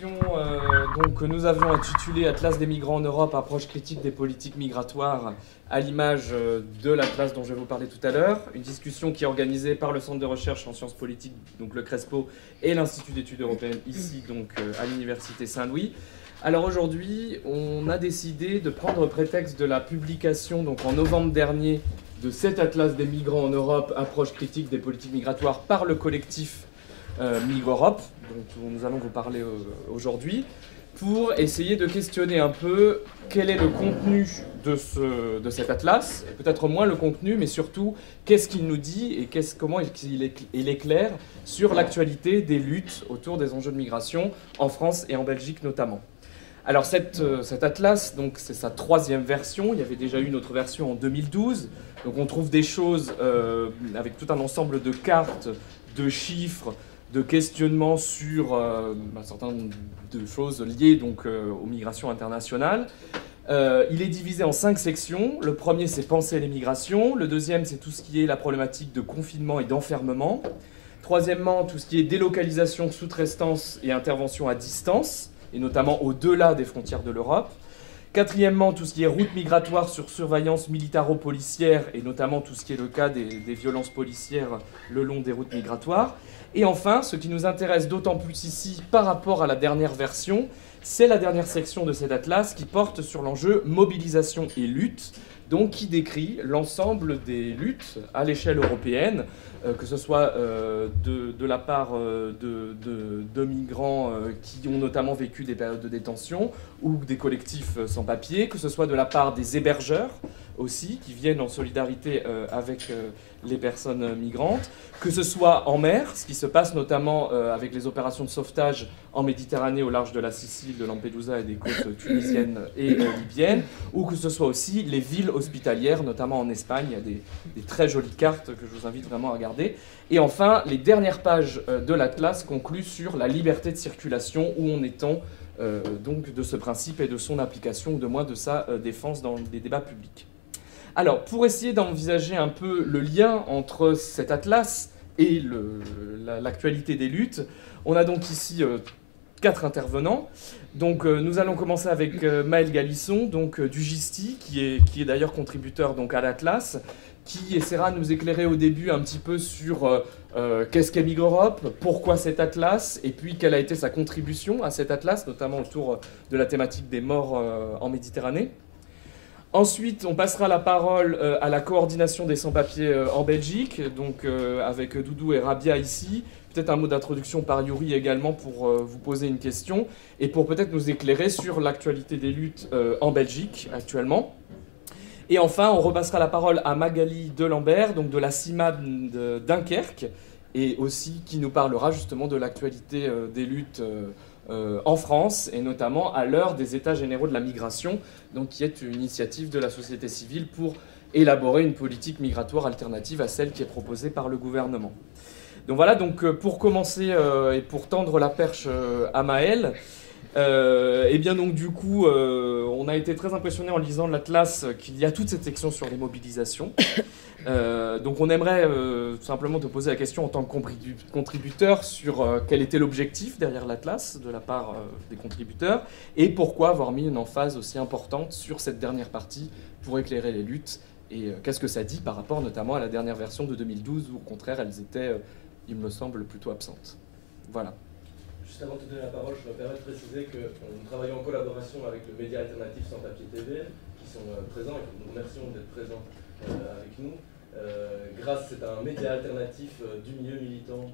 discussion que nous avions intitulée Atlas des migrants en Europe, approche critique des politiques migratoires, à l'image de l'Atlas dont je vais vous parler tout à l'heure. Une discussion qui est organisée par le Centre de recherche en sciences politiques, donc le CRESPO, et l'Institut d'études européennes, ici donc à l'Université Saint-Louis. Alors aujourd'hui, on a décidé de prendre prétexte de la publication, donc en novembre dernier, de cet Atlas des migrants en Europe, approche critique des politiques migratoires, par le collectif Migre-Europe, dont nous allons vous parler aujourd'hui, pour essayer de questionner un peu quel est le contenu de cet atlas, et peut-être moins le contenu, mais surtout qu'est-ce qu'il nous dit et comment il éclaire sur l'actualité des luttes autour des enjeux de migration en France et en Belgique notamment. Alors cet atlas, c'est sa troisième version. Il y avait déjà eu une autre version en 2012. Donc on trouve des choses avec tout un ensemble de cartes, de chiffres, de questionnements sur un certain nombre de choses liées donc, aux migrations internationales. Il est divisé en 5 sections. Le premier, c'est penser les migrations. Le deuxième, c'est tout ce qui est la problématique de confinement et d'enfermement. Troisièmement, tout ce qui est délocalisation, sous-traitance et intervention à distance, et notamment au-delà des frontières de l'Europe. Quatrièmement, tout ce qui est route migratoire sur surveillance militaro-policière, et notamment tout ce qui est le cas des violences policières le long des routes migratoires. Et enfin, ce qui nous intéresse d'autant plus ici par rapport à la dernière version, c'est la dernière section de cet atlas qui porte sur l'enjeu mobilisation et lutte, donc qui décrit l'ensemble des luttes à l'échelle européenne, que ce soit de la part de migrants qui ont notamment vécu des périodes de détention ou des collectifs sans papier, que ce soit de la part des hébergeurs aussi, qui viennent en solidarité avec les personnes migrantes, que ce soit en mer, ce qui se passe notamment avec les opérations de sauvetage en Méditerranée au large de la Sicile, de Lampedusa et des côtes tunisiennes et libyennes, ou que ce soit aussi les villes hospitalières, notamment en Espagne. Il y a des très jolies cartes que je vous invite vraiment à regarder. Et enfin, les dernières pages de l'Atlas concluent sur la liberté de circulation, où on est donc de ce principe et de son application, ou de moins de sa défense dans les débats publics. Alors, pour essayer d'envisager un peu le lien entre cet atlas et l'actualité des luttes, on a donc ici 4 intervenants. Donc, nous allons commencer avec Maël Galisson, donc, du GISTI, qui est d'ailleurs contributeur donc, à l'atlas, qui essaiera de nous éclairer au début un petit peu sur qu'est-ce qu'est Migre-Europe, pourquoi cet atlas, et puis quelle a été sa contribution à cet atlas, notamment autour de la thématique des morts en Méditerranée. Ensuite, on passera la parole à la coordination des sans-papiers en Belgique, donc avec Doudou et Rabia ici. Peut-être un mot d'introduction par Yuri également pour vous poser une question et pour peut-être nous éclairer sur l'actualité des luttes en Belgique actuellement. Et enfin, on repassera la parole à Magali Delambert, donc de la CIMAD de Dunkerque, et aussi qui nous parlera justement de l'actualité des luttes en France, et notamment à l'heure des États généraux de la migration, donc qui est une initiative de la société civile pour élaborer une politique migratoire alternative à celle qui est proposée par le gouvernement. Donc voilà, donc pour commencer et pour tendre la perche à Maël, et bien donc du coup, on a été très impressionnés en lisant l'Atlas qu'il y a toute cette section sur les mobilisations. Donc on aimerait tout simplement te poser la question en tant que contributeur sur quel était l'objectif derrière l'Atlas de la part des contributeurs et pourquoi avoir mis une emphase aussi importante sur cette dernière partie pour éclairer les luttes et qu'est-ce que ça dit par rapport notamment à la dernière version de 2012 où au contraire elles étaient, il me semble, plutôt absentes. Voilà. Juste avant de te donner la parole, je me permets de préciser que nous travaillons en collaboration avec le média alternatif Sans Papier TV, qui sont présents et que nous remercions d'être présents avec nous. C'est un média alternatif du milieu militant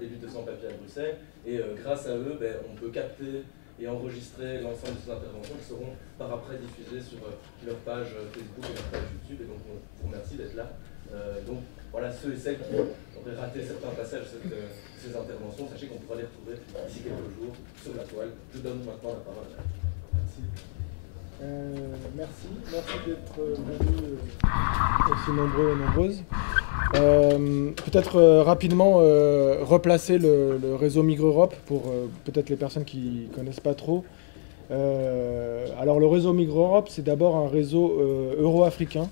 des luttes de sans-papiers à Bruxelles, et grâce à eux, on peut capter et enregistrer l'ensemble de ces interventions qui seront par après diffusées sur leur page Facebook et leur page YouTube, et donc on vous remercie d'être là. Donc voilà, ceux et celles qui auraient raté certains passages de ces interventions, sachez qu'on pourra les retrouver d'ici quelques jours sur la toile. Je donne maintenant la parole à Merci. Merci d'être venus aussi nombreux et nombreuses. Peut-être rapidement replacer le réseau Migre-Europe pour peut-être les personnes qui ne connaissent pas trop. Alors le réseau Migre-Europe, c'est d'abord un réseau euro-africain,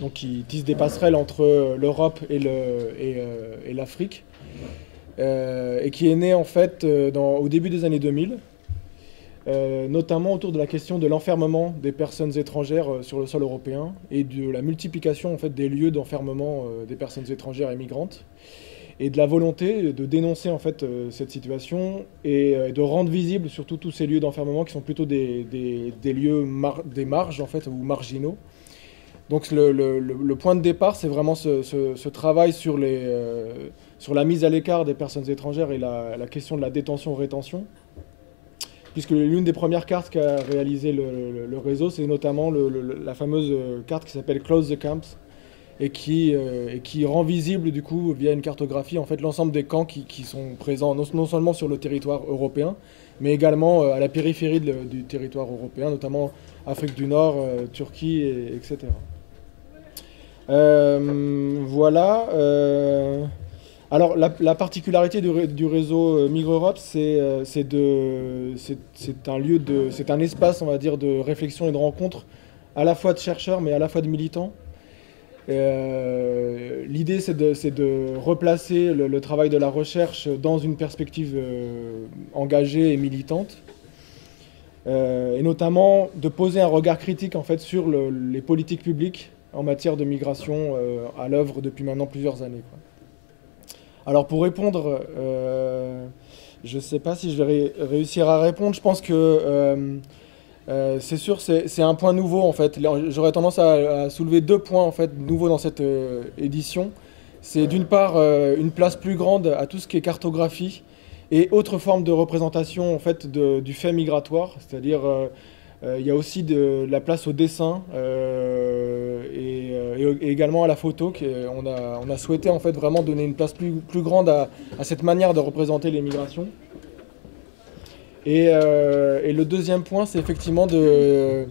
donc qui tisse des passerelles entre l'Europe et l'Afrique. et qui est né en fait au début des années 2000, notamment autour de la question de l'enfermement des personnes étrangères sur le sol européen et de la multiplication en fait, des lieux d'enfermement des personnes étrangères et migrantes, et de la volonté de dénoncer en fait, cette situation et de rendre visibles surtout tous ces lieux d'enfermement qui sont plutôt des lieux des marges en fait, ou marginaux. Donc le point de départ, c'est vraiment ce travail sur la mise à l'écart des personnes étrangères et la question de la détention-rétention. Puisque l'une des premières cartes qu'a réalisé le réseau, c'est notamment la fameuse carte qui s'appelle Close the Camps, et qui rend visible, du coup, via une cartographie, en fait, l'ensemble des camps qui sont présents non seulement sur le territoire européen, mais également à la périphérie du territoire européen, notamment Afrique du Nord, Turquie, etc. Voilà. Alors, la particularité du réseau Migre-Europe, c'est un espace, on va dire, de réflexion et de rencontre, à la fois de chercheurs, mais à la fois de militants. L'idée, c'est de replacer le travail de la recherche dans une perspective engagée et militante, et notamment de poser un regard critique, en fait, sur les politiques publiques en matière de migration à l'œuvre depuis maintenant plusieurs années, quoi. Alors pour répondre, je ne sais pas si je vais réussir à répondre. Je pense que c'est sûr, c'est un point nouveau en fait. J'aurais tendance à soulever 2 points en fait nouveaux dans cette édition. C'est d'une part une place plus grande à tout ce qui est cartographie et autres formes de représentation en fait du fait migratoire, c'est-à-dire il y a aussi de la place au dessin et également à la photo. On a souhaité en fait vraiment donner une place plus grande à cette manière de représenter les migrations. Et le deuxième point, c'est effectivement de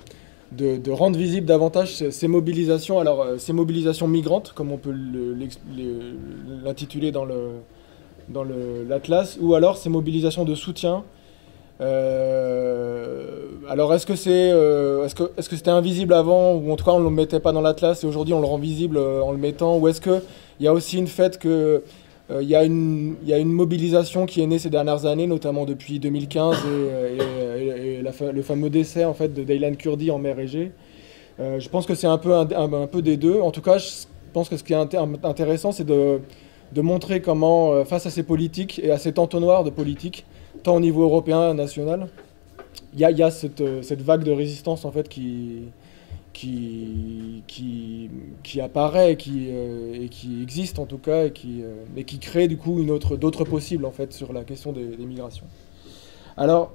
rendre visible davantage ces mobilisations. Alors, ces mobilisations migrantes, comme on peut l'intituler dans l'atlas, ou alors ces mobilisations de soutien. Alors est-ce que c'était invisible avant, ou en tout cas on ne le mettait pas dans l'atlas et aujourd'hui on le rend visible en le mettant, ou est-ce qu'il y a aussi une fait que il y a une mobilisation qui est née ces dernières années, notamment depuis 2015 et le fameux décès en fait de Daylan Kurdi en mer Égée. Je pense que c'est un peu des deux. En tout cas, je pense que ce qui est intéressant, c'est de montrer comment, face à ces politiques et à cet entonnoir de politiques, tant au niveau européen, national, il y a cette vague de résistance en fait qui apparaît et qui existe en tout cas et qui crée du coup d'autres possibles en fait sur la question des migrations. Alors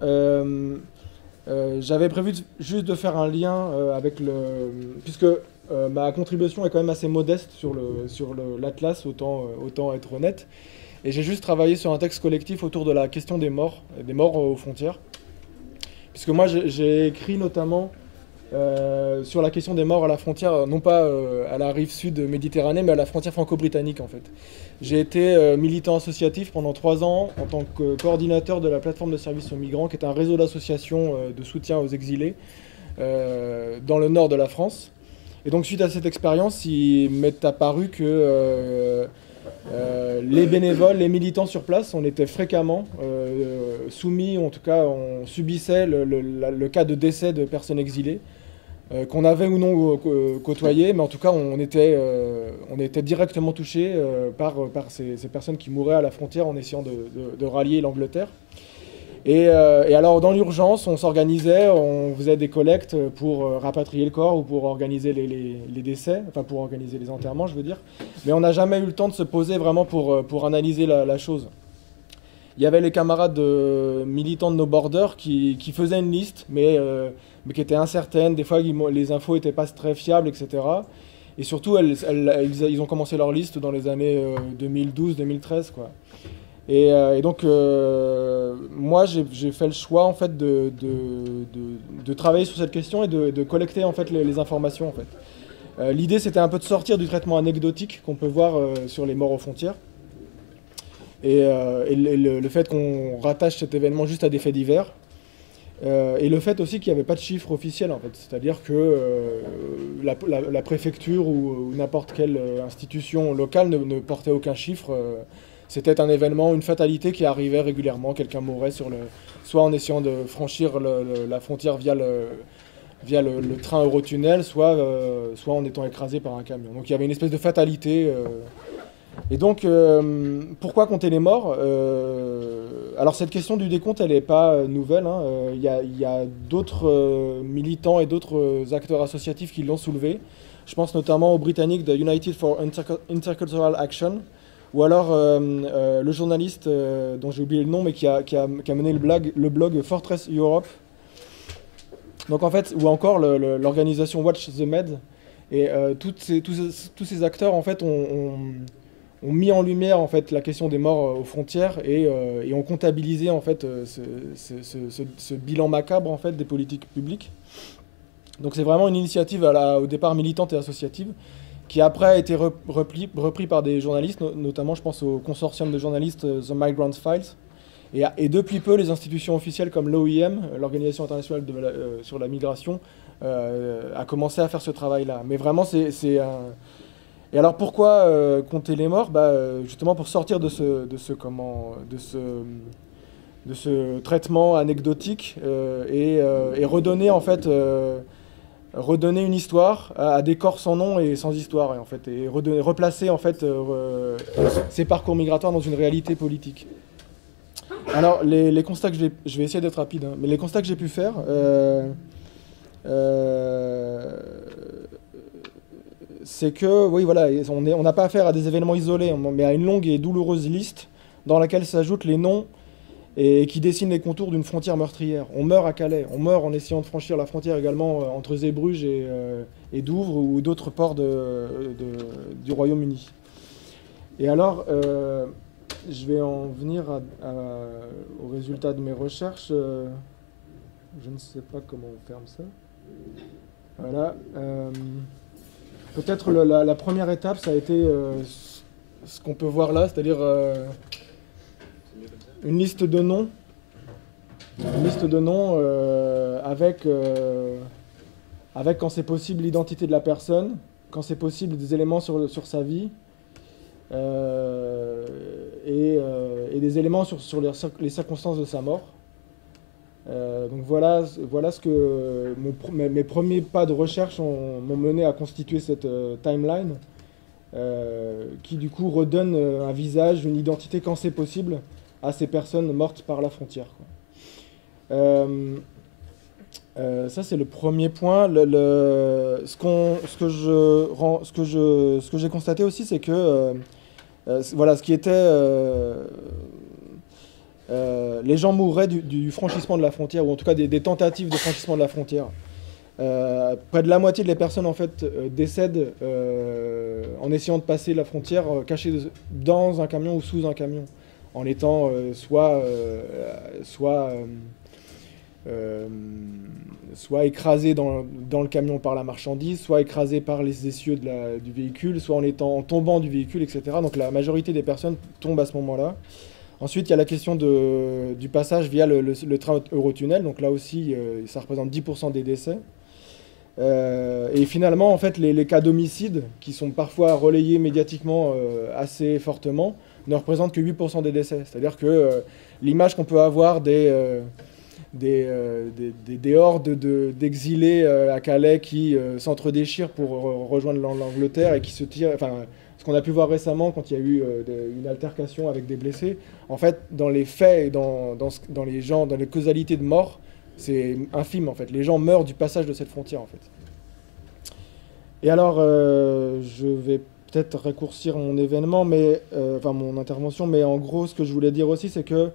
j'avais prévu juste de faire un lien avec puisque ma contribution est quand même assez modeste sur l'Atlas, autant être honnête. Et j'ai juste travaillé sur un texte collectif autour de la question des morts aux frontières. Puisque moi, j'ai écrit notamment sur la question des morts à la frontière, non pas à la rive sud Méditerranée, mais à la frontière franco-britannique, en fait. J'ai été militant associatif pendant 3 ans en tant que coordinateur de la plateforme de services aux migrants, qui est un réseau d'associations de soutien aux exilés dans le nord de la France. Et donc, suite à cette expérience, il m'est apparu que les bénévoles, les militants sur place, on était fréquemment soumis, en tout cas on subissait le cas de décès de personnes exilées, qu'on avait ou non côtoyées, mais en tout cas on était directement touchés par ces personnes qui mouraient à la frontière en essayant de rallier l'Angleterre. Et alors dans l'urgence, on s'organisait, on faisait des collectes pour rapatrier le corps ou pour organiser les décès, enfin pour organiser les enterrements je veux dire. Mais on n'a jamais eu le temps de se poser vraiment pour analyser la chose. Il y avait les camarades militants de No Borders qui faisaient une liste, mais qui était incertaine, des fois les infos n'étaient pas très fiables, etc. Et surtout, ils ont commencé leur liste dans les années 2012-2013, quoi. Et donc, moi, j'ai fait le choix en fait de travailler sur cette question et de collecter en fait les informations. En fait, l'idée c'était un peu de sortir du traitement anecdotique qu'on peut voir sur les morts aux frontières et le fait qu'on rattache cet événement juste à des faits divers. Et le fait aussi qu'il n'y avait pas de chiffre officiel, en fait. C'est-à-dire que la préfecture ou n'importe quelle institution locale ne portait aucun chiffre. C'était un événement, une fatalité qui arrivait régulièrement. Quelqu'un mourait soit en essayant de franchir la frontière via le train Eurotunnel, soit en étant écrasé par un camion. Donc il y avait une espèce de fatalité. Et donc, pourquoi compter les morts? Alors cette question du décompte, elle n'est pas nouvelle, hein. Il y a d'autres militants et d'autres acteurs associatifs qui l'ont soulevé. Je pense notamment aux Britanniques de United for Intercultural Action, ou alors le journaliste dont j'ai oublié le nom, mais qui a mené le blog Fortress Europe. Donc en fait, ou encore l'organisation Watch the Med. Et tous ces acteurs en fait ont mis en lumière en fait la question des morts aux frontières et ont comptabilisé en fait ce bilan macabre en fait des politiques publiques. Donc c'est vraiment une initiative au départ militante et associative qui après a été repris par des journalistes, notamment je pense au consortium de journalistes The Migrant Files. Et depuis peu, les institutions officielles comme l'OIM, l'Organisation internationale sur la migration, a commencé à faire ce travail-là. Mais vraiment, c'est un... Et alors pourquoi compter les morts? Justement pour sortir de ce traitement anecdotique et redonner en fait redonner une histoire à des corps sans nom et sans histoire en fait, et replacer en fait ces parcours migratoires dans une réalité politique. Alors les constats que je vais essayer d'être rapide, hein, mais les constats que j'ai pu faire, c'est que oui voilà, on n'a pas affaire à des événements isolés, mais à une longue et douloureuse liste dans laquelle s'ajoutent les noms et qui dessine les contours d'une frontière meurtrière. On meurt à Calais, on meurt en essayant de franchir la frontière également entre Zeebrugge et Douvres ou d'autres ports du Royaume-Uni. Et alors, je vais en venir au résultat de mes recherches. Je ne sais pas comment on ferme ça. Voilà. Peut-être la première étape, ça a été ce qu'on peut voir là, c'est-à-dire... une liste de noms, avec quand c'est possible l'identité de la personne, quand c'est possible des éléments sur sa vie, et des éléments sur les circonstances de sa mort. Donc voilà ce que mes premiers pas de recherche m'ont mené à constituer cette timeline, qui du coup redonne un visage, une identité quand c'est possible, à ces personnes mortes par la frontière, quoi. Ça c'est le premier point. Ce que j'ai constaté aussi, c'est que voilà, ce qui était les gens mourraient du franchissement de la frontière, ou en tout cas des tentatives de franchissement de la frontière. Près de la moitié des personnes en fait décèdent en essayant de passer la frontière cachées dans un camion ou sous un camion, en étant soit écrasé dans le camion par la marchandise, soit écrasé par les essieux du véhicule, soit en tombant du véhicule, etc. Donc la majorité des personnes tombent à ce moment-là. Ensuite, il y a la question du passage via le train Eurotunnel. Donc là aussi, ça représente 10% des décès. Et finalement, en fait, les cas d'homicide, qui sont parfois relayés médiatiquement assez fortement, ne représentent que 8% des décès. C'est-à-dire que l'image qu'on peut avoir des hordes d'exilés à Calais qui s'entredéchirent pour rejoindre l'Angleterre et qui se tirent... Enfin, ce qu'on a pu voir récemment quand il y a eu une altercation avec des blessés, en fait, dans les faits et dans les causalités de mort, c'est infime, en fait. Les gens meurent du passage de cette frontière, en fait. Et alors, je vais peut-être raccourcir mon événement, mon intervention, mais en gros, ce que je voulais dire aussi, c'est que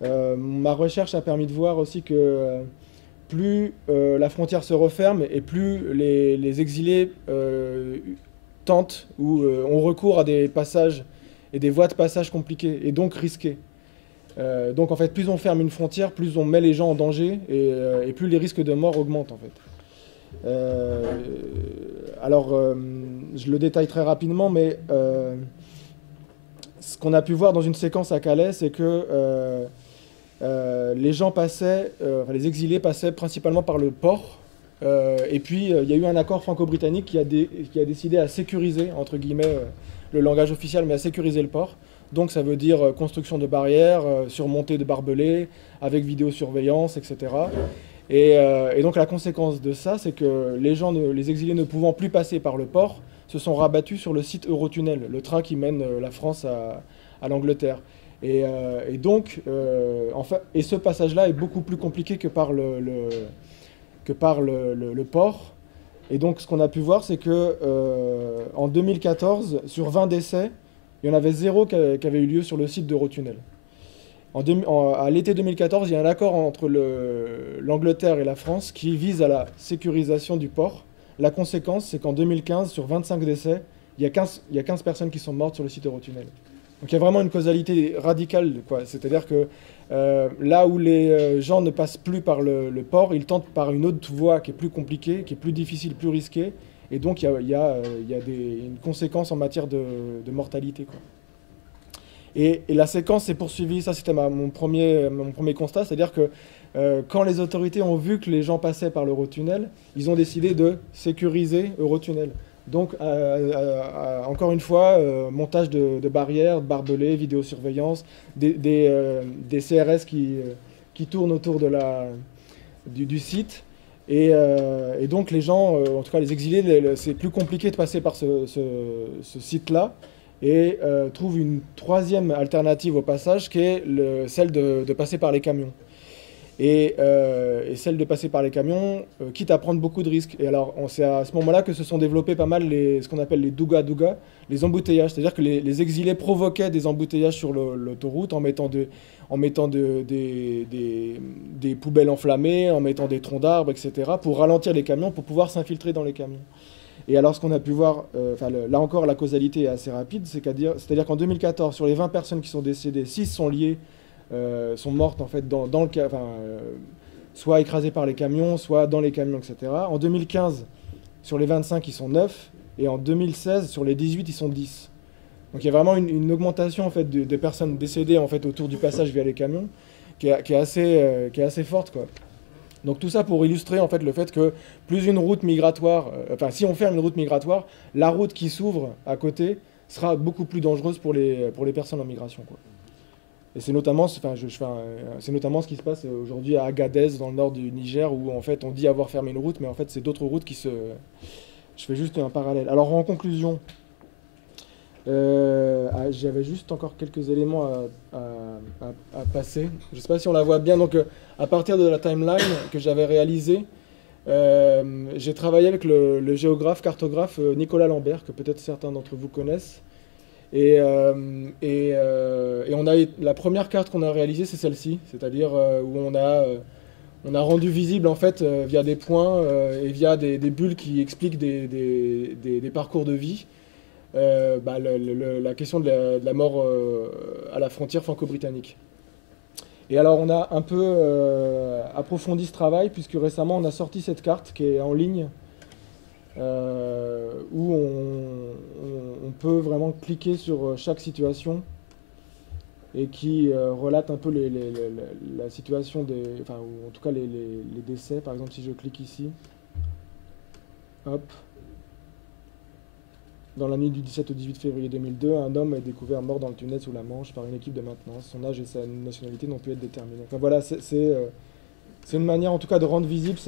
ma recherche a permis de voir aussi que plus la frontière se referme et plus les exilés tentent ou ont recours à des passages et des voies de passage compliquées et donc risquées. Donc en fait, plus on ferme une frontière, plus on met les gens en danger et plus les risques de mort augmentent en fait. Je le détaille très rapidement, mais ce qu'on a pu voir dans une séquence à Calais, c'est que les gens les exilés passaient principalement par le port, et puis il y a eu un accord franco-britannique qui a décidé à sécuriser, entre guillemets, le langage officiel, mais à sécuriser le port. Donc ça veut dire construction de barrières, surmontée de barbelés, avec vidéosurveillance, etc. Et donc la conséquence de ça, c'est que les exilés ne pouvant plus passer par le port, se sont rabattus sur le site Eurotunnel, le train qui mène la France à l'Angleterre. Et ce passage-là est beaucoup plus compliqué que par le port. Et donc ce qu'on a pu voir, c'est que en 2014, sur 20 décès, il y en avait 0 qui avait eu lieu sur le site d'Eurotunnel. À l'été 2014, il y a un accord entre l'Angleterre et la France qui vise à la sécurisation du port. La conséquence, c'est qu'en 2015, sur 25 décès, il y a 15 personnes qui sont mortes sur le site Eurotunnel. Donc il y a vraiment une causalité radicale, quoi. C'est-à-dire que là où les gens ne passent plus par le port, ils tentent par une autre voie qui est plus compliquée, qui est plus difficile, plus risquée. Et donc il y a une conséquence en matière de mortalité, quoi. Et la séquence s'est poursuivie, ça c'était mon premier constat, c'est-à-dire que quand les autorités ont vu que les gens passaient par l'Eurotunnel, ils ont décidé de sécuriser Eurotunnel. Donc, encore une fois, montage de barrières, de barbelés, vidéosurveillance, des CRS qui tournent autour du site. Et donc, les gens, en tout cas les exilés, c'est plus compliqué de passer par ce site-là et trouvent une troisième alternative au passage qui est celle de passer par les camions. Et celle de passer par les camions, quitte à prendre beaucoup de risques. Et alors, c'est à ce moment-là que se sont développés pas mal ce qu'on appelle les douga-douga, les embouteillages. C'est-à-dire que les exilés provoquaient des embouteillages sur l'autoroute en mettant des poubelles enflammées, en mettant des troncs d'arbres, etc., pour ralentir les camions, pour pouvoir s'infiltrer dans les camions. Et alors, ce qu'on a pu voir, là encore, la causalité est assez rapide, c'est-à-dire qu'en 2014, sur les 20 personnes qui sont décédées, 6 sont liées, sont mortes en fait soit écrasées par les camions, soit dans les camions, etc. En 2015, sur les 25, ils sont 9, et en 2016, sur les 18, ils sont 10. Donc il y a vraiment une augmentation en fait, des personnes décédées en fait, autour du passage via les camions, qui est assez forte, quoi. Donc tout ça pour illustrer en fait, le fait que plus une route migratoire, si on ferme une route migratoire, la route qui s'ouvre à côté sera beaucoup plus dangereuse pour les personnes en migration, quoi. Et c'est notamment ce qui se passe aujourd'hui à Agadez, dans le nord du Niger, où en fait on dit avoir fermé une route, mais en fait c'est d'autres routes qui se... Je fais juste un parallèle. Alors en conclusion, j'avais juste encore quelques éléments à passer. Je ne sais pas si on la voit bien. Donc à partir de la timeline que j'avais réalisée, j'ai travaillé avec le géographe, cartographe Nicolas Lambert, que peut-être certains d'entre vous connaissent. Et la première carte qu'on a réalisée, c'est celle-ci, c'est-à-dire où on a rendu visible en fait via des points et via des bulles qui expliquent des parcours de vie la question de la mort à la frontière franco-britannique. Et alors on a un peu approfondi ce travail puisque récemment on a sorti cette carte qui est en ligne. Où on peut vraiment cliquer sur chaque situation et qui relate un peu la situation ou en tout cas les décès. Par exemple, si je clique ici, hop, dans la nuit du 17 au 18 février 2002, un homme est découvert mort dans le tunnel sous la Manche par une équipe de maintenance. Son âge et sa nationalité n'ont pu être déterminés. Enfin voilà, c'est une manière en tout cas de rendre visible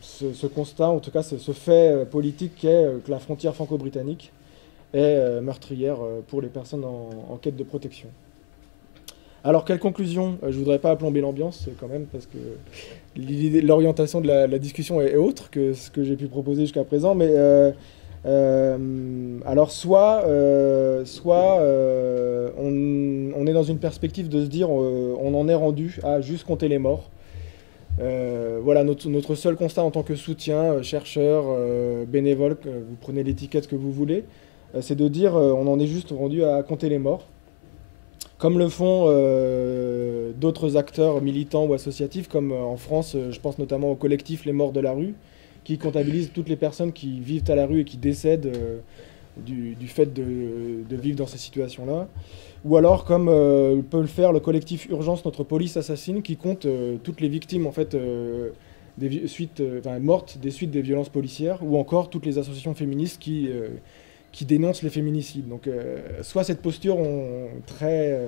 ce constat, en tout cas ce fait politique qu'est que la frontière franco-britannique est meurtrière pour les personnes en quête de protection. Alors, quelle conclusion ? Je ne voudrais pas plomber l'ambiance quand même, parce que l'orientation de la discussion est autre que ce que j'ai pu proposer jusqu'à présent, mais alors soit on est dans une perspective de se dire on en est rendu à juste compter les morts. Voilà notre seul constat en tant que soutien, chercheur, bénévole, vous prenez l'étiquette que vous voulez, c'est de dire on en est juste rendu à compter les morts, comme le font d'autres acteurs militants ou associatifs, comme en France, je pense notamment au collectif Les Morts de la rue, qui comptabilise toutes les personnes qui vivent à la rue et qui décèdent du fait de vivre dans ces situations-là. Ou alors, comme peut le faire le collectif Urgence Notre Police Assassine, qui compte toutes les victimes en fait, mortes des suites des violences policières, ou encore toutes les associations féministes qui qui dénoncent les féminicides. Donc, soit cette posture très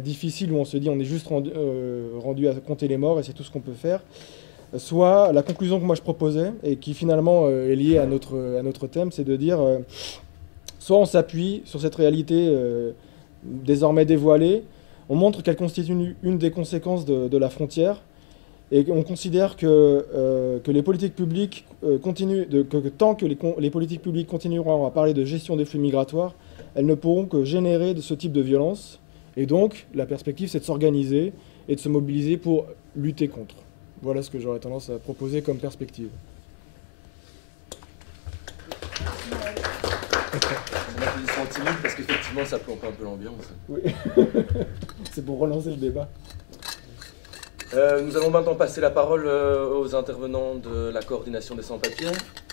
difficile, où on se dit on est juste rendu à compter les morts et c'est tout ce qu'on peut faire, soit la conclusion que moi je proposais, et qui finalement est liée à notre thème, c'est de dire soit on s'appuie sur cette réalité désormais dévoilée, on montre qu'elle constitue une des conséquences de la frontière, et on considère que les politiques publiques tant que les politiques publiques continueront à parler de gestion des flux migratoires, elles ne pourront que générer de ce type de violence. Et donc, la perspective, c'est de s'organiser et de se mobiliser pour lutter contre. Voilà ce que j'aurais tendance à proposer comme perspective. On a des sentiments parce qu'effectivement, ça plombe un peu l'ambiance. Oui, c'est pour relancer le débat. Nous allons maintenant passer la parole aux intervenants de la coordination des sans-papiers.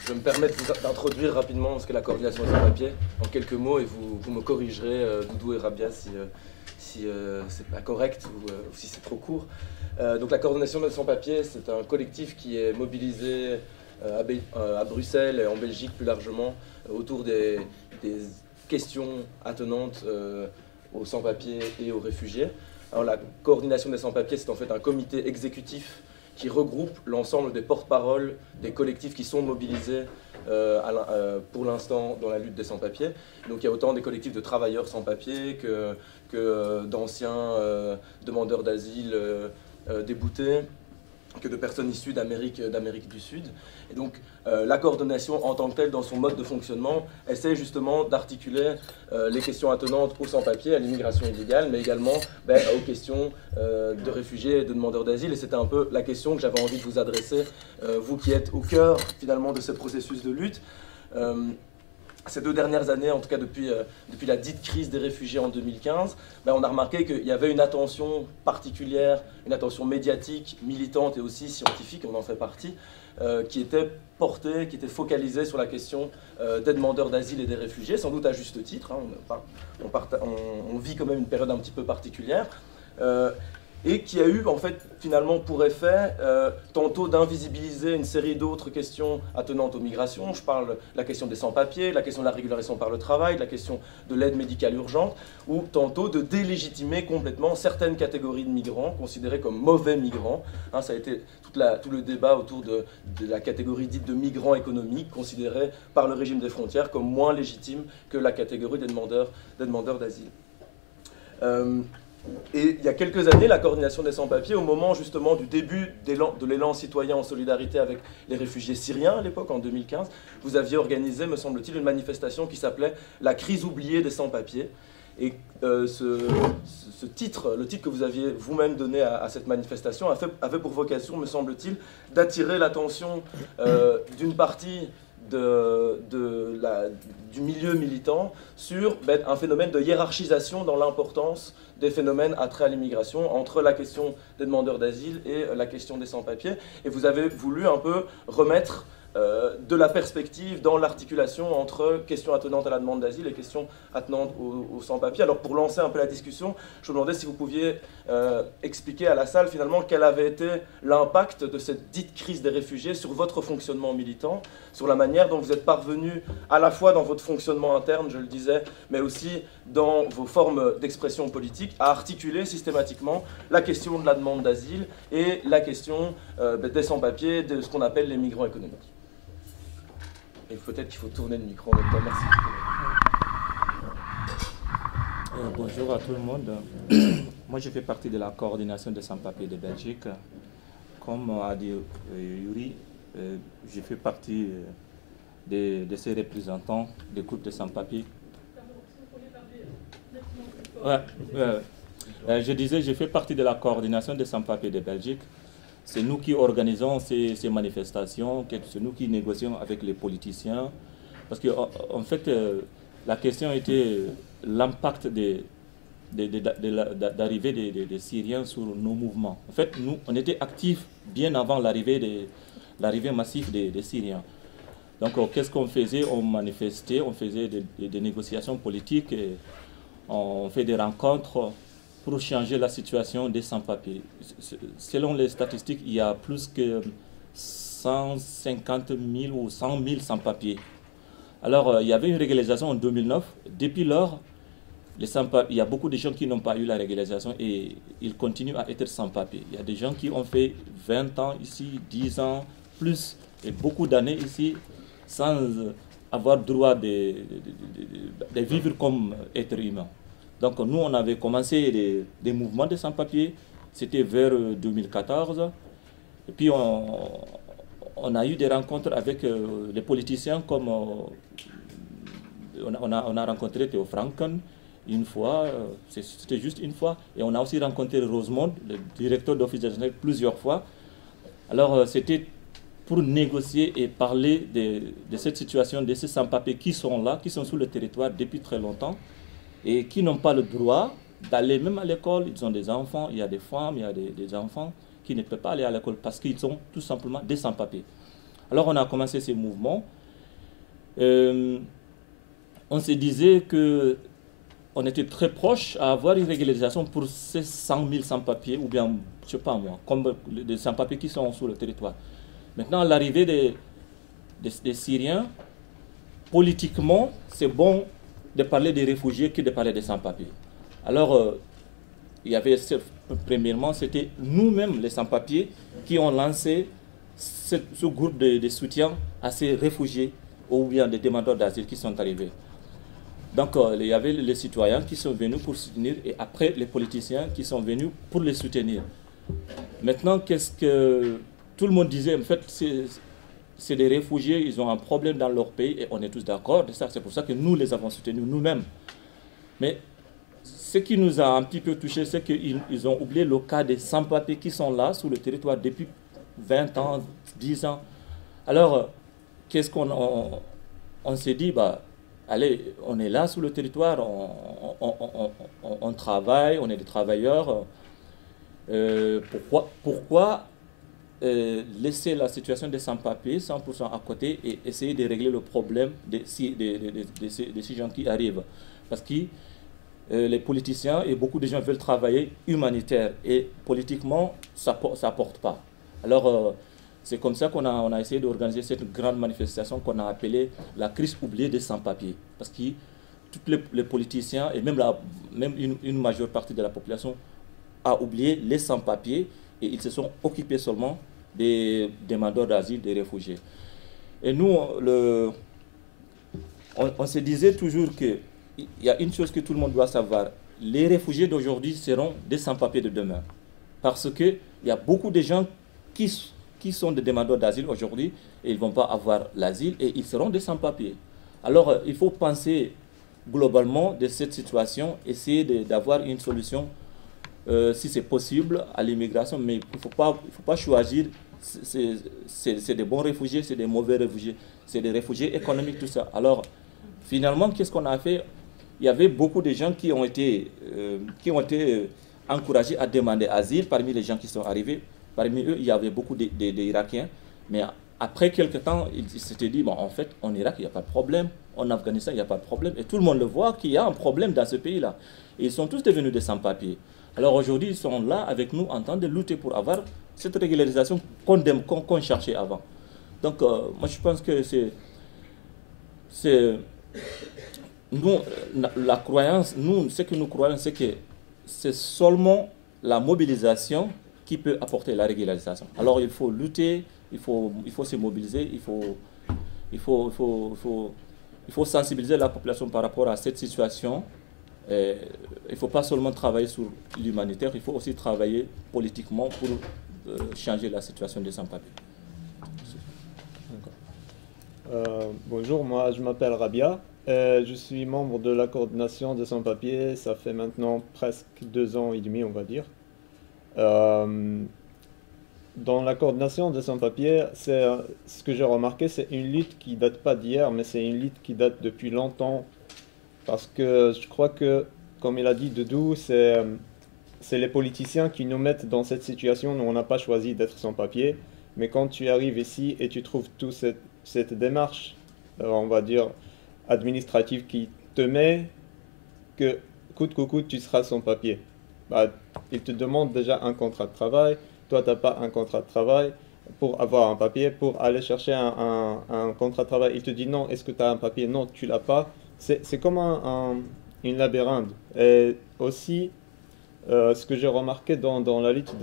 Je me permets d'introduire rapidement ce qu'est la coordination des sans-papiers en quelques mots, et vous me corrigerez, Doudou et Rabia, si c'est pas correct ou si c'est trop court. Donc la coordination des sans-papiers, c'est un collectif qui est mobilisé à Bruxelles et en Belgique plus largement autour des questions attenantes aux sans-papiers et aux réfugiés. Alors, la coordination des sans-papiers, c'est en fait un comité exécutif qui regroupe l'ensemble des porte-paroles des collectifs qui sont mobilisés pour l'instant dans la lutte des sans-papiers. Donc il y a autant des collectifs de travailleurs sans-papiers que d'anciens demandeurs d'asile déboutés, que de personnes issues d'Amérique du Sud. Et donc la coordination en tant que telle, dans son mode de fonctionnement, essaie justement d'articuler les questions attenantes aux sans-papiers, à l'immigration illégale, mais également aux questions de réfugiés et de demandeurs d'asile. Et c'était un peu la question que j'avais envie de vous adresser, vous qui êtes au cœur finalement de ce processus de lutte. Ces 2 dernières années, en tout cas depuis la dite crise des réfugiés en 2015, on a remarqué qu'il y avait une attention particulière, une attention médiatique, militante et aussi scientifique, on en fait partie, qui était portée, qui était focalisée sur la question des demandeurs d'asile et des réfugiés, sans doute à juste titre. Hein, on vit quand même une période un petit peu particulière. Et qui a eu en fait finalement pour effet tantôt d'invisibiliser une série d'autres questions attenantes aux migrations. Je parle de la question des sans-papiers, la question de la régularisation par le travail, la question de l'aide médicale urgente, ou tantôt de délégitimer complètement certaines catégories de migrants considérés comme mauvais migrants. Hein, ça a été tout le débat autour de la catégorie dite de migrants économiques, considérés par le régime des frontières comme moins légitime que la catégorie des demandeurs d'asile. Et il y a quelques années, la coordination des sans-papiers, au moment justement du début de l'élan citoyen en solidarité avec les réfugiés syriens à l'époque, en 2015, vous aviez organisé, me semble-t-il, une manifestation qui s'appelait « La crise oubliée des sans-papiers ». Et le titre que vous aviez vous-même donné à cette manifestation avait pour vocation, me semble-t-il, d'attirer l'attention d'une partie du milieu militant sur un phénomène de hiérarchisation dans l'importance des phénomènes attrait à l'immigration entre la question des demandeurs d'asile et la question des sans-papiers. Et vous avez voulu un peu remettre de la perspective dans l'articulation entre questions attenantes à la demande d'asile et questions attenantes aux sans-papiers. Alors pour lancer un peu la discussion, je me demandais si vous pouviez expliquer à la salle finalement quel avait été l'impact de cette dite crise des réfugiés sur votre fonctionnement militant, sur la manière dont vous êtes parvenu à la fois dans votre fonctionnement interne, je le disais, mais aussi dans vos formes d'expression politique, à articuler systématiquement la question de la demande d'asile et la question des sans-papiers, de ce qu'on appelle les migrants économiques. Et peut-être qu'il faut tourner le micro en même temps. Merci. Bonjour à tout le monde. Moi, je fais partie de la coordination des sans-papiers de Belgique. Comme a dit Yuri, je fais partie de ces représentants des groupes de sans-papiers. Je disais, je fais partie de la coordination des sans-papiers de Belgique. C'est nous qui organisons ces manifestations, c'est nous qui négocions avec les politiciens. Parce qu'en fait, la question était l'impact d'arrivée des Syriens sur nos mouvements. En fait, nous, on était actifs bien avant l'arrivée massive des Syriens. Donc, qu'est-ce qu'on faisait? On manifestait, on faisait des négociations politiques, et on fait des rencontres pour changer la situation des sans-papiers. Selon les statistiques, il y a plus que 150 000 ou 100 000 sans-papiers. Alors, il y avait une régularisation en 2009. Depuis lors, il y a beaucoup de gens qui n'ont pas eu la régularisation et ils continuent à être sans-papiers. Il y a des gens qui ont fait 20 ans ici, 10 ans, plus, et beaucoup d'années ici, sans avoir droit de vivre comme être humain. Donc nous, on avait commencé des mouvements de sans-papiers, c'était vers 2014. Et puis on a eu des rencontres avec les politiciens comme on a rencontré Theo Franken une fois, c'était juste une fois, et on a aussi rencontré Rosemond, le directeur d'Office de Genève, plusieurs fois. Alors c'était pour négocier et parler de cette situation, de ces sans-papiers qui sont là, qui sont sur le territoire depuis très longtemps, et qui n'ont pas le droit d'aller même à l'école. Ils ont des enfants, il y a des femmes, il y a des enfants qui ne peuvent pas aller à l'école parce qu'ils sont tout simplement des sans-papiers. Alors on a commencé ces mouvements. On se disait qu'on était très proche à avoir une régularisation pour ces 100 000 sans-papiers, ou bien, je ne sais pas moi, comme des sans-papiers qui sont sur le territoire. Maintenant, à l'arrivée des Syriens, politiquement, c'est bon de parler des réfugiés que de parler des sans-papiers. Alors, il y avait, premièrement, c'était nous-mêmes, les sans-papiers, qui ont lancé ce groupe de soutien à ces réfugiés ou bien des demandeurs d'asile qui sont arrivés. Donc, il y avait les citoyens qui sont venus pour soutenir et après les politiciens qui sont venus pour les soutenir. Maintenant, qu'est-ce que tout le monde disait? En fait, c'est des réfugiés, ils ont un problème dans leur pays et on est tous d'accord de ça. C'est pour ça que nous les avons soutenus nous-mêmes. Mais ce qui nous a un petit peu touché, c'est qu'ils ont oublié le cas des sans-papiers qui sont là sur le territoire depuis 20 ans, 10 ans. Alors, qu'est-ce on s'est dit? Allez, on est là sur le territoire, on travaille, on est des travailleurs. Pourquoi laisser la situation des sans-papiers 100% à côté et essayer de régler le problème de ces gens qui arrivent? Parce que les politiciens et beaucoup de gens veulent travailler humanitaire et politiquement, ça ne porte pas. Alors, c'est comme ça qu'on a essayé d'organiser cette grande manifestation qu'on a appelée la crise oubliée des sans-papiers. Parce que tous les politiciens et même une majeure partie de la population a oublié les sans-papiers et ils se sont occupés seulement des demandeurs d'asile, des réfugiés. Et nous, on se disait toujours qu'il y a une chose que tout le monde doit savoir. Les réfugiés d'aujourd'hui seront des sans-papiers de demain. Parce qu'il y a beaucoup de gens qui sont des demandeurs d'asile aujourd'hui et ils ne vont pas avoir l'asile et ils seront des sans-papiers. Alors, il faut penser globalement de cette situation, essayer d'avoir une solution, si c'est possible, à l'immigration, mais il ne faut pas choisir, c'est des bons réfugiés, c'est des mauvais réfugiés, c'est des réfugiés économiques, tout ça. Alors, finalement, qu'est-ce qu'on a fait? Il y avait beaucoup de gens qui ont été encouragés à demander asile parmi les gens qui sont arrivés. Parmi eux, il y avait beaucoup d'Irakiens. Mais après quelques temps, ils s'étaient dit, en fait, en Irak, il n'y a pas de problème. En Afghanistan, il n'y a pas de problème. Et tout le monde le voit qu'il y a un problème dans ce pays-là. Et ils sont tous devenus des sans-papiers. Alors aujourd'hui, ils sont là avec nous en train de lutter pour avoir cette régularisation qu'on cherchait avant. Donc, moi, je pense que nous, la croyance, ce que nous croyons, c'est que c'est seulement la mobilisation qui peut apporter la régularisation. Alors il faut lutter, il faut se mobiliser, il faut sensibiliser la population par rapport à cette situation. Il ne faut pas seulement travailler sur l'humanitaire, il faut aussi travailler politiquement pour changer la situation des sans-papiers. Bonjour, moi je m'appelle Rabia. Je suis membre de la coordination des sans-papiers, ça fait maintenant presque 2 ans et demi, on va dire. Dans la coordination des sans-papiers, ce que j'ai remarqué, c'est une lutte qui date pas d'hier, mais c'est une lutte qui date depuis longtemps. Parce que je crois que, comme il a dit Doudou, c'est les politiciens qui nous mettent dans cette situation où on n'a pas choisi d'être sans-papiers. Mais quand tu arrives ici et tu trouves toute cette démarche, on va dire, administrative qui te met que coûte que coûte, tu seras sans-papier. Ils te demandent déjà un contrat de travail, toi tu n'as pas un contrat de travail, pour avoir un papier, pour aller chercher un contrat de travail. Il te dit non, est-ce que tu as un papier? Non, tu l'as pas. C'est comme une labyrinthe. Et aussi, ce que j'ai remarqué dans la lutte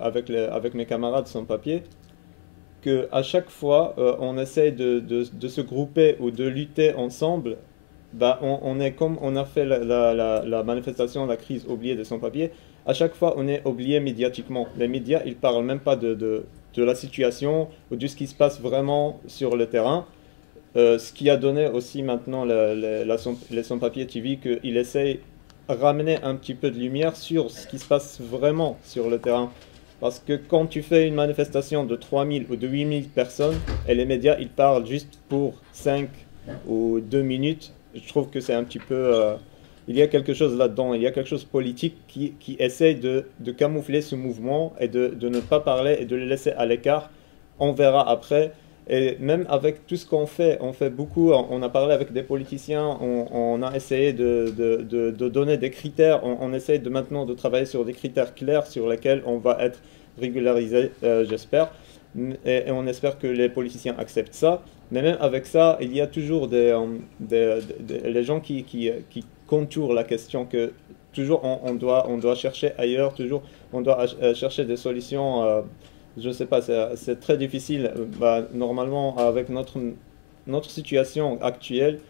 avec mes camarades sans papier, qu'à chaque fois, on essaye de se grouper ou de lutter ensemble. Bah, on est comme on a fait la manifestation, la crise oubliée des sans-papiers. À chaque fois, on est oublié médiatiquement. Les médias, ils parlent même pas de la situation ou de ce qui se passe vraiment sur le terrain. Ce qui a donné aussi maintenant les sans-papiers TV qu'ils essayent de ramener un petit peu de lumière sur ce qui se passe vraiment sur le terrain. Parce que quand tu fais une manifestation de 3000 ou de 8000 personnes et les médias, ils parlent juste pour 5 ou 2 minutes, je trouve que c'est un petit peu... il y a quelque chose là-dedans, il y a quelque chose politique qui essaye de camoufler ce mouvement et de ne pas parler et de le laisser à l'écart. On verra après. Et même avec tout ce qu'on fait, on fait beaucoup, on a parlé avec des politiciens, on a essayé de donner des critères, on essaye maintenant de travailler sur des critères clairs sur lesquels on va être régularisé, j'espère. Et on espère que les politiciens acceptent ça. Mais même avec ça, il y a toujours les gens qui contournent la question que toujours on doit chercher ailleurs, toujours on doit chercher des solutions. Je ne sais pas, c'est très difficile. Bah, normalement, avec notre situation actuelle,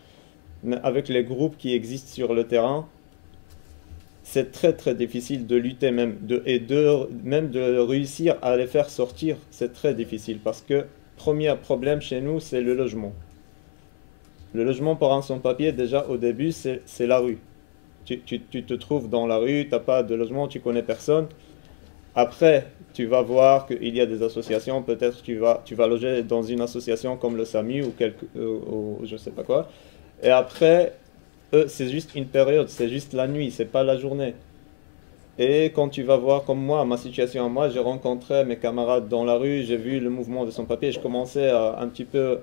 mais avec les groupes qui existent sur le terrain, c'est très très difficile de lutter même, même de réussir à les faire sortir, c'est très difficile parce que premier problème chez nous, c'est le logement. Le logement pour un sans-papier, déjà au début, c'est la rue. Tu te trouves dans la rue, tu n'as pas de logement, tu connais personne. Après, tu vas voir qu'il y a des associations, peut-être tu vas loger dans une association comme le SAMU ou je ne sais pas quoi. Et après, c'est juste une période, c'est juste la nuit, c'est pas la journée. Et quand tu vas voir comme moi, ma situation à moi, j'ai rencontré mes camarades dans la rue, j'ai vu le mouvement de sans-papiers, je commençais à un petit peu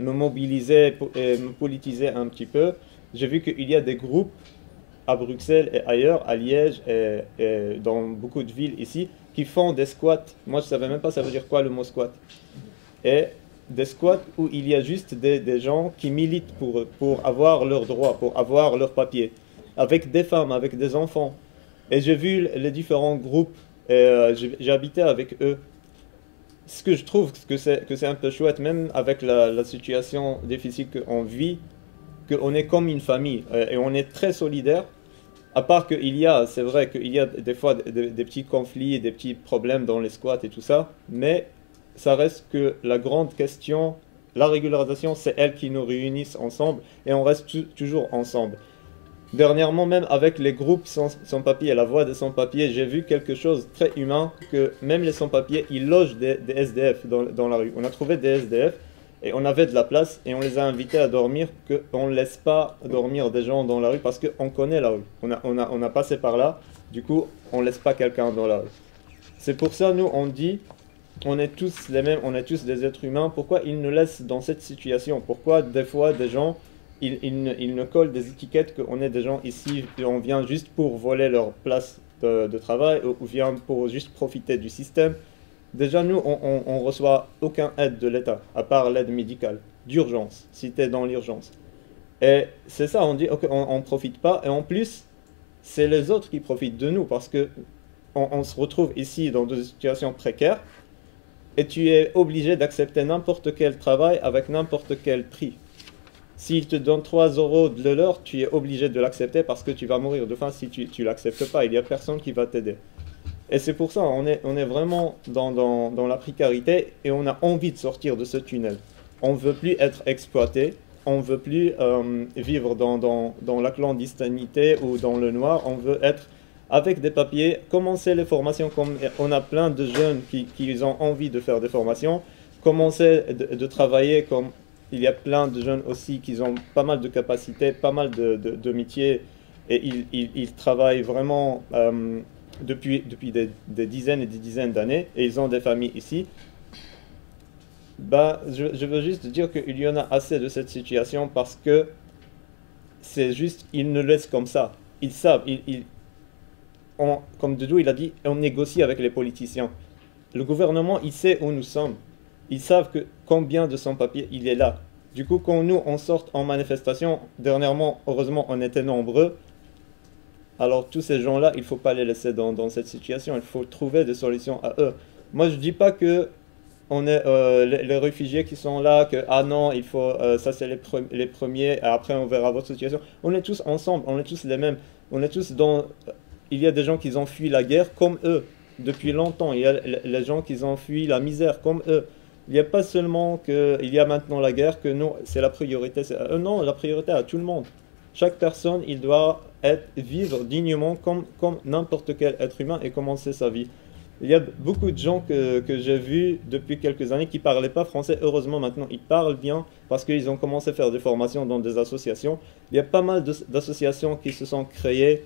me mobiliser et me politiser un petit peu. J'ai vu qu'il y a des groupes à Bruxelles et ailleurs, à Liège et dans beaucoup de villes ici, qui font des squats. Moi, je ne savais même pas ça veut dire quoi le mot squat. Et des squats où il y a juste des gens qui militent pour avoir leurs droits, pour avoir leurs papiers, avec des femmes, avec des enfants. Et j'ai vu les différents groupes, et j'ai habité avec eux. Ce que je trouve que c'est un peu chouette, même avec la situation difficile qu'on vit, qu'on est comme une famille et on est très solidaires. À part c'est vrai qu'il y a des fois des petits conflits, des petits problèmes dans les squats et tout ça, mais ça reste que la grande question, la régularisation, c'est elle qui nous réunissent ensemble et on reste toujours ensemble. Dernièrement, même avec les groupes sans-papiers, la voix des sans-papiers, j'ai vu quelque chose de très humain, que même les sans-papiers, ils logent des SDF dans la rue. On a trouvé des SDF et on avait de la place et on les a invités à dormir, qu'on ne laisse pas dormir des gens dans la rue parce qu'on connaît la rue. On a passé par là, du coup, on ne laisse pas quelqu'un dans la rue. C'est pour ça, nous, on dit, on est tous les mêmes, on est tous des êtres humains. Pourquoi ils nous laissent dans cette situation? Pourquoi des fois, des gens, ils ne collent des étiquettes qu'on est des gens ici, on vient juste pour voler leur place de travail ou vient pour juste profiter du système? Déjà, nous, on reçoit aucun aide de l'État, à part l'aide médicale, d'urgence, si tu es dans l'urgence. Et c'est ça, on dit, ok, on ne profite pas. Et en plus, c'est les autres qui profitent de nous, parce que on se retrouve ici dans des situations précaires, et tu es obligé d'accepter n'importe quel travail avec n'importe quel prix. S'il te donne 3 € de l'heure, tu es obligé de l'accepter parce que tu vas mourir de faim si tu ne l'acceptes pas. Il n'y a personne qui va t'aider. Et c'est pour ça, on est vraiment dans la précarité et on a envie de sortir de ce tunnel. On ne veut plus être exploité, on ne veut plus vivre dans la clandestinité ou dans le noir, on veut être avec des papiers, commencer les formations, comme on a plein de jeunes qui ont envie de faire des formations, commencer de travailler comme il y a plein de jeunes aussi qui ont pas mal de capacités, pas mal de métiers et ils travaillent vraiment depuis des dizaines et des dizaines d'années et ils ont des familles ici. Bah, je veux juste dire qu'il y en a assez de cette situation parce que c'est juste, ils nous laissent comme ça. Ils savent, comme Doudou il a dit, on négocie avec les politiciens. le gouvernement, il sait où nous sommes. Ils savent combien de sans-papiers il est là. Du coup, quand nous, on sort en manifestation, dernièrement, heureusement, on était nombreux. Alors, tous ces gens-là, il ne faut pas les laisser dans cette situation. Il faut trouver des solutions à eux. Moi, je ne dis pas que on est les réfugiés qui sont là, que ah non, il faut ça c'est les premiers, et après on verra votre situation. On est tous ensemble, on est tous les mêmes. On est tous dans. Il y a des gens qui ont fui la guerre comme eux depuis longtemps. Il y a les gens qui ont fui la misère comme eux. Il n'y a pas seulement qu'il y a maintenant la guerre que nous, c'est la priorité. Non, la priorité à tout le monde. Chaque personne, il doit vivre dignement comme n'importe quel être humain et commencer sa vie. Il y a beaucoup de gens que j'ai vus depuis quelques années qui ne parlaient pas français. Heureusement, maintenant, ils parlent bien parce qu'ils ont commencé à faire des formations dans des associations. Il y a pas mal d'associations qui se sont créées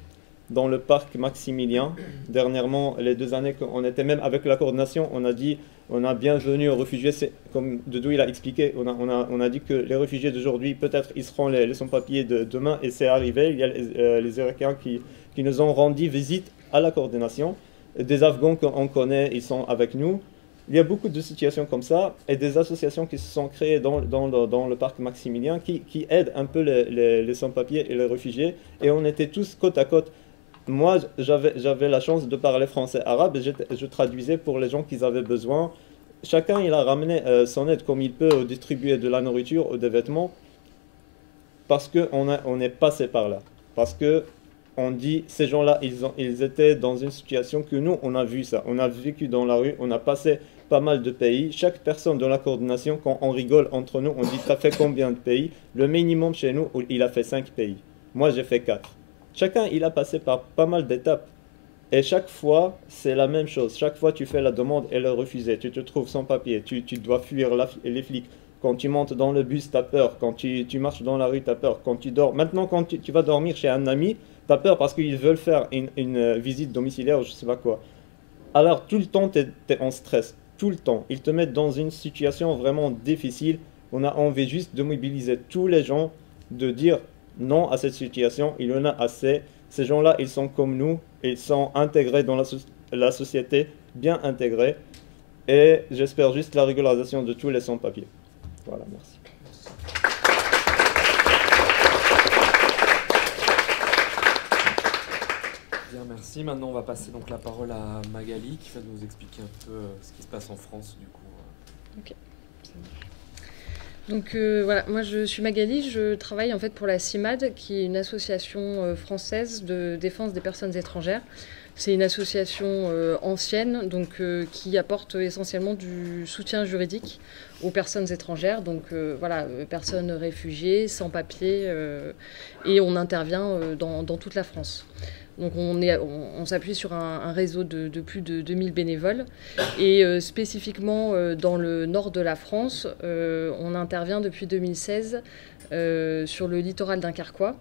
dans le parc Maximilien. Dernièrement, les 2 années qu'on était même avec la coordination, on a dit on a bienvenue aux réfugiés. Comme Doudou il a expliqué, on a dit que les réfugiés d'aujourd'hui, peut-être ils seront les sans-papiers de demain, et c'est arrivé. Il y a les Irakiens qui nous ont rendu visite à la coordination. Des Afghans qu'on connaît, ils sont avec nous. Il y a beaucoup de situations comme ça et des associations qui se sont créées dans le parc Maximilien qui aident un peu les sans-papiers et les réfugiés. Et on était tous côte à côte. Moi, j'avais la chance de parler français-arabe et je traduisais pour les gens qui avaient besoin. Chacun, il a ramené son aide comme il peut, distribuer de la nourriture ou des vêtements parce qu'on est passé par là. Parce que on dit, ces gens-là, ils étaient dans une situation que nous, on a vu ça. On a vécu dans la rue, on a passé pas mal de pays. Chaque personne dans la coordination, quand on rigole entre nous, on dit, t'as fait combien de pays? Le minimum chez nous, il a fait 5 pays. Moi, j'ai fait 4. Chacun, il a passé par pas mal d'étapes. Et chaque fois, c'est la même chose. Chaque fois, tu fais la demande et le refuser. Tu te trouves sans papier. Tu dois fuir les flics. Quand tu montes dans le bus, tu as peur. Quand tu marches dans la rue, tu as peur. Quand tu dors. Maintenant, quand tu vas dormir chez un ami, tu as peur parce qu'ils veulent faire une visite domiciliaire ou je sais pas quoi. Alors, tout le temps, tu es en stress. Tout le temps. Ils te mettent dans une situation vraiment difficile. On a envie juste de mobiliser tous les gens, de dire non à cette situation. Il y en a assez. Ces gens-là, ils sont comme nous. Ils sont intégrés dans la société, bien intégrés. Et j'espère juste la régularisation de tous les sans-papiers. Voilà, merci. Bien, merci. Maintenant, on va passer donc la parole à Magali qui va nous expliquer un peu ce qui se passe en France, du coup. Ok. Donc voilà, moi je suis Magali, je travaille en fait pour la CIMAD, qui est une association française de défense des personnes étrangères. C'est une association ancienne, donc qui apporte essentiellement du soutien juridique aux personnes étrangères, donc voilà, personnes réfugiées, sans papier, et on intervient dans toute la France. Donc on s'appuie sur un réseau de plus de 2000 bénévoles. Et spécifiquement dans le nord de la France, on intervient depuis 2016 sur le littoral dunkerquois.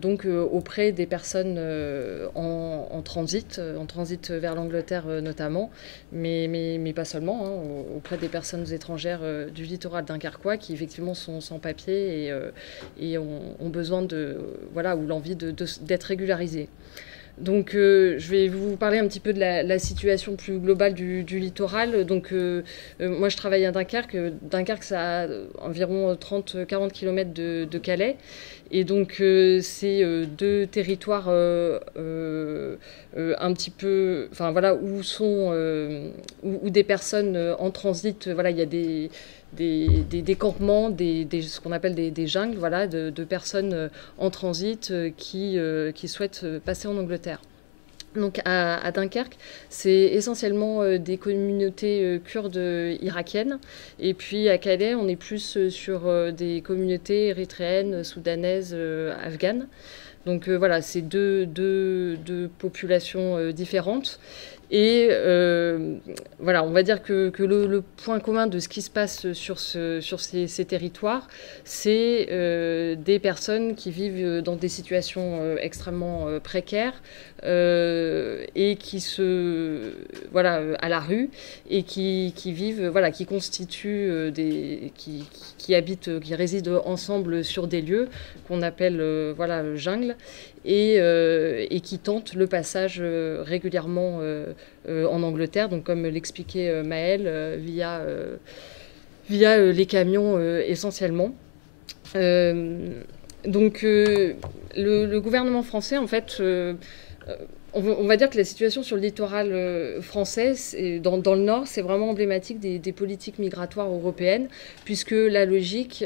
Donc auprès des personnes en transit vers l'Angleterre notamment, mais pas seulement, hein, auprès des personnes étrangères du littoral dunkerquois qui effectivement sont sans papier et ont besoin ou l'envie d'être régularisées. Donc je vais vous parler un petit peu de la situation plus globale du littoral. Donc moi je travaille à Dunkerque. Dunkerque, ça a environ 30-40 km de Calais. Et donc c'est 2 territoires un petit peu, enfin voilà, où des personnes en transit, voilà, il y a des campements, ce qu'on appelle des jungles, voilà, de personnes en transit qui souhaitent passer en Angleterre. Donc à Dunkerque, c'est essentiellement des communautés kurdes irakiennes. Et puis à Calais, on est plus sur des communautés érythréennes, soudanaises, afghanes. Donc voilà, c'est deux populations différentes. Et voilà, on va dire que le point commun de ce qui se passe sur ces territoires, c'est des personnes qui vivent dans des situations extrêmement précaires, et qui se à la rue et qui vivent qui constituent qui habitent, qui résident ensemble sur des lieux qu'on appelle jungle et qui tentent le passage régulièrement en Angleterre, donc comme l'expliquait Maëlle, via les camions essentiellement. Donc le gouvernement français, en fait, on va dire que la situation sur le littoral français, dans le nord, c'est vraiment emblématique des politiques migratoires européennes, puisque la logique,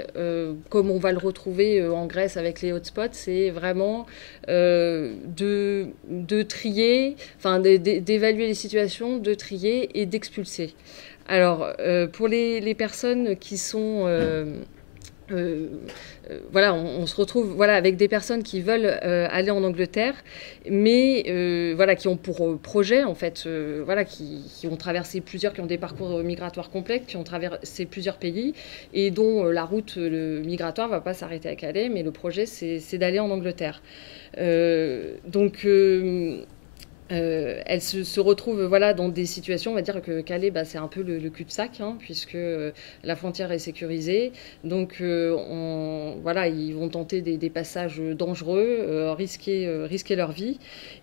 comme on va le retrouver en Grèce avec les hotspots, c'est vraiment de trier, d'évaluer les situations, de trier et d'expulser. Alors, pour les personnes qui sont... on se retrouve avec des personnes qui veulent aller en Angleterre, mais qui ont pour projet, en fait, qui ont traversé qui ont des parcours migratoires complexes, qui ont traversé plusieurs pays, et dont la route migratoire ne va pas s'arrêter à Calais, mais le projet, c'est d'aller en Angleterre. Elle se retrouve dans des situations, on va dire que Calais, c'est un peu le cul-de-sac, puisque la frontière est sécurisée. Donc, ils vont tenter des passages dangereux, risquer leur vie.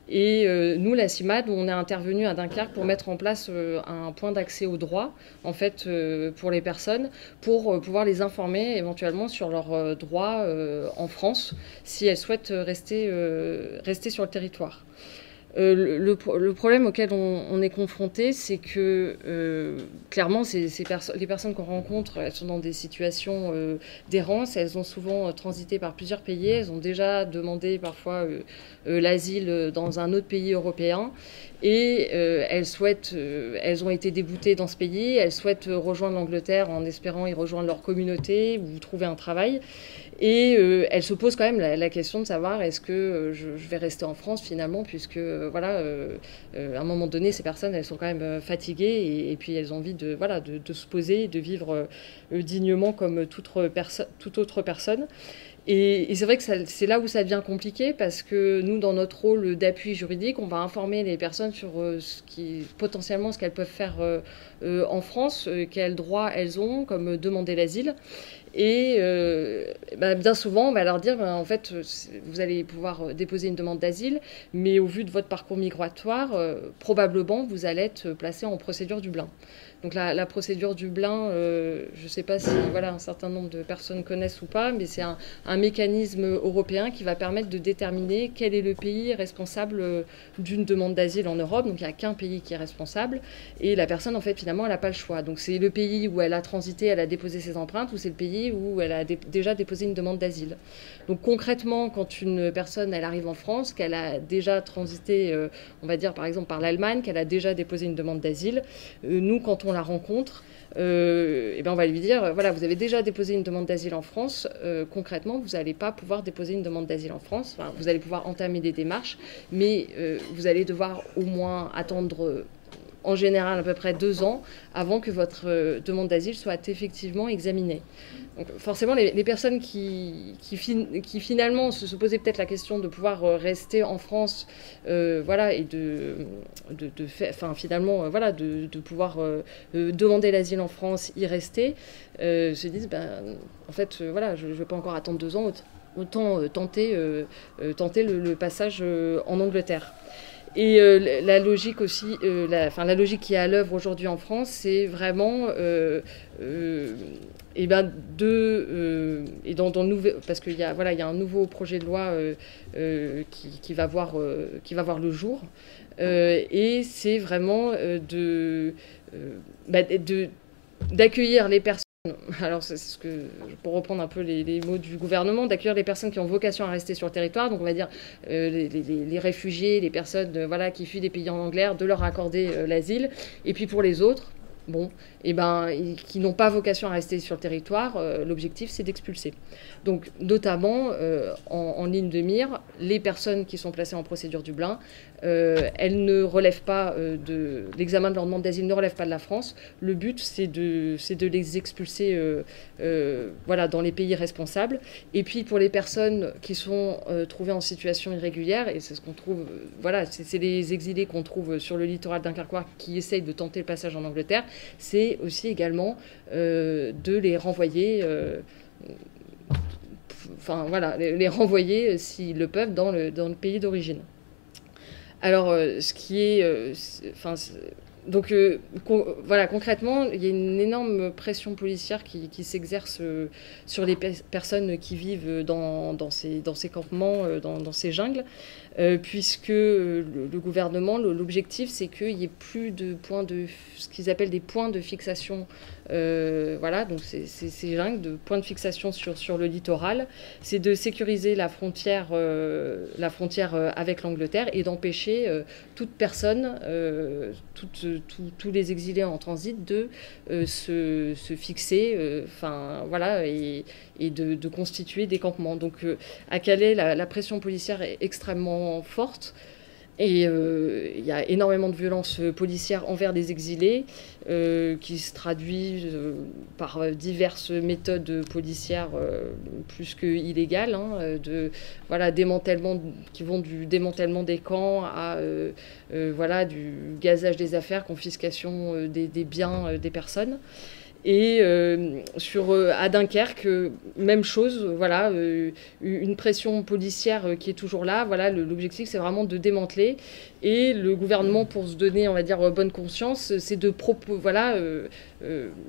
Et nous, la CIMAD, on est intervenu à Dunkerque pour mettre en place un point d'accès au droit, en fait, pour les personnes, pour pouvoir les informer éventuellement sur leurs droits en France, si elles souhaitent rester sur le territoire. Le problème auquel on est confronté, c'est que clairement, les personnes qu'on rencontre, elles sont dans des situations d'errance. Elles ont souvent transité par plusieurs pays. Elles ont déjà demandé parfois l'asile dans un autre pays européen. Et elles ont été déboutées dans ce pays. Elles souhaitent rejoindre l'Angleterre en espérant y rejoindre leur communauté ou trouver un travail. Et elle se pose quand même la question de savoir est-ce que je vais rester en France finalement, puisque à un moment donné, ces personnes, elles sont quand même fatiguées et puis elles ont envie de se poser, de vivre dignement comme toute autre personne. Et c'est vrai que c'est là où ça devient compliqué, parce que nous, dans notre rôle d'appui juridique, on va informer les personnes sur potentiellement ce qu'elles peuvent faire en France, quels droits elles ont, comme demander l'asile. Et bien souvent, on va leur dire, en fait, vous allez pouvoir déposer une demande d'asile, mais au vu de votre parcours migratoire, probablement, vous allez être placé en procédure Dublin. Donc la procédure Dublin, je ne sais pas si un certain nombre de personnes connaissent ou pas, mais c'est un mécanisme européen qui va permettre de déterminer quel est le pays responsable d'une demande d'asile en Europe. Donc il n'y a qu'un pays qui est responsable, et la personne, en fait, finalement, elle n'a pas le choix. Donc c'est le pays où elle a transité, elle a déposé ses empreintes, ou c'est le pays où elle a déjà déposé une demande d'asile. Donc concrètement, quand une personne, elle arrive en France, qu'elle a déjà transité, on va dire par exemple par l'Allemagne, qu'elle a déjà déposé une demande d'asile, nous, quand on la rencontre, on va lui dire, vous avez déjà déposé une demande d'asile en France, concrètement, vous n'allez pas pouvoir déposer une demande d'asile en France. Enfin, vous allez pouvoir entamer des démarches, mais vous allez devoir au moins attendre, en général, à peu près 2 ans avant que votre demande d'asile soit effectivement examinée. Donc forcément, les personnes qui finalement se posaient peut-être la question de pouvoir rester en France, et de pouvoir demander l'asile en France, y rester, se disent, en fait, je ne vais pas encore attendre 2 ans, autant tenter le passage en Angleterre. Et la logique aussi, la logique qui est à l'œuvre aujourd'hui en France, c'est vraiment parce qu'il y a un nouveau projet de loi qui va voir le jour, et c'est vraiment d'accueillir les personnes. Alors, c'est ce que, pour reprendre un peu les mots du gouvernement, d'accueillir les personnes qui ont vocation à rester sur le territoire, donc on va dire les réfugiés, les personnes qui fuient des pays en Angleterre, de leur accorder l'asile. Et puis pour les autres, qui n'ont pas vocation à rester sur le territoire, l'objectif c'est d'expulser. Donc notamment en ligne de mire, les personnes qui sont placées en procédure Dublin, elles ne relèvent pas l'examen de leur demande d'asile ne relève pas de la France. Le but c'est de les expulser dans les pays responsables. Et puis pour les personnes qui sont trouvées en situation irrégulière, et c'est ce qu'on trouve, c'est les exilés qu'on trouve sur le littoral dunkerquois qui essayent de tenter le passage en Angleterre, c'est aussi également de les renvoyer, les renvoyer s'ils le peuvent dans le pays d'origine. Alors, concrètement, il y a une énorme pression policière qui s'exerce sur les personnes qui vivent dans ces campements, dans ces jungles, puisque le gouvernement, l'objectif, c'est qu'il n'y ait plus de ce qu'ils appellent des points de fixation. Donc ces jungles, de points de fixation sur le littoral, c'est de sécuriser la frontière avec l'Angleterre et d'empêcher toute personne, tous les exilés en transit de se fixer, et de constituer des campements. Donc à Calais, la pression policière est extrêmement forte. Et il y a énormément de violences policières envers des exilés qui se traduisent par diverses méthodes policières plus que illégales, démantèlement, qui vont du démantèlement des camps à du gazage des affaires, confiscation des biens des personnes. Et à Dunkerque, même chose, une pression policière qui est toujours là. L'objectif, c'est vraiment de démanteler. Et le gouvernement, pour se donner, on va dire, bonne conscience, c'est de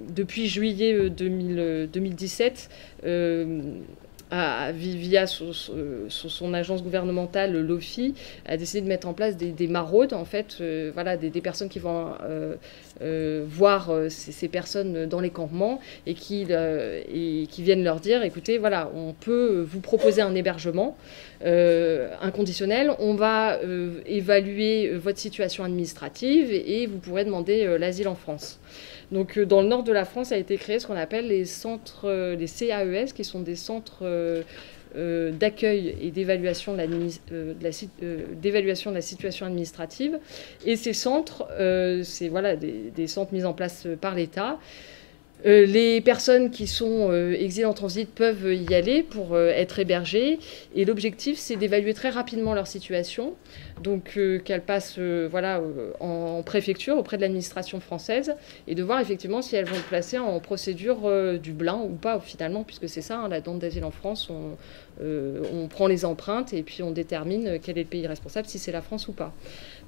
depuis juillet 2017, via son agence gouvernementale, l'OFI, a décidé de mettre en place des maraudes, en fait, des personnes qui vont voir ces personnes dans les campements et qui viennent leur dire, écoutez, on peut vous proposer un hébergement inconditionnel, on va évaluer votre situation administrative et vous pourrez demander l'asile en France. Donc, dans le nord de la France a été créé ce qu'on appelle les centres, les CAES, qui sont des centres d'accueil et d'évaluation d'évaluation de la situation administrative. Et ces centres, c'est des centres mis en place par l'État. Les personnes qui sont exilées en transit peuvent y aller pour être hébergées. Et l'objectif, c'est d'évaluer très rapidement leur situation. Donc qu'elles passent en préfecture auprès de l'administration française et de voir effectivement si elles vont être placées en procédure Dublin ou pas finalement, puisque c'est ça, la demande d'asile en France, on prend les empreintes et puis on détermine quel est le pays responsable, si c'est la France ou pas.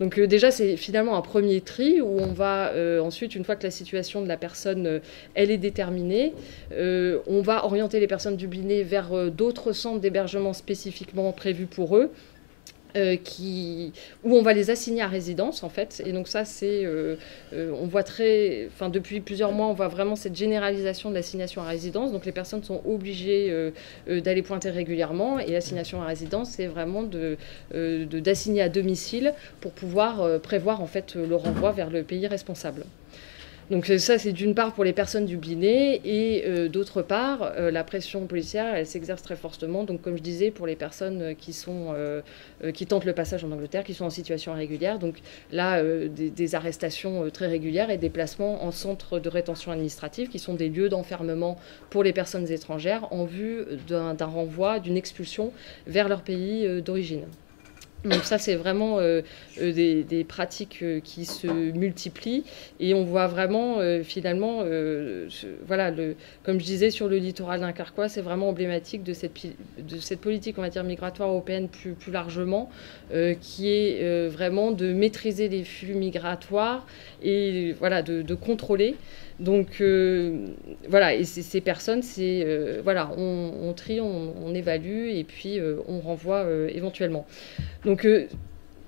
Donc déjà, c'est finalement un premier tri où on va ensuite, une fois que la situation de la personne, elle est déterminée, on va orienter les personnes dublinées vers d'autres centres d'hébergement spécifiquement prévus pour eux, où on va les assigner à résidence, en fait. Et donc ça, c'est... on voit depuis plusieurs mois, on voit vraiment cette généralisation de l'assignation à résidence. Donc les personnes sont obligées d'aller pointer régulièrement. Et l'assignation à résidence, c'est vraiment d'assigner à domicile pour pouvoir prévoir, en fait, le renvoi vers le pays responsable. Donc ça, c'est d'une part pour les personnes dublinées et d'autre part, la pression policière, elle s'exerce très fortement. Donc comme je disais, pour les personnes qui tentent le passage en Angleterre, qui sont en situation irrégulière. Donc là, des arrestations très régulières et des placements en centre de rétention administrative, qui sont des lieux d'enfermement pour les personnes étrangères en vue d'un renvoi, d'une expulsion vers leur pays d'origine. Donc ça, c'est vraiment des pratiques qui se multiplient et on voit vraiment finalement, comme je disais, sur le littoral dunkerquois, c'est vraiment emblématique de cette politique, on va dire, migratoire européenne plus largement, qui est vraiment de maîtriser les flux migratoires et de contrôler. Donc et ces personnes, on trie, on évalue et puis on renvoie éventuellement. Donc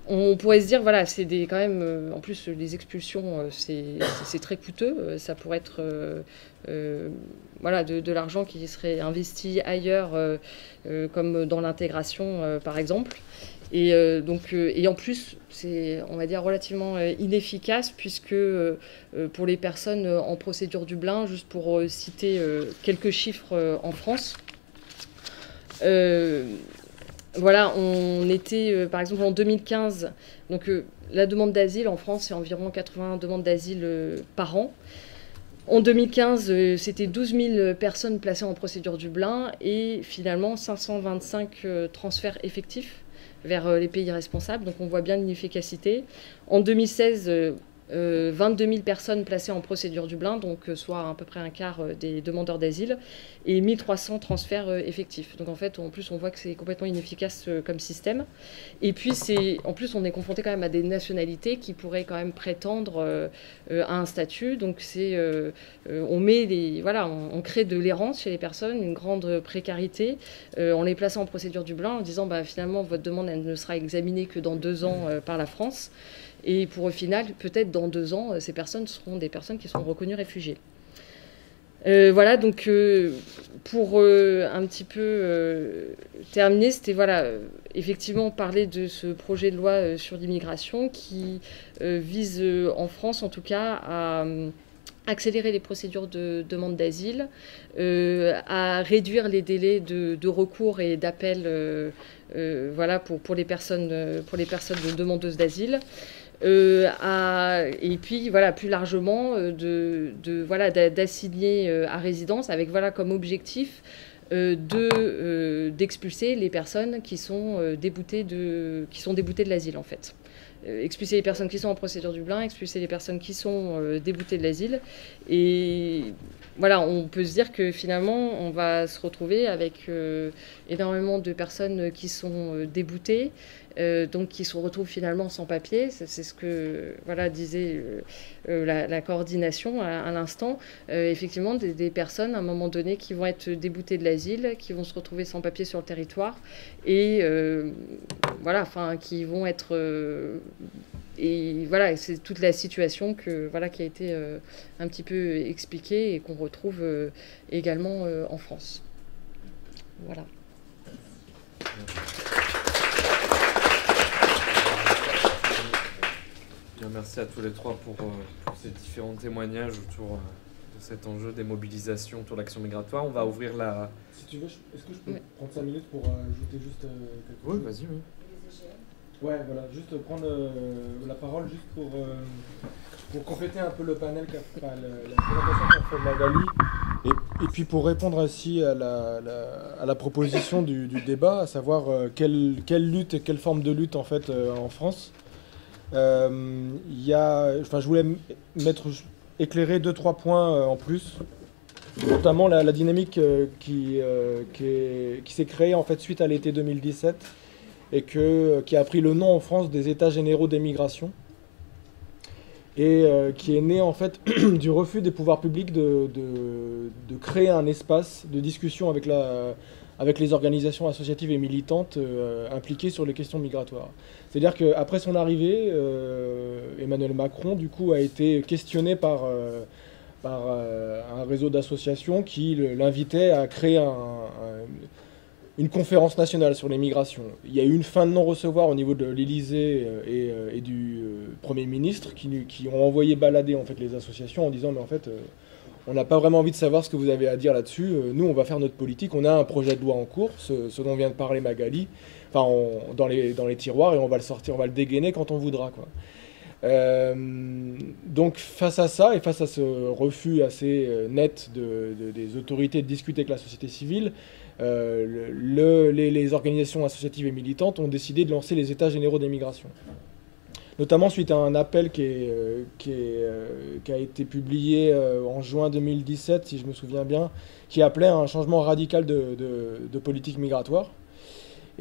on pourrait se dire, c'est quand même, en plus les expulsions, c'est très coûteux, ça pourrait être de l'argent qui serait investi ailleurs, comme dans l'intégration par exemple. Et en plus, c'est, on va dire, relativement inefficace, puisque pour les personnes en procédure Dublin, juste pour citer quelques chiffres en France, voilà, on était, par exemple, en 2015, donc la demande d'asile en France, c'est environ 80 demandes d'asile par an. En 2015, c'était 12 000 personnes placées en procédure Dublin et finalement 525 transferts effectifs vers les pays responsables. Donc on voit bien l'inefficacité. En 2016, 22 000 personnes placées en procédure Dublin, donc soit à peu près un quart des demandeurs d'asile, et 1300 transferts effectifs. Donc en fait, en plus, on voit que c'est complètement inefficace comme système. Et puis, en plus, on est confronté quand même à des nationalités qui pourraient quand même prétendre à un statut. Donc on crée de l'errance chez les personnes, une grande précarité, en les plaçant en procédure Dublin, en disant finalement, votre demande elle ne sera examinée que dans 2 ans par la France. Et pour au final, peut-être dans 2 ans, ces personnes seront des personnes qui seront reconnues réfugiées. Voilà, donc pour un petit peu terminer, c'était effectivement parler de ce projet de loi sur l'immigration qui vise en France en tout cas à accélérer les procédures de demande d'asile, à réduire les délais de recours et d'appel pour les personnes demandeuses d'asile. Et puis plus largement d'assigner à résidence avec comme objectif d'expulser les personnes qui sont déboutées de l'asile en fait. Expulser les personnes qui sont en procédure Dublin, expulser les personnes qui sont déboutées de l'asile. Et voilà, on peut se dire que finalement on va se retrouver avec énormément de personnes qui sont déboutées, donc qui se retrouvent finalement sans papier. C'est ce que disait la coordination à l'instant. Effectivement, des personnes à un moment donné qui vont être déboutées de l'asile, qui vont se retrouver sans papier sur le territoire et qui vont être et voilà, c'est toute la situation qui a été un petit peu expliquée et qu'on retrouve également en France. Voilà. Bien, merci à tous les trois pour ces différents témoignages autour de cet enjeu des mobilisations autour de l'action migratoire. On va ouvrir la... Si tu veux, est-ce que je peux prendre 5 minutes pour ajouter juste quelque chose ? Oui, vas-y, oui. Ouais, voilà, juste prendre la parole juste pour compléter un peu le panel, la présentation qu'a fait Magali, et puis pour répondre aussi à la proposition du débat, à savoir quelle lutte et quelle forme de lutte en fait en France. Je voulais éclairer 2-3 points en plus, notamment la dynamique qui s'est créée en fait suite à l'été 2017 et qui a pris le nom en France des États généraux des migrations et qui est né en fait du refus des pouvoirs publics de créer un espace de discussion avec les organisations associatives et militantes impliquées sur les questions migratoires. C'est-à-dire qu'après son arrivée, Emmanuel Macron du coup a été questionné par un réseau d'associations qui l'invitait à créer une conférence nationale sur les migrations. Il y a eu une fin de non-recevoir au niveau de l'Élysée et du Premier ministre qui ont envoyé balader en fait les associations en disant mais en fait on n'a pas vraiment envie de savoir ce que vous avez à dire là-dessus. Nous on va faire notre politique, on a un projet de loi en cours, ce dont vient de parler Magali, dans les tiroirs et on va le sortir, on va le dégainer quand on voudra quoi. Donc face à ça et face à ce refus assez net des autorités de discuter avec la société civile, les organisations associatives et militantes ont décidé de lancer les États généraux des migrations. Notamment suite à un appel qui a été publié en juin 2017, si je me souviens bien, qui appelait à un changement radical de politique migratoire.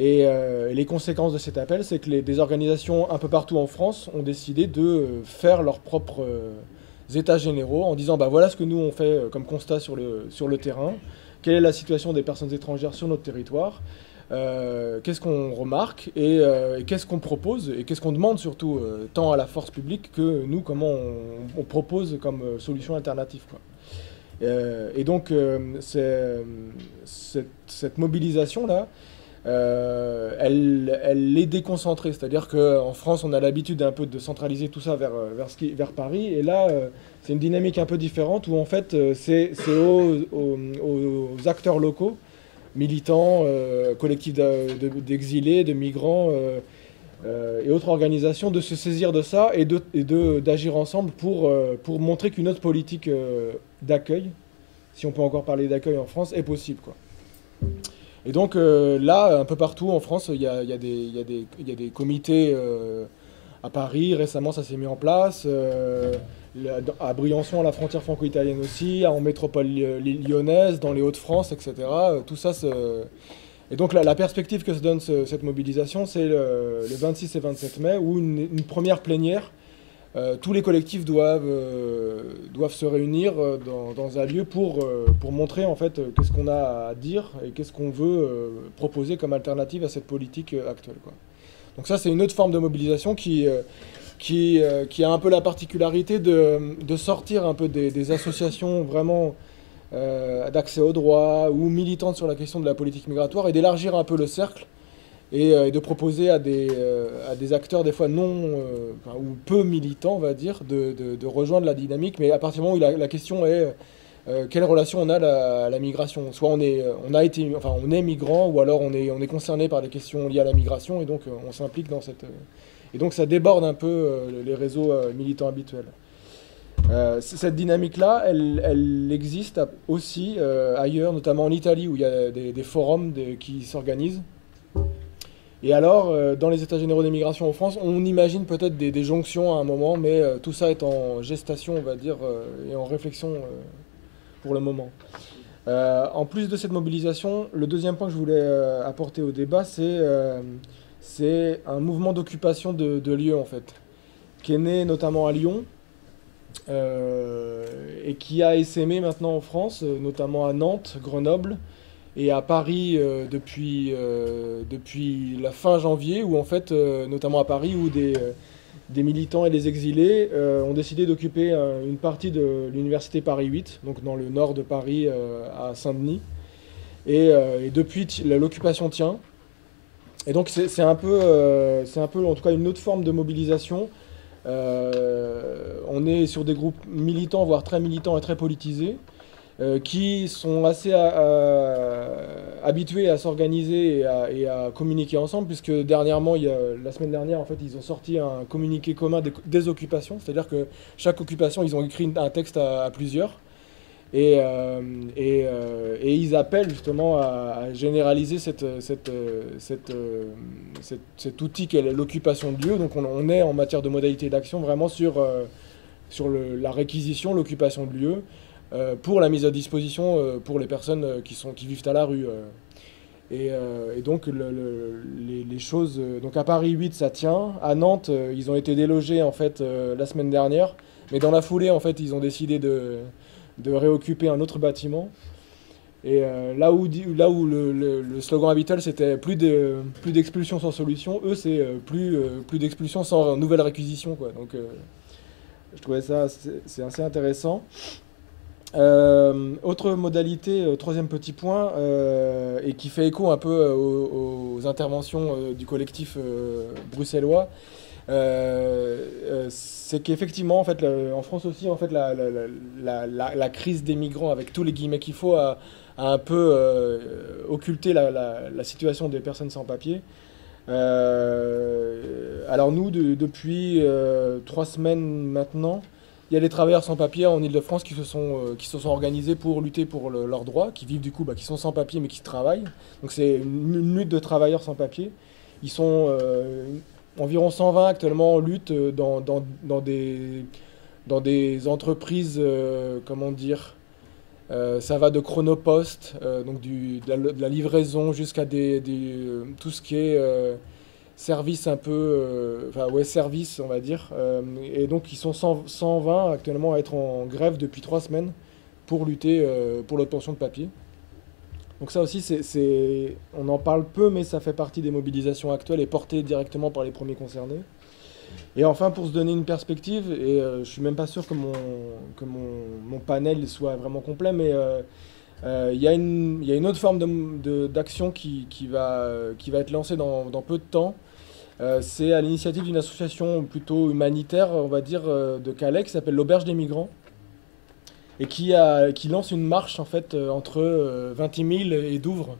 Et les conséquences de cet appel, c'est que des organisations un peu partout en France ont décidé de faire leurs propres états généraux en disant voilà ce que nous on fait comme constat sur le terrain, quelle est la situation des personnes étrangères sur notre territoire, qu'est-ce qu'on remarque et qu'est-ce qu'on propose et qu'est-ce qu'on demande surtout tant à la force publique que nous comment on propose comme solution alternative quoi. Et donc cette mobilisation là elle est déconcentrée. C'est-à-dire qu'en France, on a l'habitude un peu de centraliser tout ça vers Paris. Et là, c'est une dynamique un peu différente où en fait, c'est aux acteurs locaux, militants, collectifs d'exilés, de migrants et autres organisations de se saisir de ça et d'agir ensemble pour montrer qu'une autre politique d'accueil, si on peut encore parler d'accueil en France, est possible, quoi. Et donc là, un peu partout en France, il y a des comités à Paris. Récemment, ça s'est mis en place. À Briançon, à la frontière franco-italienne aussi, en métropole lyonnaise, dans les Hauts-de-France, etc. Tout ça, et donc la perspective que se donne cette mobilisation, c'est le 26 et 27 mai, où une première plénière. Tous les collectifs doivent se réunir dans un lieu pour montrer en fait qu'est-ce qu'on a à dire et qu'est-ce qu'on veut proposer comme alternative à cette politique actuelle, quoi. Donc ça, c'est une autre forme de mobilisation qui a un peu la particularité de sortir un peu des associations vraiment d'accès au droit ou militantes sur la question de la politique migratoire et d'élargir un peu le cercle et de proposer à des acteurs des fois ou peu militants, on va dire, de rejoindre la dynamique. Mais à partir du moment où la question est quelle relation on a à la migration. Soit on est migrant, ou alors on est concerné par des questions liées à la migration, et donc on s'implique dans cette... et donc ça déborde un peu les réseaux militants habituels. Cette dynamique-là, elle existe aussi ailleurs, notamment en Italie, où il y a des forums qui s'organisent. Et alors, dans les États généraux des migrations en France, on imagine peut-être des jonctions à un moment, mais tout ça est en gestation, on va dire, et en réflexion pour le moment. En plus de cette mobilisation, le deuxième point que je voulais apporter au débat, c'est un mouvement d'occupation de lieux, en fait, qui est né notamment à Lyon, et qui a essaimé maintenant en France, notamment à Nantes, Grenoble, et à Paris depuis la fin janvier, où en fait, notamment à Paris, où des militants et des exilés ont décidé d'occuper une partie de l'université Paris 8, donc dans le nord de Paris, à Saint-Denis. Et depuis, l'occupation tient. Et donc c'est un peu, en tout cas, une autre forme de mobilisation. On est sur des groupes militants, voire très militants et très politisés, qui sont assez habitués à s'organiser et à communiquer ensemble, puisque dernièrement, la semaine dernière, en fait, ils ont sorti un communiqué commun des occupations, c'est-à-dire que chaque occupation, ils ont écrit un texte à plusieurs, et ils appellent justement à généraliser cet outil qu'est l'occupation de lieu. Donc on est en matière de modalité d'action vraiment sur la réquisition, l'occupation de lieu, pour la mise à disposition pour les personnes qui vivent à la rue. Et donc les choses... donc à Paris 8, ça tient. À Nantes, ils ont été délogés en fait la semaine dernière. Mais dans la foulée, en fait, ils ont décidé de réoccuper un autre bâtiment. Et là où le slogan habituel, c'était plus d'expulsion sans solution, eux, c'est plus d'expulsion sans nouvelle réquisition, quoi. Donc je trouvais ça c'est assez intéressant. Autre modalité, troisième petit point, et qui fait écho un peu aux interventions du collectif bruxellois, c'est qu'effectivement, en fait, en France aussi, en fait, la crise des migrants, avec tous les guillemets qu'il faut, a un peu occulté la situation des personnes sans papier. Alors nous, depuis 3 semaines maintenant, il y a des travailleurs sans papier en Ile-de-France qui se sont organisés pour lutter pour leurs droits, qui vivent du coup, qui sont sans papier mais qui travaillent. Donc c'est une lutte de travailleurs sans papier. Ils sont environ 120 actuellement en lutte dans des entreprises, comment dire, ça va de Chronopost, donc de la livraison jusqu'à tout ce qui est service un peu, service on va dire. Et donc ils sont 120 actuellement à être en grève depuis 3 semaines pour lutter pour l'obtention de papier. Donc ça aussi, on en parle peu, mais ça fait partie des mobilisations actuelles et portées directement par les premiers concernés. Et enfin, pour se donner une perspective, et je suis même pas sûr que mon panel soit vraiment complet, mais Il y a une autre forme d'action qui va être lancée dans peu de temps. C'est à l'initiative d'une association plutôt humanitaire, on va dire, de Calais, qui s'appelle l'Auberge des Migrants, et qui lance une marche en fait entre Vintimille et Douvres,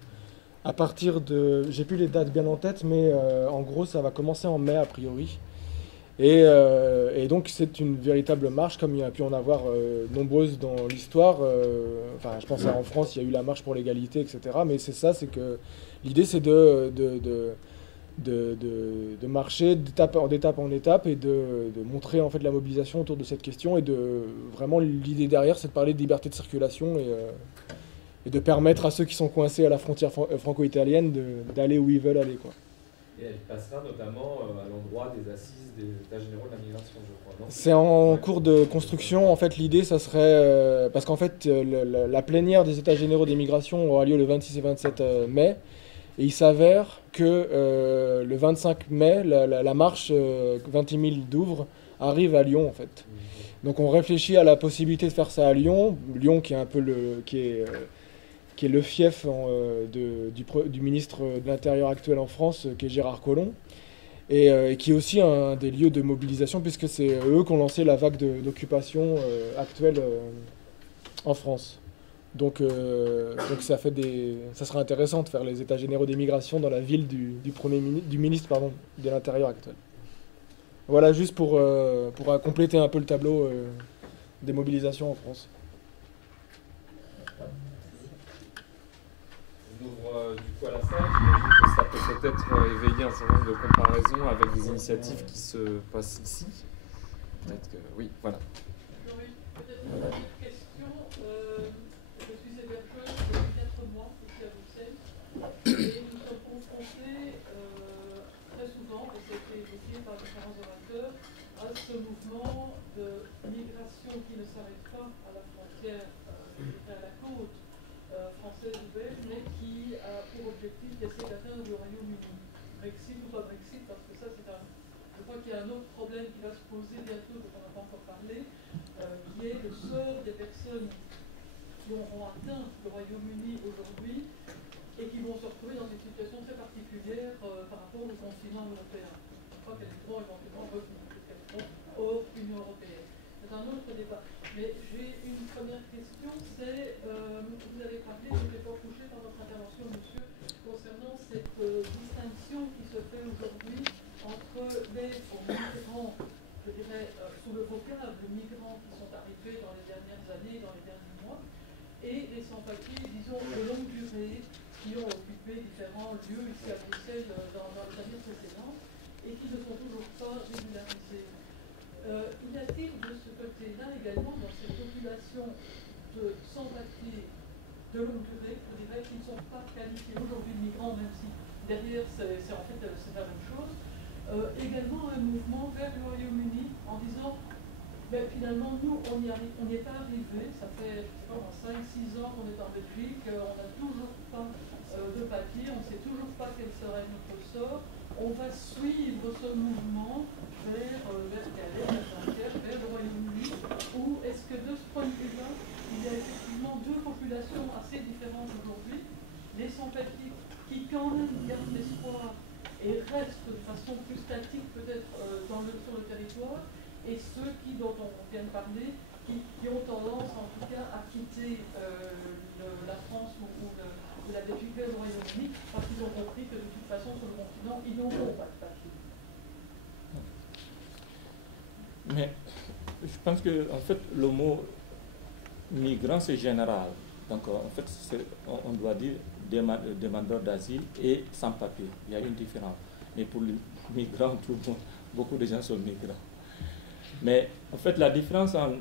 à partir de, j'ai plus les dates bien en tête, mais en gros ça va commencer en mai a priori. Et donc c'est une véritable marche, comme il y a pu en avoir nombreuses dans l'histoire. Enfin, je pense qu'en France, il y a eu la marche pour l'égalité, etc. Mais c'est ça, c'est que l'idée, c'est de marcher d'étape en étape et de montrer en fait la mobilisation autour de cette question. Et vraiment, l'idée derrière, c'est de parler de liberté de circulation et de permettre à ceux qui sont coincés à la frontière franco-italienne d'aller où ils veulent aller, quoi. Et elle passera notamment à l'endroit des assises des États généraux de la migration, je crois, non? C'est en cours de construction. En fait, l'idée, ça serait... parce qu'en fait, la plénière des États généraux des migrations aura lieu le 26 et 27 mai. Et il s'avère que le 25 mai, la marche 20 000 Douvres arrive à Lyon, en fait. Donc on réfléchit à la possibilité de faire ça à Lyon. Lyon qui est un peu qui est le fief du ministre de l'Intérieur actuel en France, qui est Gérard Collomb, et qui est aussi un des lieux de mobilisation, puisque c'est eux qui ont lancé la vague d'occupation actuelle en France. Donc ça sera intéressant de faire les états généraux des migrations dans la ville du ministre de l'Intérieur actuel. Voilà, juste pour compléter un peu le tableau des mobilisations en France. On ouvre du coup à la salle, j'imagine que ça peut peut-être éveiller un certain nombre de comparaisons avec des initiatives qui se passent ici. Peut-être que oui, voilà. J'aurais peut-être une petite question. Je suis hébergeuse depuis 4 mois ici à Bruxelles et nous sommes confrontés très souvent, et ça a été évoqué par différents orateurs, à ce mouvement de migration qui ne s'arrête pas à la frontière, à la côte française ou belge, mais qui a pour objectif d'essayer d'atteindre le Royaume-Uni. Brexit ou pas Brexit, parce que ça c'est je crois qu'il y a un autre problème qui va se poser bientôt, dont on n'a pas encore parlé, qui est le sort des personnes qui auront atteint le Royaume-Uni aujourd'hui et qui vont se retrouver dans une situation très particulière par rapport au continent européen. Je crois qu'elles pourront éventuellement revenir, qu'elles seront hors Union européenne. C'est un autre débat. Mais j'ai une première question, c'est, vous avez parlé, je n'étais pas touché par votre intervention, monsieur, concernant cette distinction qui se fait aujourd'hui entre les migrants, je dirais, sous le vocable migrants qui sont arrivés dans les dernières années, dans les derniers mois, et les sans-papiers, disons, de longue durée, qui ont occupé différents lieux ici à Bruxelles dans les années précédentes, et qui ne sont toujours pas régularisés. Y a-t-il de ce côté-là également, dans cette population de sans-papiers de longue durée, je dirais, qui ne sont pas qualifiés aujourd'hui de migrants, même si derrière c'est en fait c'est la même chose, également un mouvement vers le Royaume-Uni en disant ben, finalement nous on n'y est pas arrivé, ça fait 5-6 ans qu'on est en Belgique, on n'a toujours pas de papier, on ne sait toujours pas quel serait notre sort, on va suivre ce mouvement vers Calais, la frontière, vers le Royaume-Uni, ou est-ce que de ce point de vue-là, il y a effectivement deux populations assez différentes aujourd'hui, les sans-papiers qui quand même gardent l'espoir et restent de façon plus statique peut-être sur le territoire, et ceux dont on vient de parler, qui ont tendance en tout cas à quitter la France ou la Belgique vers le Royaume-Uni, parce qu'ils ont compris que de toute façon sur le continent, ils n'auront pas de papier. Mais je pense que en fait le mot migrant c'est général. Donc en fait on doit dire demandeur d'asile et sans papier. Il y a une différence. Mais pour les migrants, beaucoup de gens sont migrants. Mais en fait la différence entre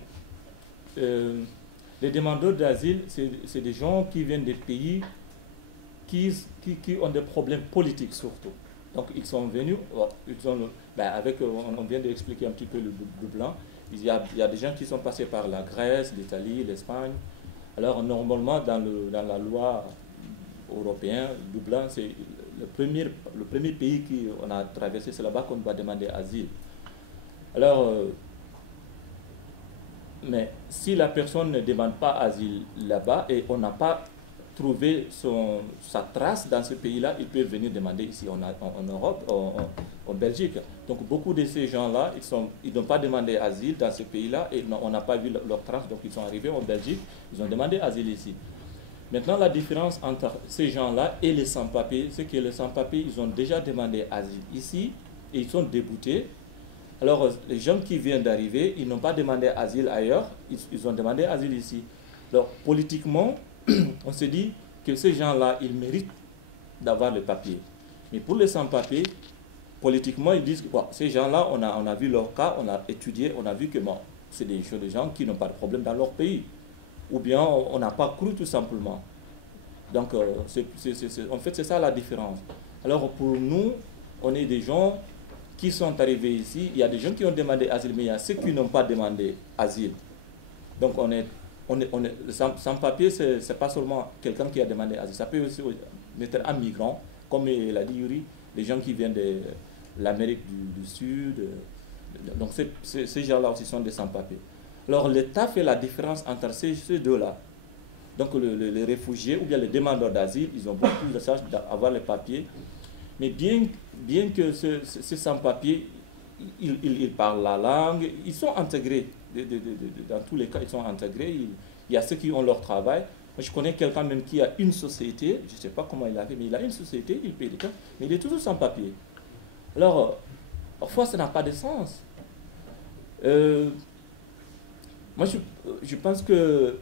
les demandeurs d'asile, c'est des gens qui viennent des pays qui ont des problèmes politiques surtout. Donc ils sont venus, on vient d'expliquer un petit peu le blanc. Il y a des gens qui sont passés par la Grèce, l'Italie, l'Espagne. Alors normalement dans la loi européenne, Dublin, c'est le premier pays qu'on a traversé, c'est là-bas qu'on doit demander asile. Alors Mais si la personne ne demande pas asile là-bas et on n'a pas trouvé sa trace dans ce pays-là, il peut venir demander ici en Europe, en Belgique. Donc beaucoup de ces gens-là, ils n'ont pas demandé asile dans ce pays-là et on n'a pas vu leur trace, donc ils sont arrivés en Belgique, ils ont demandé asile ici. Maintenant, la différence entre ces gens-là et les sans-papiers, c'est que les sans-papiers, ils ont déjà demandé asile ici et ils sont déboutés. Alors, les gens qui viennent d'arriver, ils n'ont pas demandé asile ailleurs, ils ont demandé asile ici. Alors, politiquement, on se dit que ces gens-là, ils méritent d'avoir le papier. Mais pour les sans-papiers, politiquement, ils disent que bon, ces gens-là, on a vu leur cas, on a étudié, on a vu que bon, c'est des gens qui n'ont pas de problème dans leur pays. Ou bien on n'a pas cru tout simplement. Donc, en fait, c'est ça la différence. Alors, pour nous, on est des gens qui sont arrivés ici. Il y a des gens qui ont demandé asile, mais il y a ceux qui n'ont pas demandé asile. Donc, sans papier, ce n'est pas seulement quelqu'un qui a demandé asile. Ça peut aussi être un migrant, comme l'a dit Yuri, des gens qui viennent de l'Amérique du Sud. Donc, ces gens-là aussi sont des sans-papiers. Alors, l'État fait la différence entre ces deux-là. Donc, les réfugiés ou bien les demandeurs d'asile, ils ont beaucoup de charge d'avoir les papiers. Mais bien que ces sans-papiers, ils parlent la langue, ils sont intégrés. Dans tous les cas, ils sont intégrés. Il y a ceux qui ont leur travail. Moi, je connais quelqu'un même qui a une société, je ne sais pas comment il a fait, mais il a une société, il paye des cas, mais il est toujours sans papier. Alors, parfois, ça n'a pas de sens. Moi, je pense que,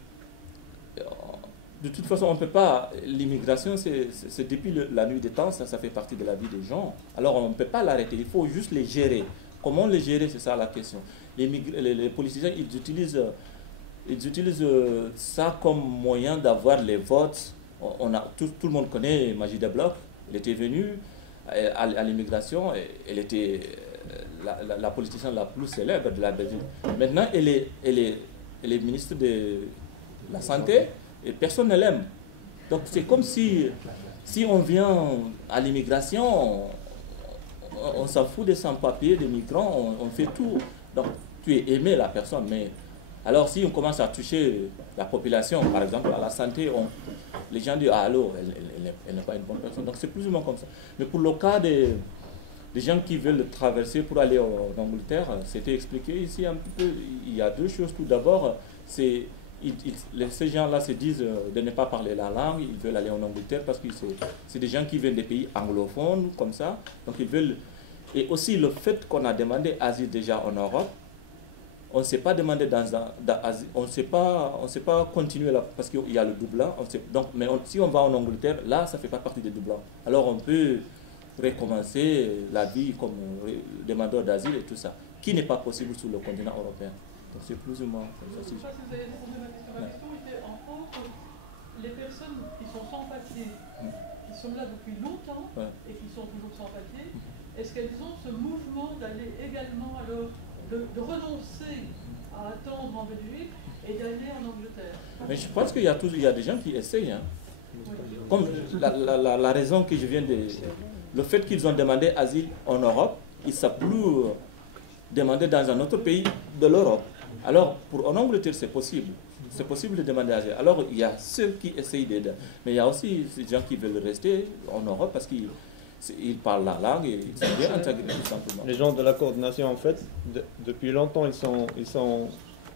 de toute façon, on ne peut pas... L'immigration, c'est depuis la nuit des temps, ça fait partie de la vie des gens. Alors, on ne peut pas l'arrêter, il faut juste les gérer. Comment les gérer, c'est ça la question. Les politiciens, ils utilisent ça comme moyen d'avoir les votes. Tout le monde connaît Magida Bloch, elle était venue à l'immigration, elle était la politicienne la plus célèbre de la Belgique. Maintenant, elle est ministre de la Santé et personne ne l'aime. Donc c'est comme si on vient à l'immigration, on s'en fout des sans-papiers, des migrants, on fait tout. Donc tu es aimé la personne, mais alors si on commence à toucher la population, par exemple à la santé, les gens disent « Ah, allô, elle n'est pas une bonne personne ». Donc c'est plus ou moins comme ça. Mais pour le cas des gens qui veulent traverser pour aller en Angleterre, c'était expliqué ici un petit peu. Il y a deux choses. Tout d'abord, ces gens-là se disent de ne pas parler la langue, ils veulent aller en Angleterre parce que c'est des gens qui viennent des pays anglophones, comme ça. Donc ils veulent... Et aussi le fait qu'on a demandé asile déjà en Europe, on ne s'est pas demandé on ne sait pas continuer là, parce qu'il y a le Dublin. Mais si on va en Angleterre, là, ça ne fait pas partie des Dublin. Alors on peut recommencer la vie comme demandeur d'asile et tout ça, qui n'est pas possible sur le continent européen. Donc c'est plus ou moins comme ça. Je ne sais pas si vous avez répondu à ma question. Ma question était en France, les personnes qui sont sans papier, qui sont là depuis longtemps et qui sont toujours sans papier, est-ce qu'elles ont ce mouvement d'aller également alors de renoncer à attendre en Belgique et d'aller en Angleterre? Mais je pense qu'il y a des gens qui essayent. Hein. Comme la raison que je viens de... Le fait qu'ils ont demandé asile en Europe, ils ne savent plus demander dans un autre pays de l'Europe. Alors, en Angleterre, c'est possible. C'est possible de demander asile. Alors, il y a ceux qui essayent d'aider. Mais il y a aussi des gens qui veulent rester en Europe parce qu'ils parlent la langue et ils sont bien intégrés, tout simplement. Les gens de la coordination, en fait, depuis longtemps, ils sont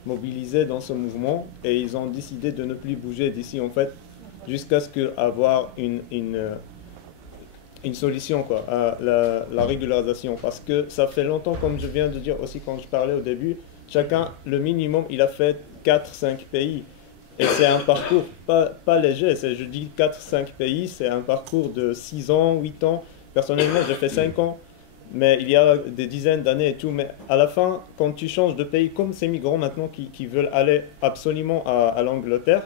mobilisés dans ce mouvement et ils ont décidé de ne plus bouger d'ici, en fait, jusqu'à ce qu'avoir une solution quoi, à la régularisation. Parce que ça fait longtemps, comme je viens de dire aussi quand je parlais au début, chacun, le minimum, il a fait 4-5 pays. Et c'est un parcours pas léger. Je dis 4-5 pays, c'est un parcours de 6 ans, 8 ans. Personnellement, j'ai fait 5 ans. Mais il y a des dizaines d'années et tout. Mais à la fin, quand tu changes de pays, comme ces migrants maintenant qui veulent aller absolument à l'Angleterre,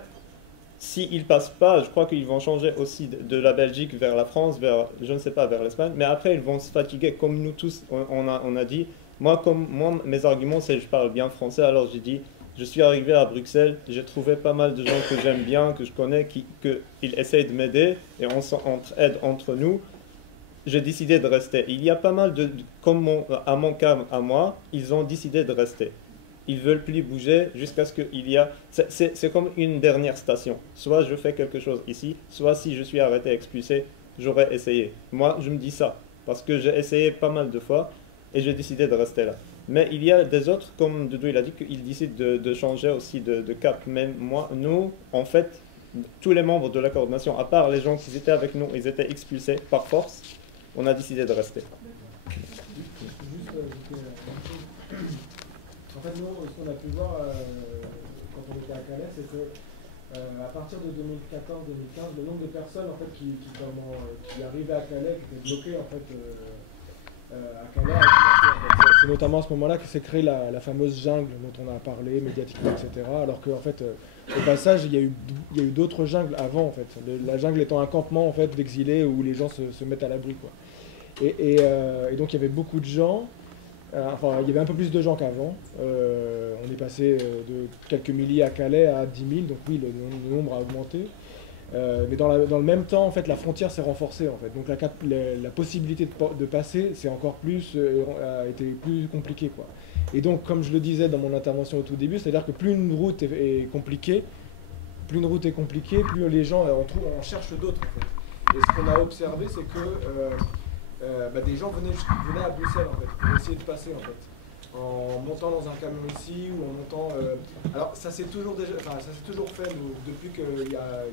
s'ils ne passent pas, je crois qu'ils vont changer aussi de la Belgique vers la France, vers, je ne sais pas, vers l'Espagne. Mais après, ils vont se fatiguer, comme nous tous, on a dit. Moi, mes arguments, c'est je parle bien français. Alors j'ai dit, je suis arrivé à Bruxelles, j'ai trouvé pas mal de gens que j'aime bien, que je connais, qu'ils essayent de m'aider et on s'entraide entre nous. J'ai décidé de rester. Il y a pas mal comme à mon cas, à moi, ils ont décidé de rester. ils veulent plus bouger jusqu'à ce qu'il y a... C'est comme une dernière station. Soit je fais quelque chose ici, soit si je suis arrêté, expulsé, j'aurais essayé. Moi, je me dis ça, parce que j'ai essayé pas mal de fois et j'ai décidé de rester là. Mais il y a des autres, comme Doudou il a dit, qu'ils décident de changer aussi de cap. Mais moi, nous, en fait, tous les membres de la coordination, à part les gens qui étaient avec nous, ils étaient expulsés par force, on a décidé de rester. En fait, nous, ce qu'on a pu voir quand on était à Calais, c'est que à partir de 2014-2015, le nombre de personnes en fait, qui arrivaient à Calais, qui étaient bloquées en fait, à Calais, c'est notamment à ce moment-là que s'est créée la fameuse jungle dont on a parlé médiatiquement, etc. Alors qu'en fait, au passage, il y a eu d'autres jungles avant, en fait. La jungle étant un campement en fait, d'exilés où les gens se mettent à l'abri, quoi. Et donc il y avait beaucoup de gens. Enfin, il y avait un peu plus de gens qu'avant. On est passé de quelques milliers à Calais à 10 000, donc oui, le nombre a augmenté. Mais dans le même temps, en fait, la frontière s'est renforcée. En fait. Donc la possibilité de passer, c'est encore plus, a été plus compliqué, quoi. Et donc, comme je le disais dans mon intervention au tout début, c'est-à-dire que plus une route est compliquée, plus les gens en cherchent d'autres, en fait. Et ce qu'on a observé, c'est que des gens venaient à Bruxelles en fait, pour essayer de passer en fait, en montant dans un camion ici ou en montant. Alors ça s'est toujours fait depuis qu'il y a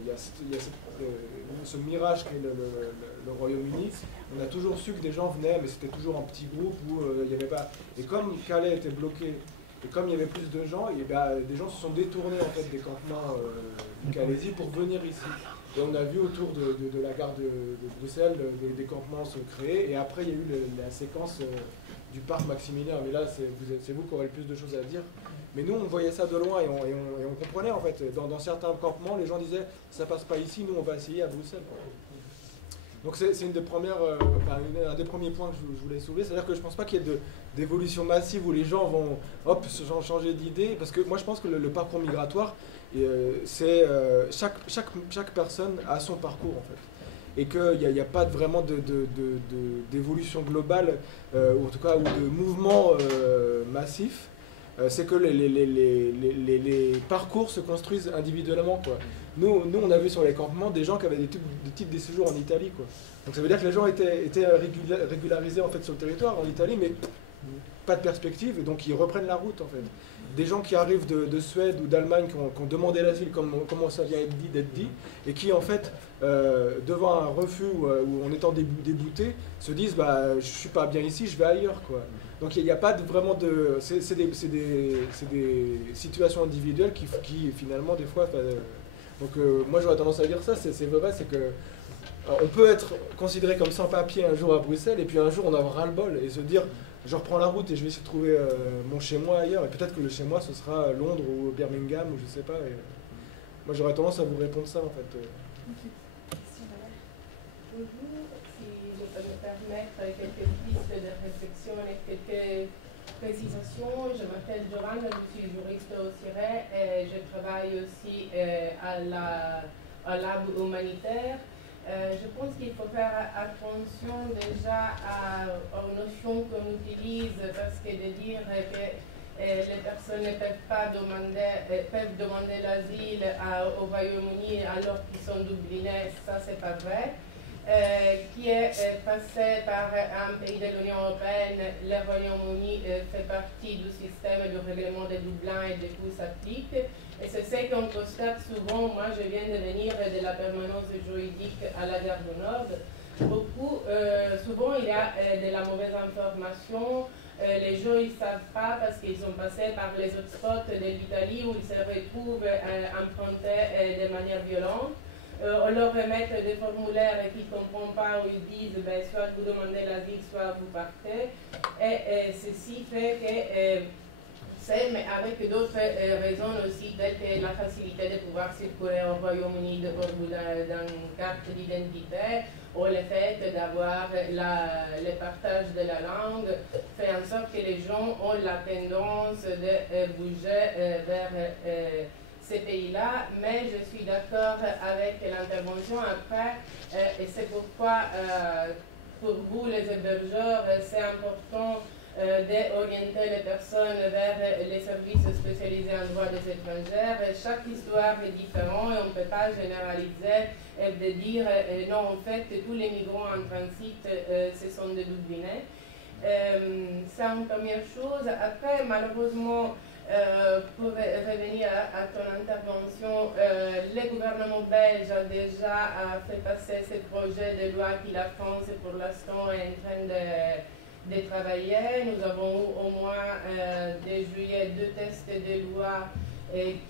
ce mirage qu'est le Royaume-Uni. On a toujours su que des gens venaient, mais c'était toujours en petits groupes où il n'y avait pas. Et comme Calais était bloqué et comme il y avait plus de gens, des gens se sont détournés en fait des campements du Calaisie pour venir ici. Et on a vu autour de la gare de Bruxelles des campements se créer. Et après, il y a eu la séquence du parc Maximilien. Mais là, c'est vous qui aurez le plus de choses à dire. Mais nous, on voyait ça de loin et on comprenait en fait. Dans certains campements, les gens disaient « ça passe pas ici, nous on va essayer à Bruxelles ». Donc c'est une des premières, un des premiers points que je voulais soulever. C'est-à-dire que je ne pense pas qu'il y ait d'évolution massive où les gens vont changer d'idée. Parce que moi, je pense que le parcours migratoire, c'est chaque personne a son parcours en fait, et qu'il n'y a pas vraiment d'évolution globale ou en tout cas ou de mouvement massif. C'est que les parcours se construisent individuellement, quoi. Nous on a vu sur les campements des gens qui avaient des types de séjours en Italie, quoi. Donc ça veut dire que les gens étaient régularisés en fait sur le territoire en Italie, mais pas de perspective, et donc ils reprennent la route en fait. Des gens qui arrivent de Suède ou d'Allemagne qui ont demandé l'asile, comme ça vient d'être dit, et qui en fait, devant un refus ou en étant déboutés, se disent je suis pas bien ici, je vais ailleurs, quoi. Donc il n'y a pas vraiment de... C'est des situations individuelles qui finalement des fois... donc moi j'aurais tendance à dire ça, c'est vrai, c'est que on peut être considéré comme sans-papier un jour à Bruxelles, et puis un jour on avoir ras-le-bol et se dire je reprends la route et je vais essayer de trouver mon chez-moi ailleurs, et peut-être que le chez-moi ce sera Londres ou Birmingham ou je sais pas. Et moi j'aurais tendance à vous répondre ça en fait. Si je peux me permettre quelques pistes de réflexion et quelques précisations. Je m'appelle Giovanna, je suis juriste au CIRE et je travaille aussi à l'AB humanitaire. Je pense qu'il faut faire attention déjà aux notions qu'on utilise, parce que de dire que les personnes ne peuvent demander l'asile au Royaume-Uni alors qu'ils sont dublinés, ça c'est pas vrai. Qui est passé par un pays de l'Union européenne, le Royaume-Uni fait partie du système de règlement de Dublin et du coup s'applique. Et c'est ce qu'on constate souvent. Moi, je viens de venir de la permanence juridique à la Gare du Nord. Souvent, il y a de la mauvaise information. Les gens ne savent pas parce qu'ils sont passés par les hotspots de l'Italie où ils se retrouvent empruntés de manière violente. On leur remet des formulaires qu'ils ne comprennent pas, où ils disent soit vous demandez l'asile, soit vous partez. Et ceci fait que mais avec d'autres raisons aussi, telles que la facilité de pouvoir circuler au Royaume-Uni d'une carte d'identité, ou le fait d'avoir le partage de la langue, fait en sorte que les gens ont la tendance de bouger vers ces pays-là. Mais je suis d'accord avec l'intervention après, et c'est pourquoi pour vous les hébergeurs c'est important d'orienter les personnes vers les services spécialisés en droit des étrangers. Chaque histoire est différente et on ne peut pas généraliser et de dire non, en fait, tous les migrants en transit, ce sont des Dublinais. C'est une première chose. Après, malheureusement, pour revenir à ton intervention, le gouvernement belge a déjà fait passer ce projet de loi qui la France pour l'instant est en train de travailler. Nous avons eu au moins dès juillet 2 textes de loi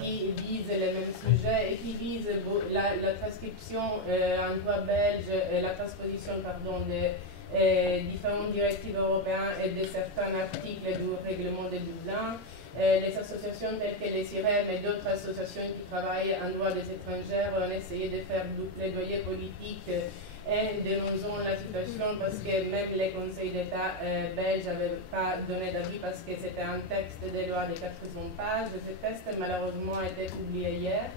qui visent les mêmes sujets et qui visent la transcription en droit belge, la transposition de différentes directives européennes et de certains articles du règlement de Dublin. Les associations telles que les CIREM et d'autres associations qui travaillent en droit des étrangers ont essayé de faire du plaidoyer politique et dénonçant la situation parce que même les conseils d'État belges n'avaient pas donné d'avis parce que c'était un texte de loi de 400 pages. Ce texte malheureusement a été publié hier.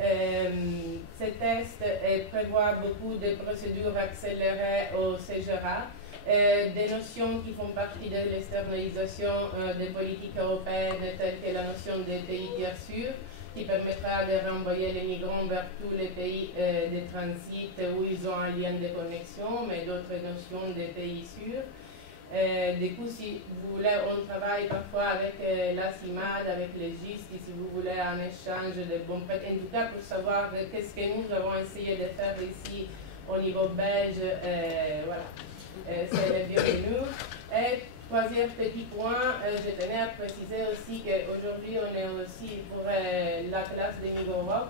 Ce texte prévoit beaucoup de procédures accélérées au CGRA, des notions qui font partie de l'externalisation des politiques européennes telles que la notion des pays tiers sûrs, qui permettra de renvoyer les migrants vers tous les pays de transit où ils ont un lien de connexion, mais d'autres notions des pays sûrs. Du coup, si vous voulez, on travaille parfois avec la CIMAD, avec les GIST, si vous voulez un échange de bonnes pratiques, en tout cas pour savoir qu'est-ce que nous avons essayé de faire ici au niveau belge. Voilà, c'est le bienvenu. Et troisième petit point, je tenais à préciser aussi qu'aujourd'hui, on est aussi pour la classe des Migros.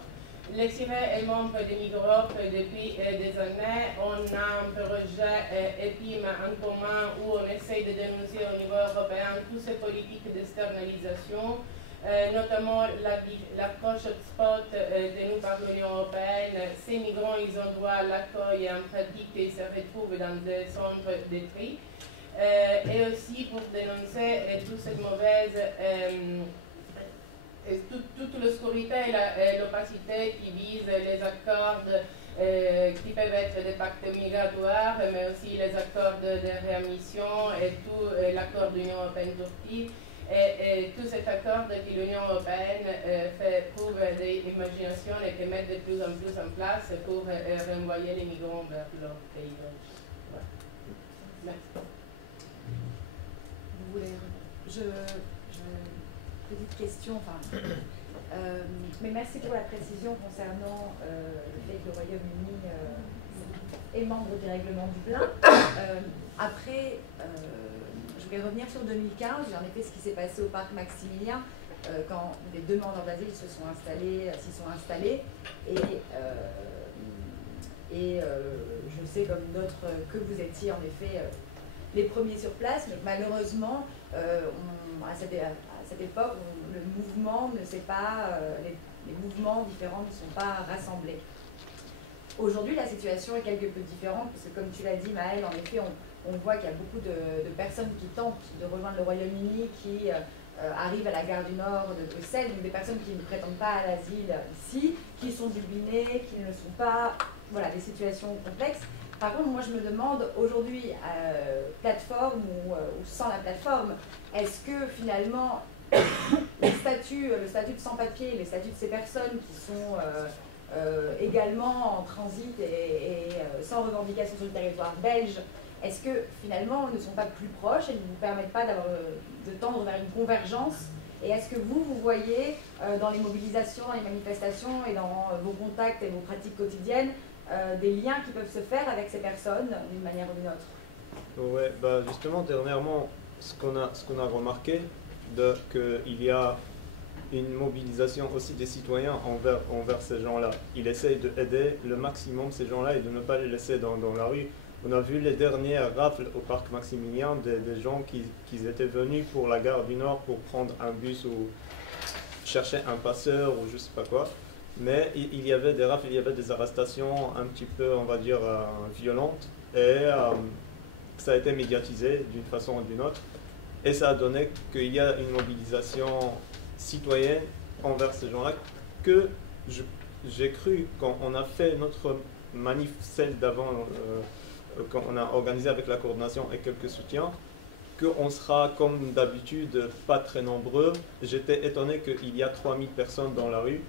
Le CIRE est membre de Migros depuis des années. On a un projet EPIM en commun où on essaie de dénoncer au niveau européen toutes ces politiques d'externalisation, notamment l'approche hotspot tenue par l'Union européenne. Ces migrants, ils ont droit à l'accueil et en pratique, ils se retrouvent dans des centres de tri. Et aussi pour dénoncer toute cette mauvaise toute l'obscurité et l'opacité qui visent les accords qui peuvent être des pactes migratoires, mais aussi les accords de réadmission et tout l'accord de l'Union européenne-Turquie. Et tout cet accord que l'Union européenne fait preuve d'imagination et qui met de plus en plus en place pour renvoyer les migrants vers leur pays. Voilà. Merci. Vous voulez... Petite question, mais merci pour la précision concernant le fait que le Royaume-Uni est membre du règlement Dublin. Après, je voulais revenir sur 2015, en effet ce qui s'est passé au parc Maximilien, quand des demandeurs d'asile s'y sont installés, et je sais comme d'autres que vous étiez en effet les premiers sur place, mais malheureusement, à cette époque, le mouvement ne s'est pas, les mouvements différents ne sont pas rassemblés. Aujourd'hui, la situation est quelque peu différente, parce que comme tu l'as dit, Maëlle, en effet, on voit qu'il y a beaucoup de personnes qui tentent de rejoindre le Royaume-Uni, qui arrivent à la gare du Nord de Bruxelles, donc des personnes qui ne prétendent pas à l'asile ici, qui sont dublinées, qui ne le sont pas, voilà, des situations complexes. Par contre, moi je me demande aujourd'hui, plateforme ou sans la plateforme, est-ce que finalement le statut de sans-papiers, les statuts de ces personnes qui sont également en transit et sans revendication sur le territoire belge, est-ce que finalement ne sont pas plus proches et ne vous permettent pas de tendre vers une convergence? Et est-ce que vous voyez dans les mobilisations, dans les manifestations et dans vos contacts et vos pratiques quotidiennes des liens qui peuvent se faire avec ces personnes d'une manière ou d'une autre? Ouais, bah justement, dernièrement, ce qu'on a remarqué, qu'il y a une mobilisation aussi des citoyens envers ces gens-là. Ils essayent d'aider le maximum ces gens-là et de ne pas les laisser dans la rue. On a vu les dernières rafles au parc Maximilien des gens qui étaient venus pour la gare du Nord pour prendre un bus ou chercher un passeur ou je sais pas quoi. Mais il y avait des rafles, il y avait des arrestations un petit peu, on va dire, violentes. Et ça a été médiatisé d'une façon ou d'une autre. Et ça a donné qu'il y a une mobilisation citoyenne envers ces gens-là que j'ai cru quand on a fait notre manif, celle d'avant, quand on a organisé avec la coordination et quelques soutiens, qu'on sera comme d'habitude pas très nombreux. J'étais étonné qu'il y a 3000 personnes dans la rue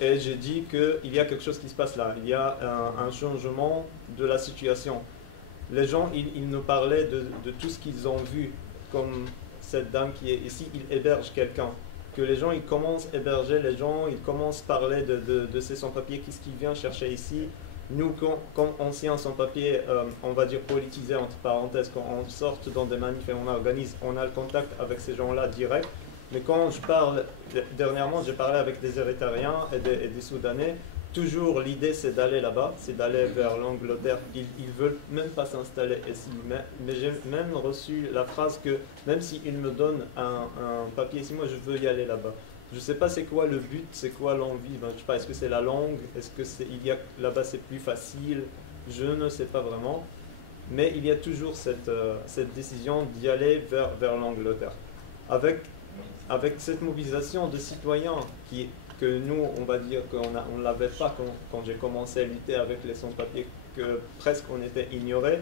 et j'ai dit qu'il y a quelque chose qui se passe là. Il y a un changement de la situation. Les gens, ils nous parlaient de tout ce qu'ils ont vu, comme cette dame qui est ici, il héberge quelqu'un. Que les gens, ils commencent à héberger les gens, ils commencent à parler de ces sans-papiers, qu'est-ce qu'ils viennent chercher ici. Nous, comme anciens sans-papiers, on va dire politisés entre parenthèses, quand on sort dans des manifs et on organise, on a le contact avec ces gens-là direct. Mais quand je parle, dernièrement, j'ai parlé avec des Érythréens et des Soudanais. Toujours l'idée c'est d'aller là-bas, c'est d'aller vers l'Angleterre. Ils veulent même pas s'installer ici. Mais j'ai même reçu la phrase que même s'ils me donnent un papier ici, moi je veux y aller là-bas. Je ne sais pas c'est quoi le but, c'est quoi l'envie. Ben, je sais pas, est-ce que c'est la langue, est-ce que là-bas c'est plus facile, je ne sais pas vraiment. Mais il y a toujours cette décision d'y aller vers l'Angleterre. Avec cette mobilisation de citoyens que nous, on va dire qu'on ne l'avait pas quand j'ai commencé à lutter avec les sans-papiers, que presque on était ignorés.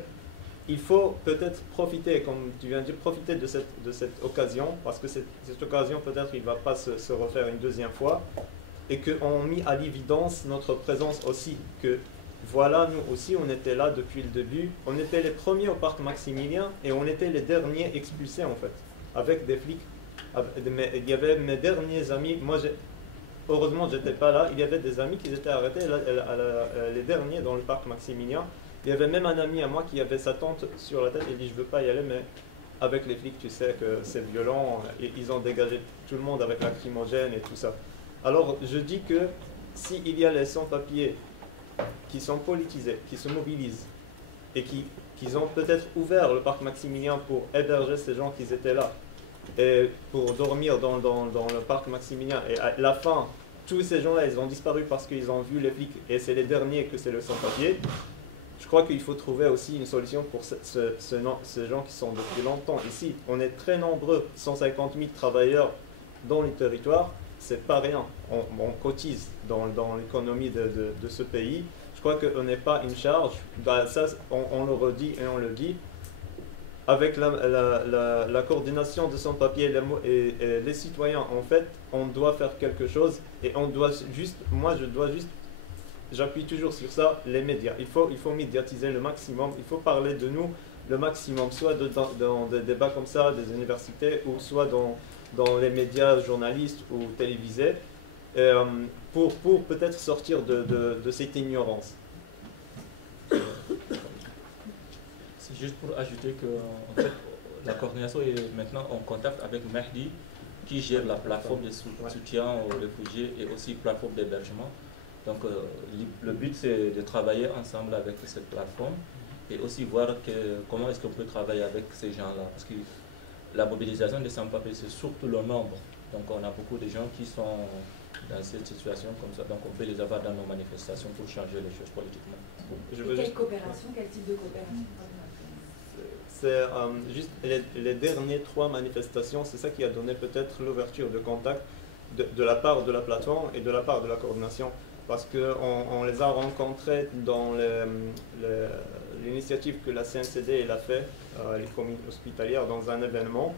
Il faut peut-être profiter, comme tu viens de dire, profiter de cette occasion, parce que cette occasion, peut-être, il ne va pas se refaire une deuxième fois, et qu'on mit à l'évidence notre présence aussi, que voilà, nous aussi, on était là depuis le début, on était les premiers au parc Maximilien, et on était les derniers expulsés, en fait, avec des flics. Il y avait mes derniers amis, heureusement, je n'étais pas là. Il y avait des amis qui étaient arrêtés, les derniers dans le parc Maximilien. Il y avait même un ami à moi qui avait sa tente sur la tête. Il dit, je ne veux pas y aller, mais avec les flics, tu sais que c'est violent. Et ils ont dégagé tout le monde avec lacrymogène et tout ça. Alors, je dis que s'il y a les sans-papiers qui sont politisés, qui se mobilisent, et qui ont peut-être ouvert le parc Maximilien pour héberger ces gens qui étaient là, et pour dormir dans le parc Maximilien, et à la fin, tous ces gens-là, ils ont disparu parce qu'ils ont vu les flics, et c'est les derniers que c'est le sans-papier. Je crois qu'il faut trouver aussi une solution pour ces gens qui sont depuis longtemps ici. On est très nombreux, 150 000 travailleurs dans les territoires, c'est pas rien. On cotise dans l'économie de ce pays. Je crois qu'on n'est pas une charge. Bah, ça, on le redit et on le dit. Avec la coordination de sans-papiers et les citoyens, en fait, on doit faire quelque chose et on doit juste, j'appuie toujours sur ça, les médias. Il faut médiatiser le maximum, il faut parler de nous le maximum, soit dans des débats comme ça, des universités, ou soit dans les médias journalistes ou télévisés, pour peut-être sortir de cette ignorance. C'est juste pour ajouter que en fait, la coordination est maintenant en contact avec Mahdi, qui gère la plateforme de soutien aux réfugiés et aussi plateforme d'hébergement. Donc le but c'est de travailler ensemble avec cette plateforme et aussi voir comment est-ce qu'on peut travailler avec ces gens-là. Parce que la mobilisation des sans-papiers, c'est surtout le nombre. Donc on a beaucoup de gens qui sont dans cette situation comme ça. Donc on peut les avoir dans nos manifestations pour changer les choses politiquement. Quelle coopération, quel type de coopération? C'est juste les dernières 3 manifestations, c'est ça qui a donné peut-être l'ouverture de contact de la part de la plateforme et de la part de la coordination. Parce qu'on les a rencontrés dans l'initiative que la CNCD a fait, les communes hospitalières, dans un événement.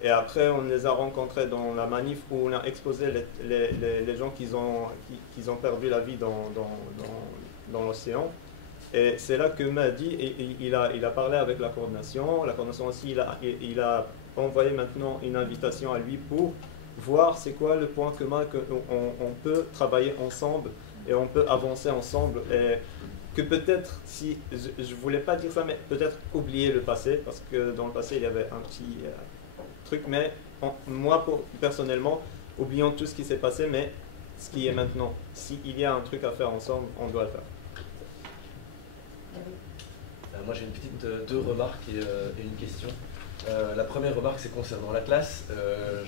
Et après, on les a rencontrés dans la manif où on a exposé les gens qui ont perdu la vie dans l'océan. Et c'est là que Mahdi, il a parlé avec la coordination. La coordination aussi, il a envoyé maintenant une invitation à lui pour voir c'est quoi le point commun qu'on peut travailler ensemble et on peut avancer ensemble. Et que peut-être, si je ne voulais pas dire ça, mais peut-être oublier le passé, parce que dans le passé, il y avait un petit truc, mais moi, personnellement, oublions tout ce qui s'est passé, mais ce qui est maintenant. S'il y a un truc à faire ensemble, on doit le faire. Moi j'ai une petite 2 remarques et une question. La première remarque c'est concernant l'Atlas.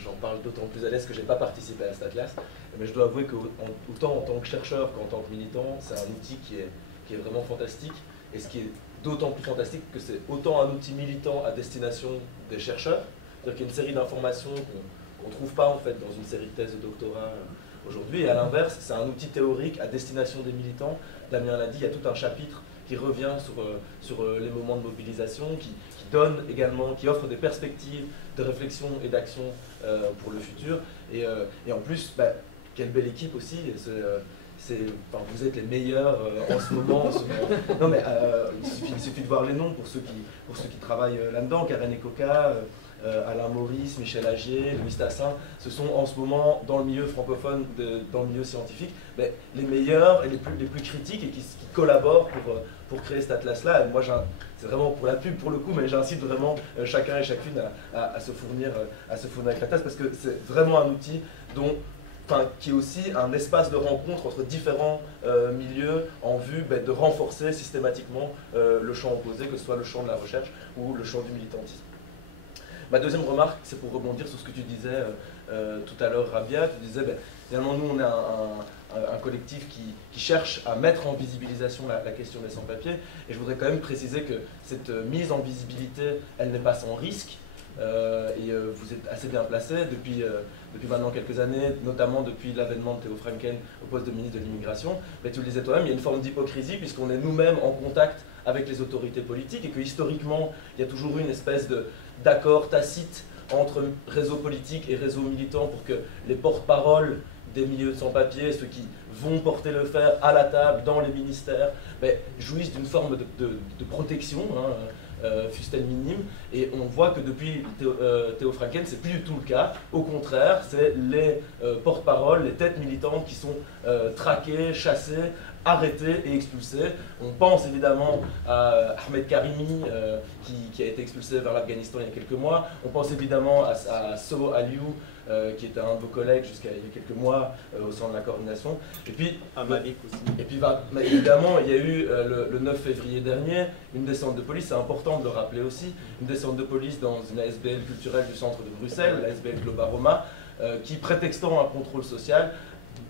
J'en parle d'autant plus à l'aise que je n'ai pas participé à cet Atlas. Mais je dois avouer qu'autant en tant que chercheur qu'en tant que militant, c'est un outil qui est vraiment fantastique. Et ce qui est d'autant plus fantastique que c'est autant un outil militant à destination des chercheurs, c'est-à-dire qu'il y a une série d'informations qu'on ne trouve pas en fait dans une série de thèses de doctorat aujourd'hui. Et à l'inverse, c'est un outil théorique à destination des militants Damien l'a dit, il y a tout un chapitre qui revient sur les moments de mobilisation, qui donne également, qui offre des perspectives de réflexion et d'action pour le futur. Et en plus, quelle belle équipe aussi. Vous êtes les meilleurs en ce moment. Non mais il suffit de voir les noms pour ceux qui travaillent là-dedans. Karen Ekoka, Alain Maurice, Michel Agier, Louis Tassin, ce sont en ce moment dans le milieu francophone, dans le milieu scientifique, les meilleurs et les plus critiques et qui collaborent pour créer cet atlas-là. Moi, c'est vraiment pour la pub pour le coup, mais j'incite vraiment chacun et chacune à se fournir avec l'atlas parce que c'est vraiment un outil qui est aussi un espace de rencontre entre différents milieux en vue de renforcer systématiquement le champ opposé, que ce soit le champ de la recherche ou le champ du militantisme. Ma deuxième remarque, c'est pour rebondir sur ce que tu disais tout à l'heure, Rabia. Tu disais, finalement, nous, on est un collectif qui cherche à mettre en visibilisation la question des sans-papiers. Et je voudrais quand même préciser que cette mise en visibilité, elle n'est pas sans risque. Vous êtes assez bien placé depuis maintenant quelques années, notamment depuis l'avènement de Theo Franken au poste de ministre de l'Immigration. Mais tu le disais toi-même, il y a une forme d'hypocrisie puisqu'on est nous-mêmes en contact avec les autorités politiques et que historiquement, il y a toujours eu une espèce d'accord tacite entre réseaux politiques et réseaux militants pour que les porte-paroles des milieux sans-papiers, ceux qui vont porter le fer à la table, dans les ministères, jouissent d'une forme de protection, fût-elle minime, et on voit que depuis Theo Franken, c'est plus du tout le cas. Au contraire, c'est les porte-paroles, les têtes militantes qui sont traquées, chassées, arrêtés et expulsés. On pense évidemment à Ahmed Karimi qui a été expulsé vers l'Afghanistan il y a quelques mois. On pense évidemment à So Aliou qui était un de vos collègues jusqu'à il y a quelques mois au sein de la coordination. Et puis, à Malik aussi. Et puis évidemment, il y a eu le 9 février dernier une descente de police, c'est important de le rappeler aussi, une descente de police dans une ASBL culturelle du centre de Bruxelles, l'ASBL Globaroma, qui, prétextant un contrôle social,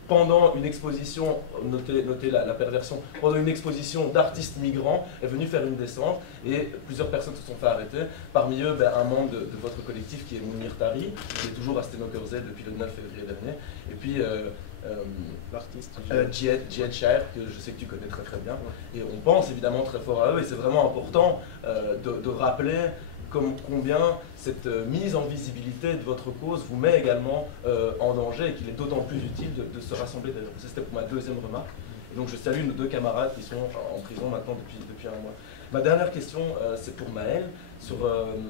pendant une exposition, notez la perversion, pendant une exposition d'artistes migrants, est venu faire une descente et plusieurs personnes se sont fait arrêter. Parmi eux, un membre de votre collectif qui est Mounir Tari, qui est toujours à Stenokerzeel depuis le 9 février dernier. Et puis l'artiste Djihad Shaher, que je sais que tu connais très très bien. Et on pense évidemment très fort à eux et c'est vraiment important de rappeler combien cette mise en visibilité de votre cause vous met également en danger et qu'il est d'autant plus utile de se rassembler derrière vous. C'était pour ma deuxième remarque. Et donc je salue nos deux camarades qui sont en prison maintenant depuis un mois. Ma dernière question, c'est pour Maëlle, sur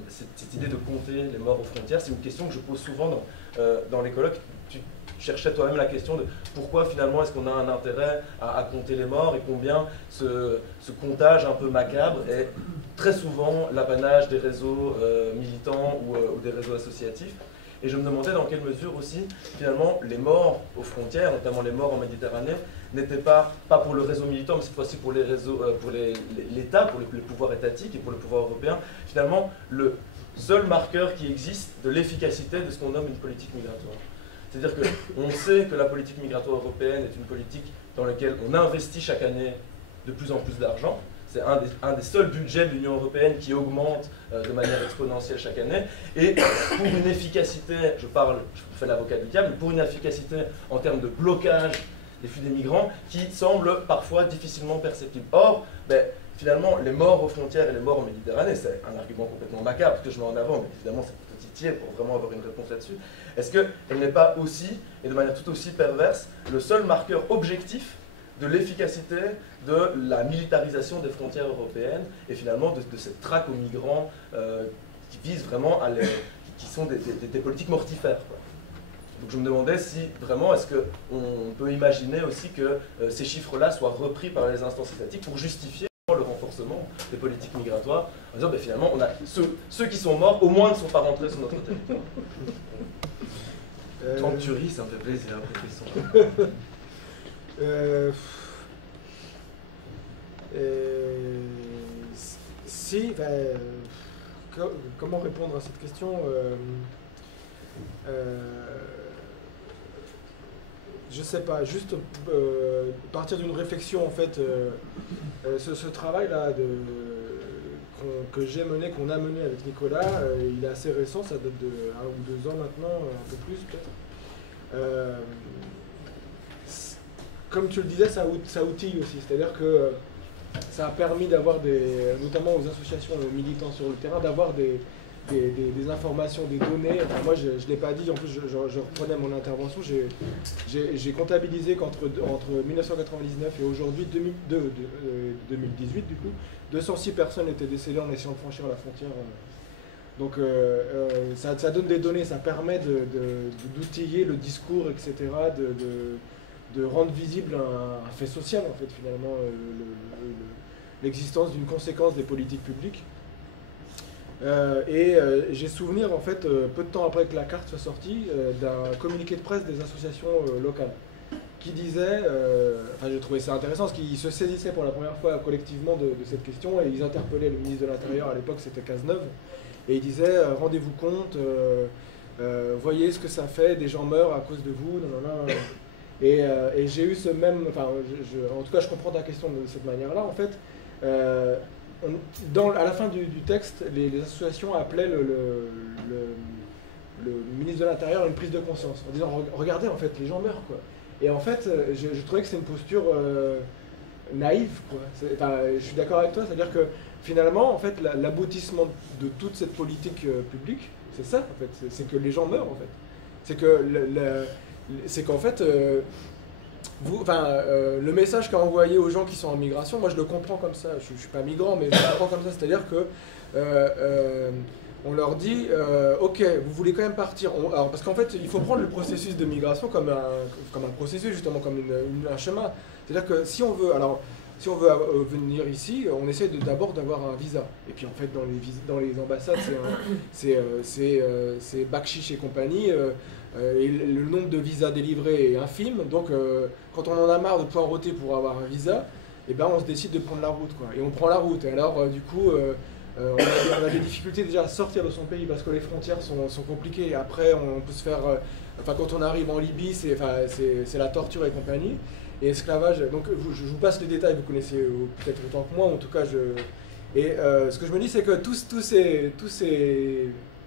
cette idée de compter les morts aux frontières. C'est une question que je pose souvent dans les colloques. Tu cherchais toi-même la question de pourquoi finalement est-ce qu'on a un intérêt à compter les morts et combien ce comptage un peu macabre est très souvent l'apanage des réseaux militants ou des réseaux associatifs. Et je me demandais dans quelle mesure aussi, finalement, les morts aux frontières, notamment les morts en Méditerranée, n'étaient pas pour le réseau militant, mais cette fois-ci pour les réseaux, pour l'État, pour les pouvoirs étatiques et pour le pouvoir européen, finalement, le seul marqueur qui existe de l'efficacité de ce qu'on nomme une politique migratoire. C'est-à-dire qu'on sait que la politique migratoire européenne est une politique dans laquelle on investit chaque année de plus en plus d'argent. C'est un des seuls budgets de l'Union européenne qui augmente de manière exponentielle chaque année. Et pour une efficacité, je fais l'avocat du diable, mais pour une efficacité en termes de blocage des flux des migrants qui semble parfois difficilement perceptible. Or, finalement, les morts aux frontières et les morts en Méditerranée, c'est un argument complètement macabre que je mets en avant, mais évidemment c'est plutôt titillé pour vraiment avoir une réponse là-dessus. Est-ce qu'elle n'est pas aussi, et de manière tout aussi perverse, le seul marqueur objectif de l'efficacité de la militarisation des frontières européennes et finalement de cette traque aux migrants qui visent vraiment qui sont des politiques mortifères, quoi. Donc je me demandais si vraiment est-ce qu'on peut imaginer aussi que ces chiffres-là soient repris par les instances étatiques pour justifier le renforcement des politiques migratoires en disant finalement on a ceux qui sont morts au moins ne sont pas rentrés sur notre territoire. Tant que tu ris, ça me fait plaisir, professeur. Comment répondre à cette question je sais pas, juste partir d'une réflexion en fait, ce travail-là que j'ai mené, qu'on a mené avec Nicolas, il est assez récent, ça date de 1 ou 2 ans maintenant, un peu plus peut-être. comme tu le disais, ça outille aussi. C'est-à-dire que ça a permis d'avoir notamment aux associations militants sur le terrain, d'avoir des informations, des données. Enfin, moi, je ne l'ai pas dit, en plus, je reprenais mon intervention. J'ai comptabilisé qu'entre 1999 et aujourd'hui, 2018, du coup, 206 personnes étaient décédées en essayant de franchir la frontière. Donc, ça donne des données, ça permet d'outiller le discours, etc., de rendre visible un fait social, en fait, finalement, l'existence d'une conséquence des politiques publiques. J'ai souvenir, en fait, peu de temps après que la carte soit sortie, d'un communiqué de presse des associations locales qui disait, enfin j'ai trouvé ça intéressant, parce qu'ils se saisissaient pour la première fois collectivement de cette question, et ils interpellaient le ministre de l'Intérieur, à l'époque c'était Cazeneuve, et ils disaient, rendez-vous compte, voyez ce que ça fait, des gens meurent à cause de vous, nanana. Et j'ai eu ce même, enfin en tout cas je comprends ta question de cette manière-là, en fait. À la fin du texte, les associations appelaient le ministre de l'Intérieur à une prise de conscience, en disant regardez, en fait, les gens meurent, quoi. Et en fait, je trouvais que c'est une posture naïve, quoi. Enfin, je suis d'accord avec toi, c'est-à-dire que finalement, en fait, l'aboutissement de toute cette politique publique, c'est ça, en fait, c'est que les gens meurent, en fait. C'est qu'en fait, le message qu'a envoyé aux gens qui sont en migration, moi je le comprends comme ça, je ne suis pas migrant, mais je le comprends comme ça, c'est-à-dire que on leur dit, ok, vous voulez quand même partir, alors, parce qu'en fait il faut prendre le processus de migration comme un processus, justement, comme un chemin, c'est-à-dire que si on veut venir ici, on essaie d'abord d'avoir un visa, et puis en fait dans les ambassades c'est bakchiche et compagnie, et le nombre de visas délivrés est infime, donc quand on en a marre de poireauter pour avoir un visa, et ben on se décide de prendre la route, quoi. Et on prend la route, et alors du coup on a des difficultés déjà à sortir de son pays parce que les frontières sont compliquées, et après on peut se faire, quand on arrive en Libye, c'est la torture et compagnie, et esclavage, donc je vous passe les détails, vous connaissez peut-être autant que moi, en tout cas ce que je me dis, c'est que tous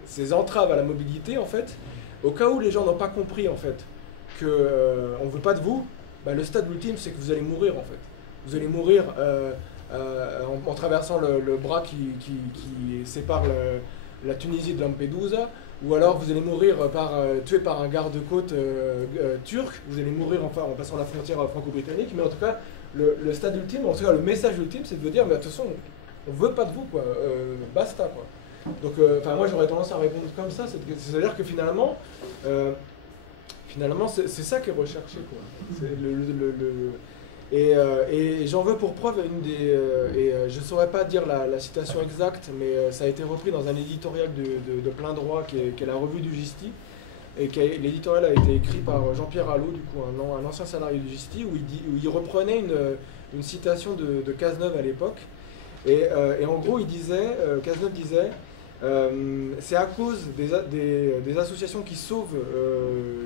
ces entraves à la mobilité, en fait, au cas où les gens n'ont pas compris, en fait, qu'on ne veut pas de vous, bah, le stade ultime, c'est que vous allez mourir, en fait. Vous allez mourir en traversant le bras qui sépare la Tunisie de Lampedusa, ou alors vous allez mourir tué par un garde-côte turc, vous allez mourir en passant la frontière franco-britannique, mais en tout cas, le stade ultime, en tout cas le message ultime, c'est de vous dire, mais de toute façon, on ne veut pas de vous, quoi, basta, quoi. Donc, moi j'aurais tendance à répondre comme ça, c'est-à-dire que finalement c'est ça qui est recherché, quoi. Et j'en veux pour preuve je ne saurais pas dire la citation exacte, mais ça a été repris dans un éditorial de plein droit qui est la revue du Gisti, et l'éditorial a été écrit par Jean-Pierre Allot, du coup un ancien salarié du Gisti, où il reprenait une citation de Cazeneuve à l'époque, et en gros Cazeneuve disait, c'est à cause des associations qui sauvent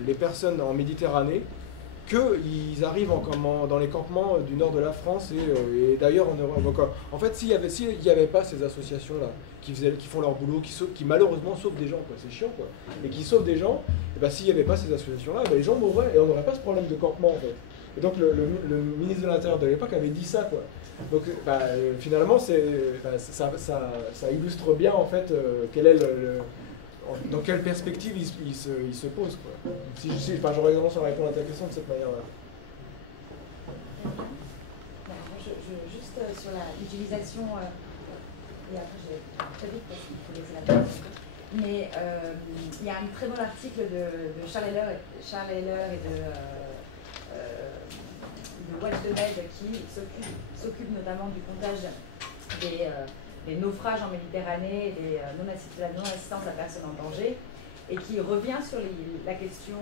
les personnes en Méditerranée qu'ils arrivent dans les campements du nord de la France et d'ailleurs en Europe. Donc, en fait, s'il n'y avait pas ces associations-là qui font leur boulot, qui malheureusement sauvent des gens, quoi, c'est chiant, quoi, et qui sauvent des gens, et ben, s'il n'y avait pas ces associations-là, ben, les gens mourraient et on n'aurait pas ce problème de campement, en fait. Et donc le ministre de l'Intérieur de l'époque avait dit ça, quoi. Donc finalement, ça illustre bien, en fait, dans quelle perspective il se pose, quoi. J'aurais tendance à répondre à ta question de cette manière-là. Juste sur l'utilisation, et après je vais très vite parce qu'il faut laisser la parole. Mais il y a un très bon article de Charles Heller et de Watch the Med qui s'occupe notamment du comptage des naufrages en Méditerranée et de la non-assistance à personnes en danger, et qui revient sur la question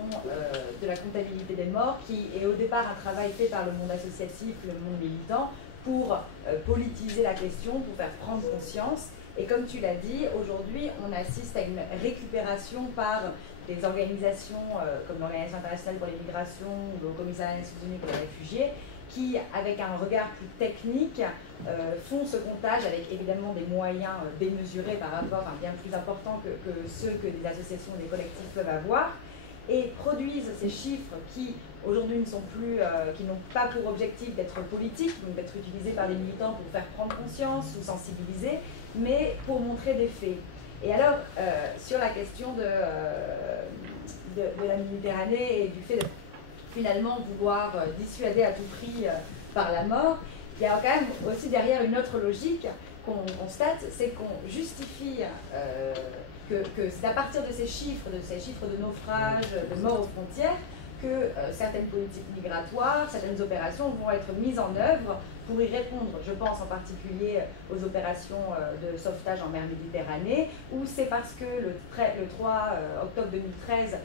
de la comptabilité des morts, qui est au départ un travail fait par le monde associatif, le monde militant, pour politiser la question, pour faire prendre conscience. Et comme tu l'as dit, aujourd'hui, on assiste à une récupération par des organisations comme l'Organisation internationale pour les migrations ou le Commissariat des Nations Unies pour les réfugiés, qui, avec un regard plus technique, font ce comptage avec évidemment des moyens démesurés par rapport, bien plus importants que ceux que des associations ou des collectifs peuvent avoir, et produisent ces chiffres qui aujourd'hui ne sont plus, qui n'ont pas pour objectif d'être politiques, donc d'être utilisés par des militants pour faire prendre conscience ou sensibiliser, mais pour montrer des faits. Et alors, sur la question de la Méditerranée et du fait de finalement vouloir dissuader à tout prix par la mort, il y a quand même aussi derrière une autre logique qu'on constate, c'est qu'on justifie que c'est à partir de ces chiffres de naufrages, de morts aux frontières, que certaines politiques migratoires, certaines opérations vont être mises en œuvre pour y répondre. Je pense en particulier aux opérations de sauvetage en mer Méditerranée, où c'est parce que le 3 octobre 2013,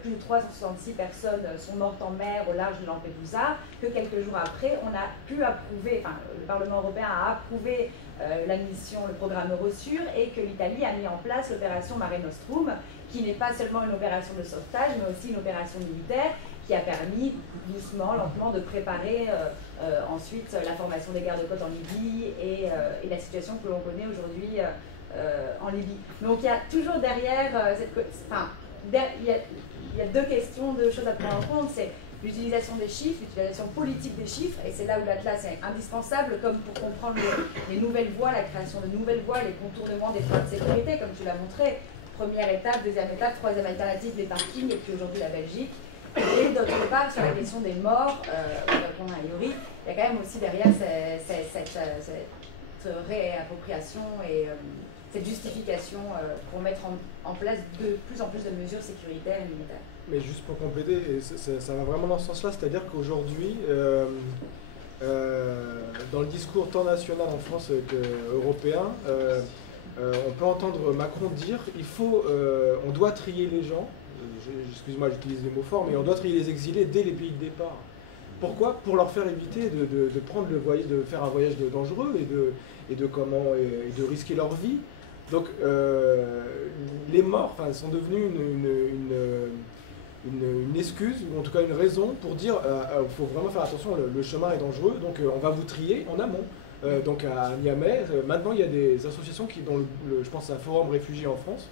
plus de 366 personnes sont mortes en mer au large de Lampedusa, que quelques jours après, on a pu approuver, enfin, le Parlement européen a approuvé la mission, le programme Eurosur, et que l'Italie a mis en place l'opération Mare Nostrum, qui n'est pas seulement une opération de sauvetage, mais aussi une opération militaire qui a permis, doucement, lentement, de préparer ensuite la formation des gardes-côtes en Libye et la situation que l'on connaît aujourd'hui en Libye. Donc il y a toujours derrière il y a deux questions, deux choses à prendre en compte, c'est l'utilisation des chiffres, l'utilisation politique des chiffres, et c'est là où l'Atlas est indispensable, comme pour comprendre les nouvelles voies, la création de nouvelles voies, les contournements des points de sécurité, comme tu l'as montré. Première étape, deuxième étape, troisième alternative, les parkings, et puis aujourd'hui la Belgique. Et d'autre part, sur la question des morts, pour répondre à Yuri, il y a quand même aussi derrière cette réappropriation et cette justification pour mettre en place de plus en plus de mesures sécuritaires et militaires. Mais juste pour compléter, et ça va vraiment dans ce sens-là, c'est-à-dire qu'aujourd'hui, dans le discours tant national en France qu'européen, on peut entendre Macron dire on doit trier les gens, excuse-moi j'utilise des mots forts, mais on doit trier les exilés dès les pays de départ. Pourquoi? Pour leur faire éviter de prendre le voyage, de faire un voyage dangereux et de risquer leur vie. Donc les morts sont devenus une excuse, ou en tout cas une raison pour dire il faut vraiment faire attention, le chemin est dangereux, donc on va vous trier en amont. Donc à Niamey, maintenant il y a des associations dont je pense à Forum Réfugiés en France,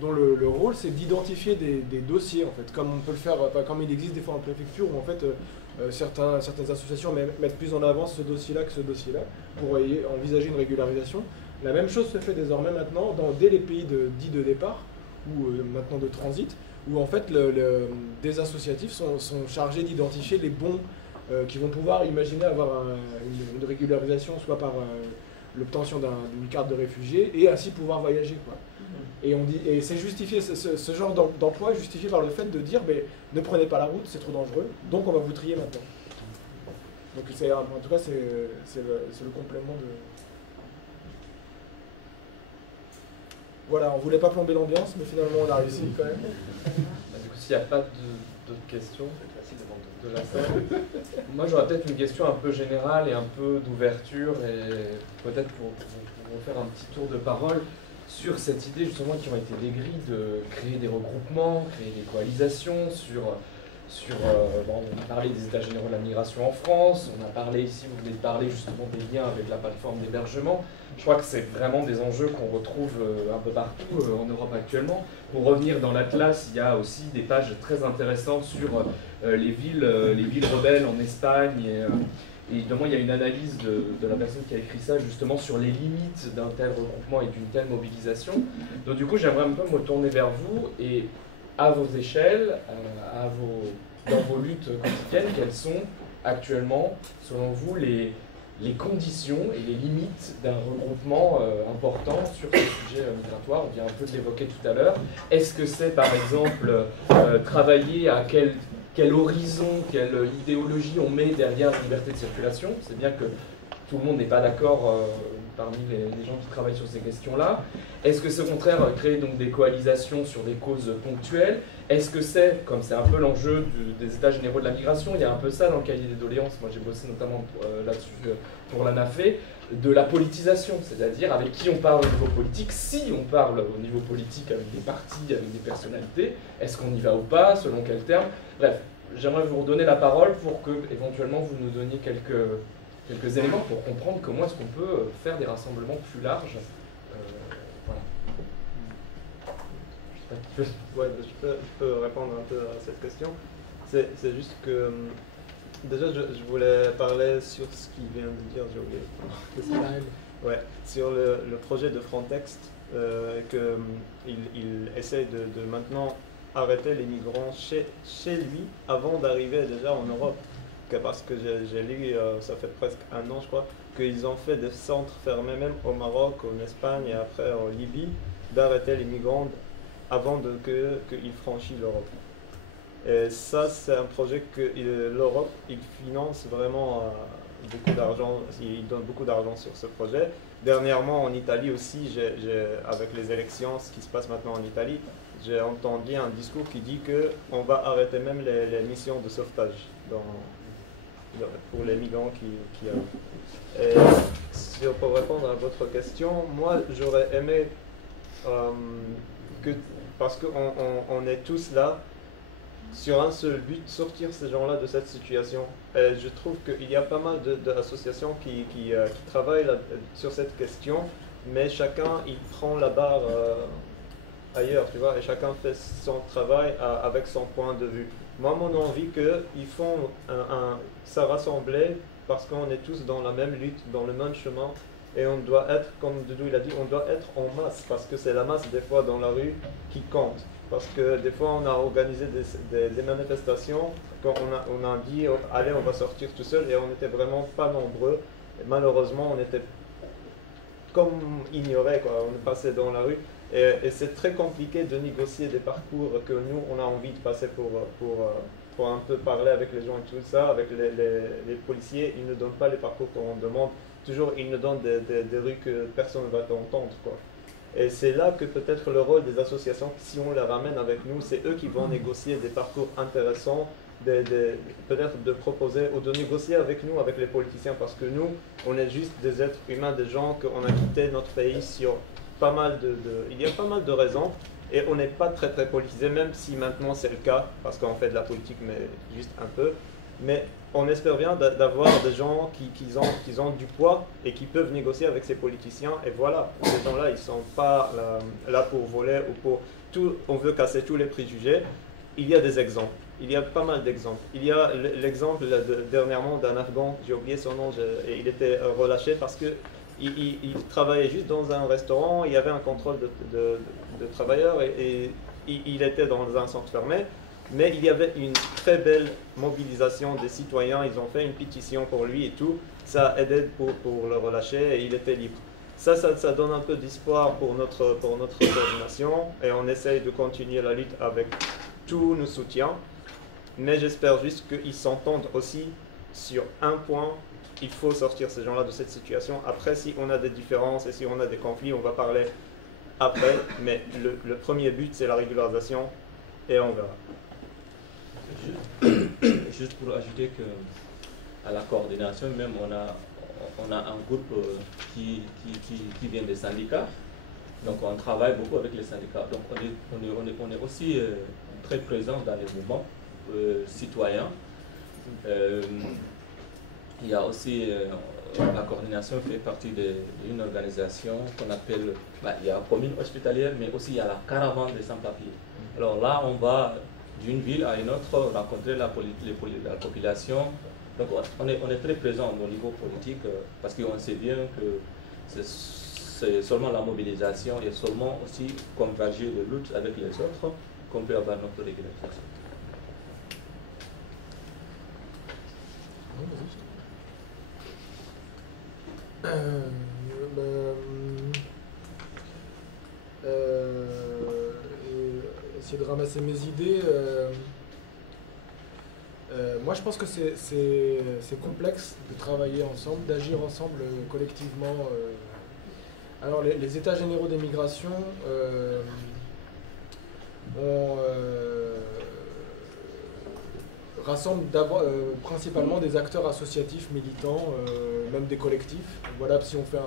dont le rôle c'est d'identifier des dossiers en fait, comme on peut le faire, comme il existe des fois en préfecture où en fait certaines associations mettent plus en avant ce dossier-là que ce dossier-là pour envisager une régularisation. La même chose se fait désormais maintenant dès les pays dits de départ ou maintenant de transit, où en fait des associatifs sont chargés d'identifier les bons qui vont pouvoir imaginer avoir une régularisation soit par l'obtention d'une carte de réfugié et ainsi pouvoir voyager, quoi. Et c'est justifié, ce genre d'emploi est justifié par le fait de dire ne prenez pas la route, c'est trop dangereux, donc on va vous trier maintenant. Donc en tout cas c'est le complément de... Voilà, on voulait pas plomber l'ambiance, mais finalement on a réussi quand même. Du coup, s'il n'y a pas d'autres questions, c'est facile de la salle. Moi j'aurais peut-être une question un peu générale et un peu d'ouverture, et peut-être pour faire un petit tour de parole sur cette idée justement qui ont été des grilles de créer des regroupements, créer des coalisations on a parlé des états généraux de la migration en France, on a parlé ici, vous venez de parler justement des liens avec la plateforme d'hébergement. Je crois que c'est vraiment des enjeux qu'on retrouve un peu partout en Europe actuellement. Pour revenir dans l'Atlas, il y a aussi des pages très intéressantes sur les villes rebelles en Espagne. Et évidemment, il y a une analyse de la personne qui a écrit ça justement sur les limites d'un tel regroupement et d'une telle mobilisation. Donc du coup, j'aimerais un peu me tourner vers vous et à vos échelles, dans vos luttes quotidiennes, quelles sont actuellement, selon vous, les conditions et les limites d'un regroupement important sur ce sujet migratoire? On vient un peu de l'évoquer tout à l'heure. Est-ce que c'est par exemple travailler à quel horizon, quelle idéologie on met derrière la liberté de circulation? C'est bien que tout le monde n'est pas d'accord parmi les gens qui travaillent sur ces questions-là. Est-ce que c'est au contraire créer donc des coalisations sur des causes ponctuelles? Est-ce que c'est, comme c'est un peu l'enjeu des états généraux de la migration, il y a un peu ça dans le cahier des doléances, moi j'ai bossé notamment là-dessus pour l'ANAFE, de la politisation, c'est-à-dire avec qui on parle au niveau politique, si on parle au niveau politique avec des partis, avec des personnalités, est-ce qu'on y va ou pas, selon quel terme? Bref, j'aimerais vous redonner la parole pour que éventuellement vous nous donniez quelques éléments pour comprendre comment est-ce qu'on peut faire des rassemblements plus larges. Voilà. Ouais, je peux répondre un peu à cette question. C'est juste que déjà je voulais parler sur ce qu'il vient de dire, j'ai oublié. Ouais, sur le projet de Frontex, qu'il essaye de maintenant arrêter les migrants chez lui avant d'arriver déjà en Europe. Parce que j'ai lu, ça fait presque un an je crois, qu'ils ont fait des centres fermés même au Maroc, en Espagne et après en Libye, d'arrêter les migrants avant qu'ils franchissent l'Europe. Et ça, c'est un projet que l'Europe il finance vraiment beaucoup d'argent, il donne beaucoup d'argent sur ce projet. Dernièrement en Italie aussi, avec les élections, ce qui se passe maintenant en Italie, j'ai entendu un discours qui dit qu'on va arrêter même les missions de sauvetage pour les migrants qui arrivent. Et pour répondre à votre question, moi j'aurais aimé parce qu'on est tous là sur un seul but, sortir ces gens-là de cette situation. Et je trouve qu'il y a pas mal d'associations qui travaillent sur cette question, mais chacun il prend la barre ailleurs, tu vois, et chacun fait son travail avec son point de vue. Moi, mon envie qu'ils font ça rassembler parce qu'on est tous dans la même lutte, dans le même chemin, et on doit être, comme Doudou il a dit, on doit être en masse, parce que c'est la masse des fois dans la rue qui compte. Parce que des fois on a organisé des manifestations, quand on a dit allez on va sortir tout seul, et on n'était vraiment pas nombreux, et malheureusement on était comme ignorés, quoi. On passait dans la rue. Et c'est très compliqué de négocier des parcours que nous, on a envie de passer pour un peu parler avec les gens et tout ça. Avec les policiers, ils ne donnent pas les parcours qu'on demande. Toujours, ils nous donnent des rues que personne ne va t'entendre, quoi. Et c'est là que peut-être le rôle des associations, si on les ramène avec nous, c'est eux qui vont négocier des parcours intéressants, peut-être de proposer ou de négocier avec nous, avec les politiciens, parce que nous, on est juste des êtres humains, des gens qu'on a quitté notre pays sur... il y a pas mal de raisons et on n'est pas très politisé, même si maintenant c'est le cas parce qu'on fait de la politique mais juste un peu, mais on espère bien d'avoir des gens qui ont du poids et qui peuvent négocier avec ces politiciens, et voilà, ces gens-là ils sont pas là pour voler ou pour tout, on veut casser tous les préjugés. Il y a des exemples, il y a pas mal d'exemples. Il y a l'exemple dernièrement d'un Afghan, j'ai oublié son nom, et il était relâché parce que il travaillait juste dans un restaurant, il y avait un contrôle de travailleurs et il était dans un centre fermé, mais il y avait une très belle mobilisation des citoyens, ils ont fait une pétition pour lui et tout, ça a aidé pour le relâcher et il était libre. Ça donne un peu d'espoir pour notre coordination et on essaye de continuer la lutte avec tous nos soutiens, mais j'espère juste qu'ils s'entendent aussi sur un point. Il faut sortir ces gens-là de cette situation. Après, si on a des différences et si on a des conflits, on va parler après. Mais le premier but, c'est la régularisation et on verra. Juste pour ajouter qu'à la coordination, même on a un groupe qui vient des syndicats. Donc on travaille beaucoup avec les syndicats. Donc on est aussi très présent dans les mouvements citoyens. Il y a aussi, la coordination fait partie d'une organisation qu'on appelle, il y a la commune hospitalière, mais aussi il y a la caravane des sans-papiers. Alors là, on va d'une ville à une autre rencontrer la population. Donc on est très présent au niveau politique parce qu'on sait bien que c'est seulement la mobilisation et seulement aussi converger de lutte avec les autres qu'on peut avoir notre régularisation. Essayer de ramasser mes idées. Moi, je pense que c'est complexe de travailler ensemble, d'agir ensemble collectivement. Alors, les États généraux des migrations rassemblent principalement des acteurs associatifs, militants, même des collectifs. Voilà, si on fait un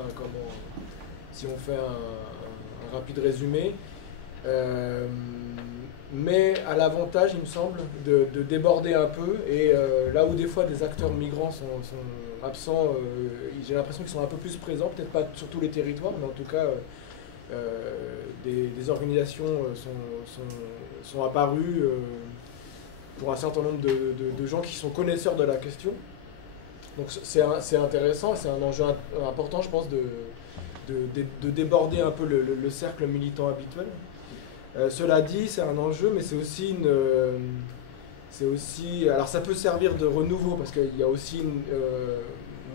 rapide résumé. Mais à l'avantage, il me semble, de déborder un peu, et là où des fois des acteurs migrants sont absents, j'ai l'impression qu'ils sont un peu plus présents, peut-être pas sur tous les territoires, mais en tout cas des organisations sont apparues pour un certain nombre de gens qui sont connaisseurs de la question. Donc c'est intéressant, c'est un enjeu important, je pense, de déborder un peu le cercle militant habituel. Cela dit, c'est un enjeu, mais c'est aussi alors ça peut servir de renouveau, parce qu'il y a aussi,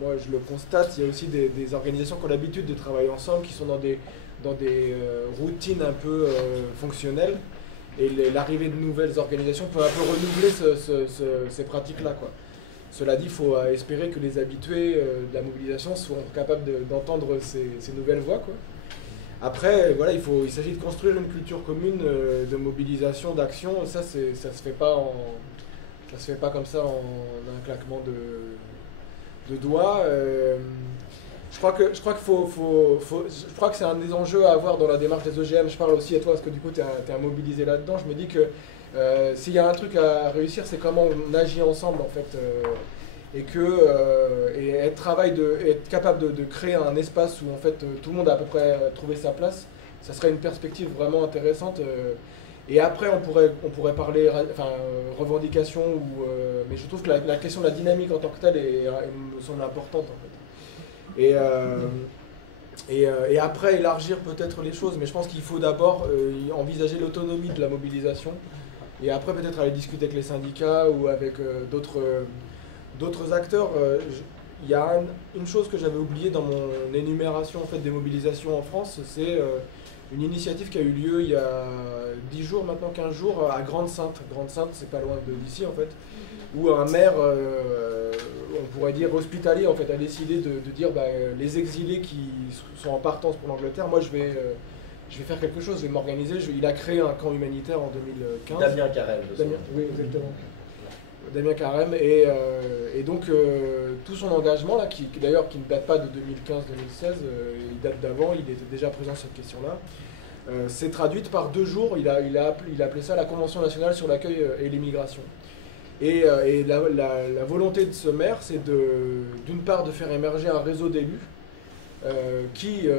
moi je le constate, il y a aussi des organisations qui ont l'habitude de travailler ensemble, qui sont dans des routines un peu fonctionnelles, et l'arrivée de nouvelles organisations peut un peu renouveler ces pratiques-là, quoi. Cela dit, il faut espérer que les habitués de la mobilisation soient capables d'entendre ces nouvelles voix, quoi. Après, voilà, il s'agit de construire une culture commune de mobilisation, d'action. Ça se fait pas comme ça en un claquement de doigts. Je crois que c'est un des enjeux à avoir dans la démarche des EGM. Je parle aussi à toi parce que du coup tu es mobilisé là-dedans. Je me dis que s'il y a un truc à réussir, c'est comment on agit ensemble en fait, et être capable de créer un espace où en fait tout le monde a à peu près trouvé sa place. Ça serait une perspective vraiment intéressante. Et après on pourrait parler revendication mais je trouve que la question de la dynamique en tant que telle me semble importante en fait. Et après élargir peut-être les choses, mais je pense qu'il faut d'abord envisager l'autonomie de la mobilisation et après peut-être aller discuter avec les syndicats ou avec d'autres acteurs. Il y a une chose que j'avais oubliée dans mon énumération en fait, des mobilisations en France, c'est une initiative qui a eu lieu il y a 10 jours, maintenant 15 jours, à Grande-Synthe. Grande-Synthe, c'est pas loin d'ici en fait, où un maire, on pourrait dire hospitalier, en fait, a décidé de dire les exilés qui sont en partance pour l'Angleterre, moi je vais faire quelque chose, je vais m'organiser. Il a créé un camp humanitaire en 2015. Damien Carême. Oui, exactement. Damien Carême, et donc tout son engagement, là, qui d'ailleurs qui ne date pas de 2015-2016, il date d'avant, il était déjà présent sur cette question-là, s'est traduite par 2 jours, il a appelé ça la Convention nationale sur l'accueil et l'immigration. Et la volonté de ce maire, c'est d'une part de faire émerger un réseau d'élus qui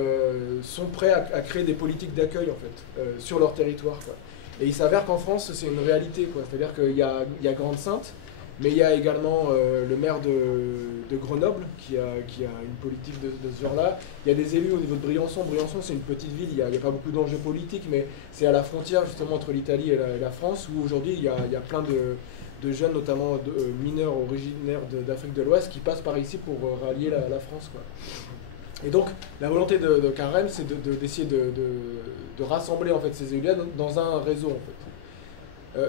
sont prêts à créer des politiques d'accueil en fait, sur leur territoire, quoi. Et il s'avère qu'en France, c'est une réalité, quoi. C'est-à-dire qu'il y a Grande-Synthe, mais il y a également le maire de Grenoble qui a une politique de ce genre-là. Il y a des élus au niveau de Briançon. Briançon, c'est une petite ville, il n'y a pas beaucoup d'enjeux politiques, mais c'est à la frontière justement entre l'Italie et la France, où aujourd'hui il y a plein de jeunes, notamment mineurs originaires d'Afrique de l'Ouest, qui passent par ici pour rallier la France, quoi. Et donc, la volonté de Carême, c'est d'essayer de rassembler en fait, ces élus-là dans un réseau. En fait.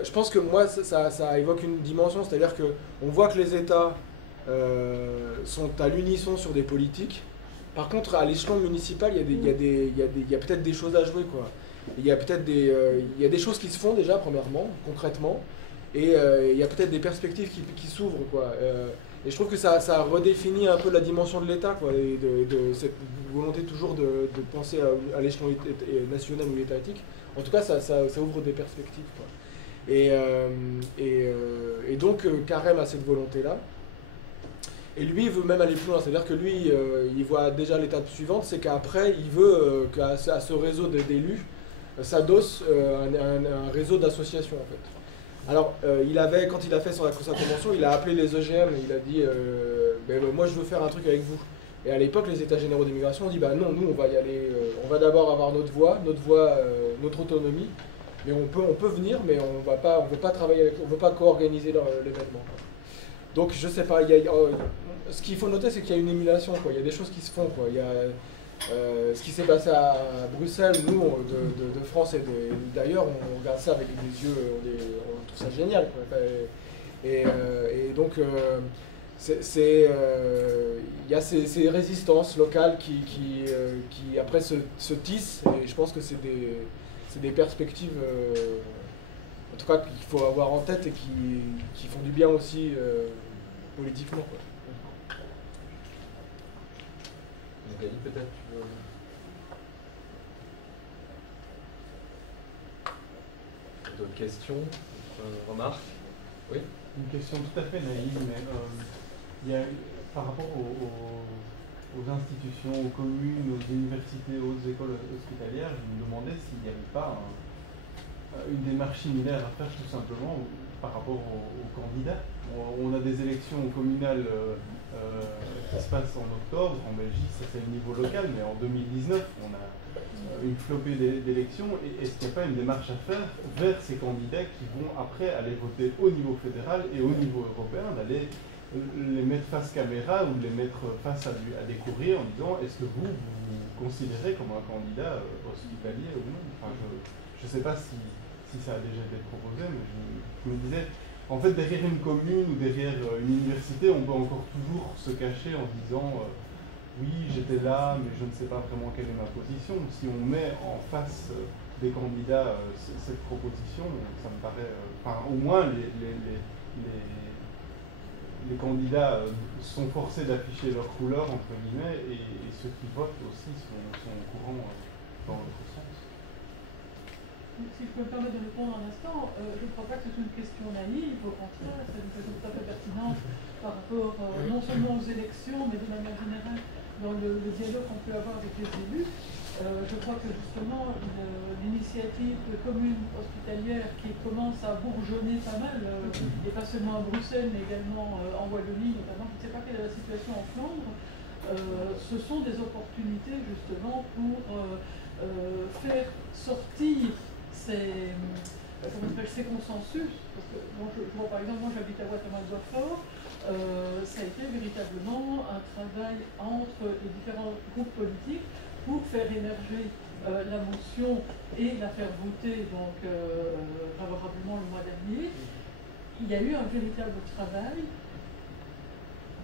Je pense que moi, ça évoque une dimension, c'est-à-dire qu'on voit que les États sont à l'unisson sur des politiques. Par contre, à l'échelon municipal, il y a peut-être des choses à jouer, quoi. Il y a peut-être des choses qui se font déjà, premièrement, concrètement, et il y a peut-être des perspectives qui s'ouvrent, quoi. Et je trouve que ça redéfinit un peu la dimension de l'État, quoi, et de cette volonté toujours de penser à l'échelon national ou étatique. En tout cas, ça ouvre des perspectives, quoi. Et donc, Carême a cette volonté-là. Et lui, il veut même aller plus loin. C'est-à-dire que lui, il voit déjà l'étape suivante, c'est qu'après, il veut qu'à ce réseau d'élus s'adosse un réseau d'associations, en fait. Alors, quand il a fait sa convention, il a appelé les EGM et il a dit moi je veux faire un truc avec vous. Et à l'époque, les États généraux d'immigration ont dit non, nous on va y aller, on va d'abord avoir notre voix, notre autonomie, mais on peut venir, mais on veut pas travailler avec, on veut pas co-organiser l'événement. Donc je sais pas, ce qu'il faut noter, c'est qu'il y a une émulation, quoi. Il y a des choses qui se font, quoi. Il y a ce qui s'est passé à Bruxelles, nous de France et d'ailleurs, on regarde ça avec des yeux, on trouve ça génial, quoi. Et donc il y a ces résistances locales qui après se tissent, et je pense que c'est des perspectives en tout cas qu'il faut avoir en tête et qui font du bien aussi politiquement, quoi. Magali, peut-être tu veux... D'autres questions, d'autres remarques? Oui. Une question tout à fait naïve, mais par rapport aux institutions, aux communes, aux universités, aux écoles hospitalières, je me demandais s'il n'y avait pas une démarche similaire à faire tout simplement, par rapport aux candidats. On a des élections communales qui se passent en octobre. En Belgique, ça c'est le niveau local, mais en 2019, on a une flopée d'élections. Et est-ce qu'il n'y a pas une démarche à faire vers ces candidats qui vont après aller voter au niveau fédéral et au niveau européen, d'aller les mettre face caméra ou les mettre face à des courriers en disant est-ce que vous considérez comme un candidat hospitalier ou non? Enfin, je ne sais pas si ça a déjà été proposé, mais je me disais, en fait, derrière une commune ou derrière une université, on peut encore toujours se cacher en disant oui, j'étais là, mais je ne sais pas vraiment quelle est ma position. Si on met en face des candidats cette proposition, ça me paraît, enfin, au moins les candidats sont forcés d'afficher leur couleur, entre guillemets, et ceux qui votent aussi sont au courant dans l'autre sens. Si je peux me permettre de répondre un instant, je ne crois pas que c'est une question naïve, au contraire, c'est une question tout à fait pertinente par rapport non seulement aux élections, mais de manière générale dans le dialogue qu'on peut avoir avec les élus. Je crois que justement l'initiative de communes hospitalières qui commence à bourgeonner pas mal, et pas seulement à Bruxelles, mais également en Wallonie, notamment, je ne sais pas quelle est la situation en Flandre, ce sont des opportunités justement pour faire sortir ces consensus. Parce que, je vois, par exemple, moi j'habite à Watermal-Boisfort, ça a été véritablement un travail entre les différents groupes politiques pour faire émerger la motion et la faire voter donc, favorablement le mois dernier. Il y a eu un véritable travail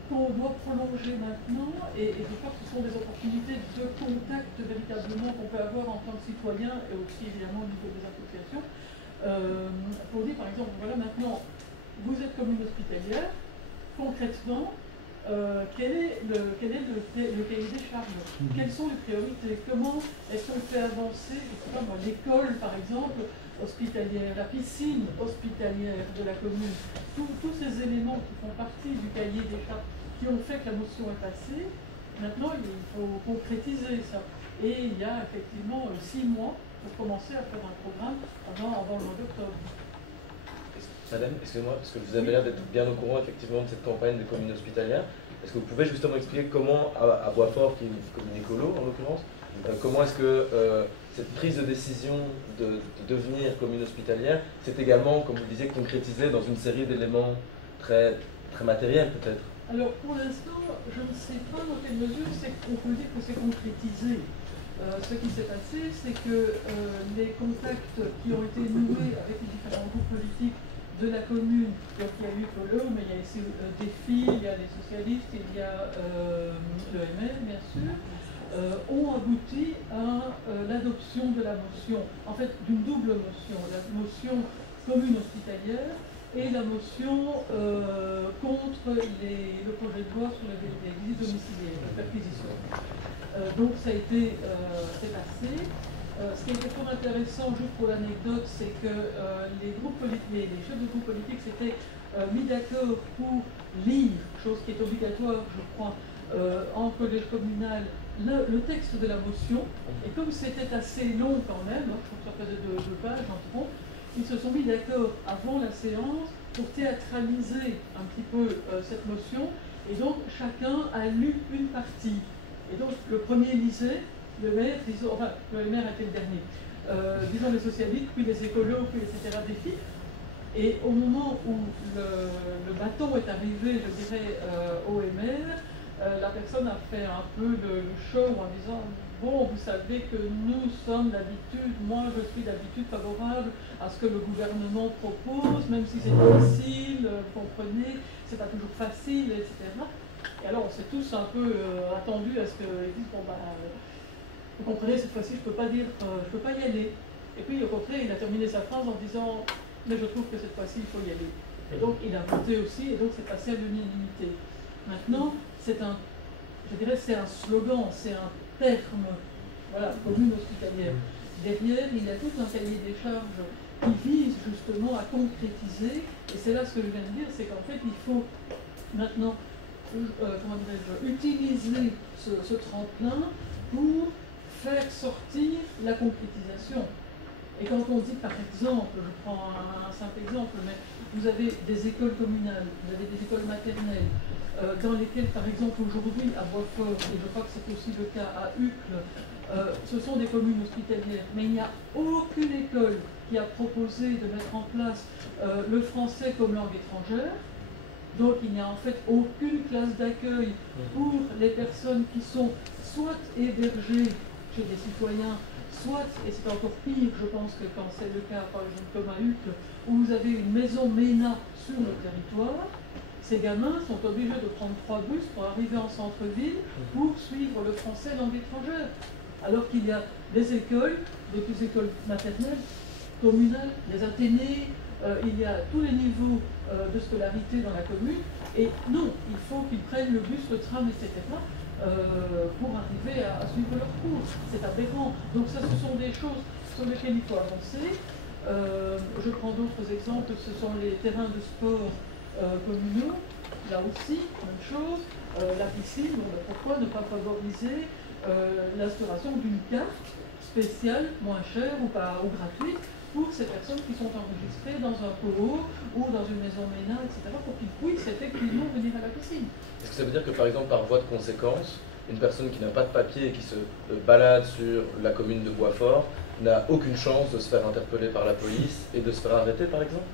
qu'on doit prolonger maintenant, et je crois que ce sont des opportunités de contact véritablement qu'on peut avoir en tant que citoyen et aussi évidemment au niveau des associations, pour dire par exemple, voilà maintenant, vous êtes commune hospitalière, concrètement, quel est le cahier des charges? Quelles sont les priorités? Comment est-ce qu'on fait avancer l'école, par exemple, hospitalière, la piscine hospitalière de la commune? Tous ces éléments qui font partie du cahier des charges, qui ont fait que la motion est passée, maintenant il faut concrétiser ça. Et il y a effectivement 6 mois pour commencer à faire un programme avant le mois d'octobre. Madame, excusez-moi, parce que vous avez l'air d'être bien au courant effectivement de cette campagne des communes hospitalières. Est-ce que vous pouvez justement expliquer comment, à Boisfort, qui est une commune écolo en l'occurrence, comment est-ce que cette prise de décision de devenir commune hospitalière s'est également, comme vous disiez, concrétisée dans une série d'éléments très, très matériels peut-être? Alors pour l'instant, je ne sais pas dans quelle mesure on peut dire que c'est concrétisé. Ce qui s'est passé, c'est que les contacts qui ont été noués avec les différents groupes politiques de la commune, donc il y a eu Polo, mais il y a aussi des filles, il y a les socialistes, il y a le ML bien sûr, ont abouti à l'adoption de la motion, en fait d'une double motion, la motion commune hospitalière et la motion contre le projet de loi sur les visites domiciliaires, la perquisition. Donc ça a été passé. Ce qui était fort intéressant, juste pour l'anecdote, c'est que les chefs de groupe politiques s'étaient mis d'accord pour lire, chose qui est obligatoire, je crois, en collège communal, le texte de la motion. Et comme c'était assez long quand même, je crois que ça faisait 2 pages environ, ils se sont mis d'accord avant la séance pour théâtraliser un petit peu cette motion. Et donc chacun a lu une partie. Et donc le premier lisait, le maire, le maire était le dernier, disons les socialistes, puis les écolos, puis etc. des filles. Et au moment où le bâton est arrivé, je dirais, au MR, la personne a fait un peu le show en disant « Bon, vous savez que nous sommes d'habitude, moi je suis d'habitude favorable à ce que le gouvernement propose, même si c'est difficile, vous comprenez, c'est pas toujours facile, etc. » Et alors on s'est tous un peu attendus à ce qu'ils disent « Bon, vous comprenez, cette fois-ci je peux pas dire, je peux pas y aller. » Et puis au contraire, il a terminé sa phrase en disant « Mais je trouve que cette fois-ci il faut y aller. » Et donc il a voté aussi, et donc c'est passé à l'unanimité. Maintenant, c'est un slogan, c'est un terme, voilà, commune hospitalière. Derrière, il y a tout un cahier des charges qui vise justement à concrétiser, et c'est là ce que je viens de dire, c'est qu'en fait, il faut maintenant, utiliser ce tremplin pour faire sortir la concrétisation. Et quand on dit par exemple, je prends un simple exemple, mais vous avez des écoles communales, vous avez des écoles maternelles, dans lesquelles par exemple aujourd'hui à Boisfort, et je crois que c'est aussi le cas à Uccle, ce sont des communes hospitalières, mais il n'y a aucune école qui a proposé de mettre en place le français comme langue étrangère. Donc il n'y a en fait aucune classe d'accueil pour les personnes qui sont soit hébergées chez des citoyens, soit, et c'est encore pire, je pense que quand c'est le cas par exemple comme à Uccle, où vous avez une maison MENA sur le territoire, ces gamins sont obligés de prendre 3 bus pour arriver en centre-ville pour suivre le français langue étrangère. Alors qu'il y a des écoles maternelles, communales, des athénées, il y a tous les niveaux de scolarité dans la commune, et non, il faut qu'ils prennent le bus, le tram, etc., pour arriver à suivre leur cours. C'est aberrant. Donc ça, ce sont des choses sur lesquelles il faut avancer. Je prends d'autres exemples, ce sont les terrains de sport communaux, là aussi, même chose. La piscine, pourquoi ne pas favoriser l'instauration d'une carte spéciale, moins chère ou gratuite, pour ces personnes qui sont enregistrées dans un POO ou dans une maison MENA, etc., pour qu'ils puissent effectivement venir à la piscine. Est-ce que ça veut dire que par exemple, par voie de conséquence, une personne qui n'a pas de papier et qui se balade sur la commune de Boisfort n'a aucune chance de se faire interpeller par la police et de se faire arrêter par exemple?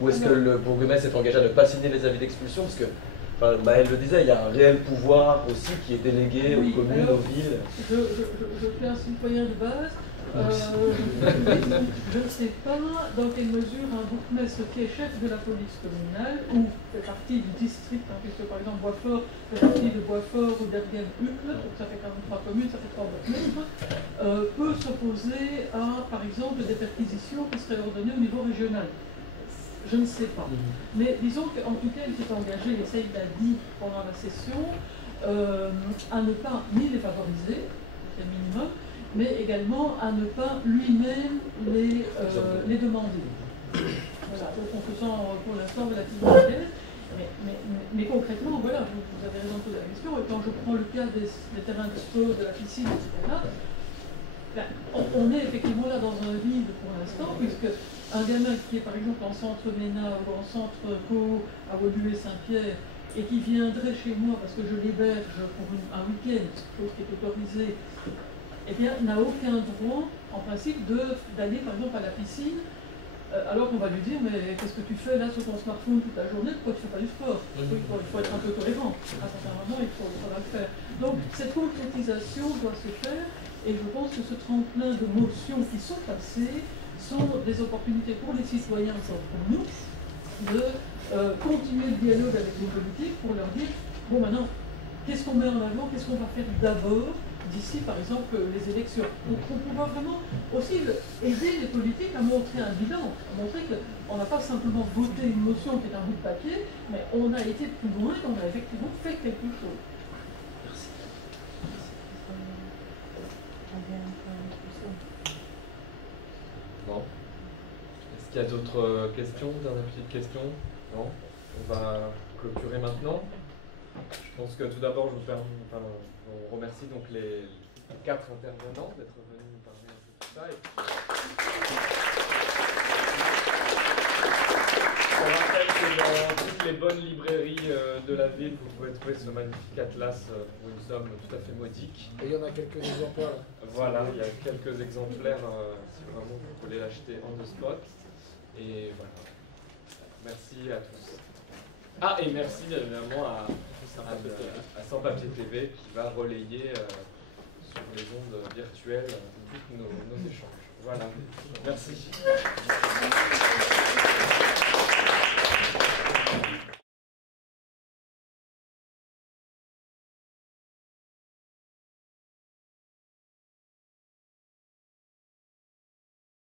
Ou est-ce que le bourgmestre est engagé à ne pas signer les avis d'expulsion? Parce que Maëlle le disait, il y a un réel pouvoir aussi qui est délégué aux communes, alors, aux villes. Je suis un citoyen de base. Je ne sais pas dans quelle mesure un bourgmestre qui est chef de la police communale ou fait partie du district, puisque par exemple Boisfort fait partie de Boisfort ou d'Erguem-Uccle, donc ça fait quand même 3 communes, ça fait 3 bourgmestres, peut s'opposer à par exemple des perquisitions qui seraient ordonnées au niveau régional. Je ne sais pas. Mais disons qu'en tout cas, il s'est engagé, et ça il l'a dit pendant la session, à ne pas ni les favoriser, c'est le minimum, mais également à ne pas lui-même les demander. Voilà, donc on se sent pour l'instant relativement à l'aise, mais concrètement, voilà, vous avez raison de poser la question, et quand je prends le cas des terrains de sport, de la piscine, etc., on est effectivement là dans un vide pour l'instant, puisque un gamin qui est par exemple en centre MENA ou en centre Co à Woluwe-Saint-Pierre et qui viendrait chez moi parce que je l'héberge pour un week-end, chose qui est autorisée, eh bien, n'a aucun droit, en principe, d'aller par exemple à la piscine, alors qu'on va lui dire, mais qu'est-ce que tu fais là sur ton smartphone toute la journée, pourquoi tu ne fais pas du sport? Il faut être un peu cohérent, à un certain moment, il faudra le faire. Donc, cette concrétisation doit se faire, et je pense que ce tremplin de motions qui sont passées sont des opportunités pour les citoyens, pour nous, de continuer le dialogue avec les politiques pour leur dire, bon maintenant, qu'est-ce qu'on met en avant, qu'est-ce qu'on va faire d'abord d'ici par exemple les élections. Donc on pourra vraiment aussi aider les politiques à montrer un bilan, à montrer qu'on n'a pas simplement voté une motion qui est un bout de papier, mais on a été plus loin et on a effectivement fait quelque chose. Merci. Non. Est-ce qu'il y a d'autres questions, dernière petite question? Non. On va clôturer maintenant. Je pense que tout d'abord, on remercie donc les 4 intervenants d'être venus nous parler un peu de tout ça. Je rappelle que dans toutes les bonnes librairies de la ville, vous pouvez trouver ce magnifique atlas pour une somme tout à fait modique. Et il y en a quelques exemplaires. Voilà, il y a quelques exemplaires si vraiment vous voulez l'acheter on the spot. Et voilà. Merci à tous. Ah, et merci évidemment à Sans Papier TV qui va relayer sur les ondes virtuelles tous nos échanges. Voilà, merci.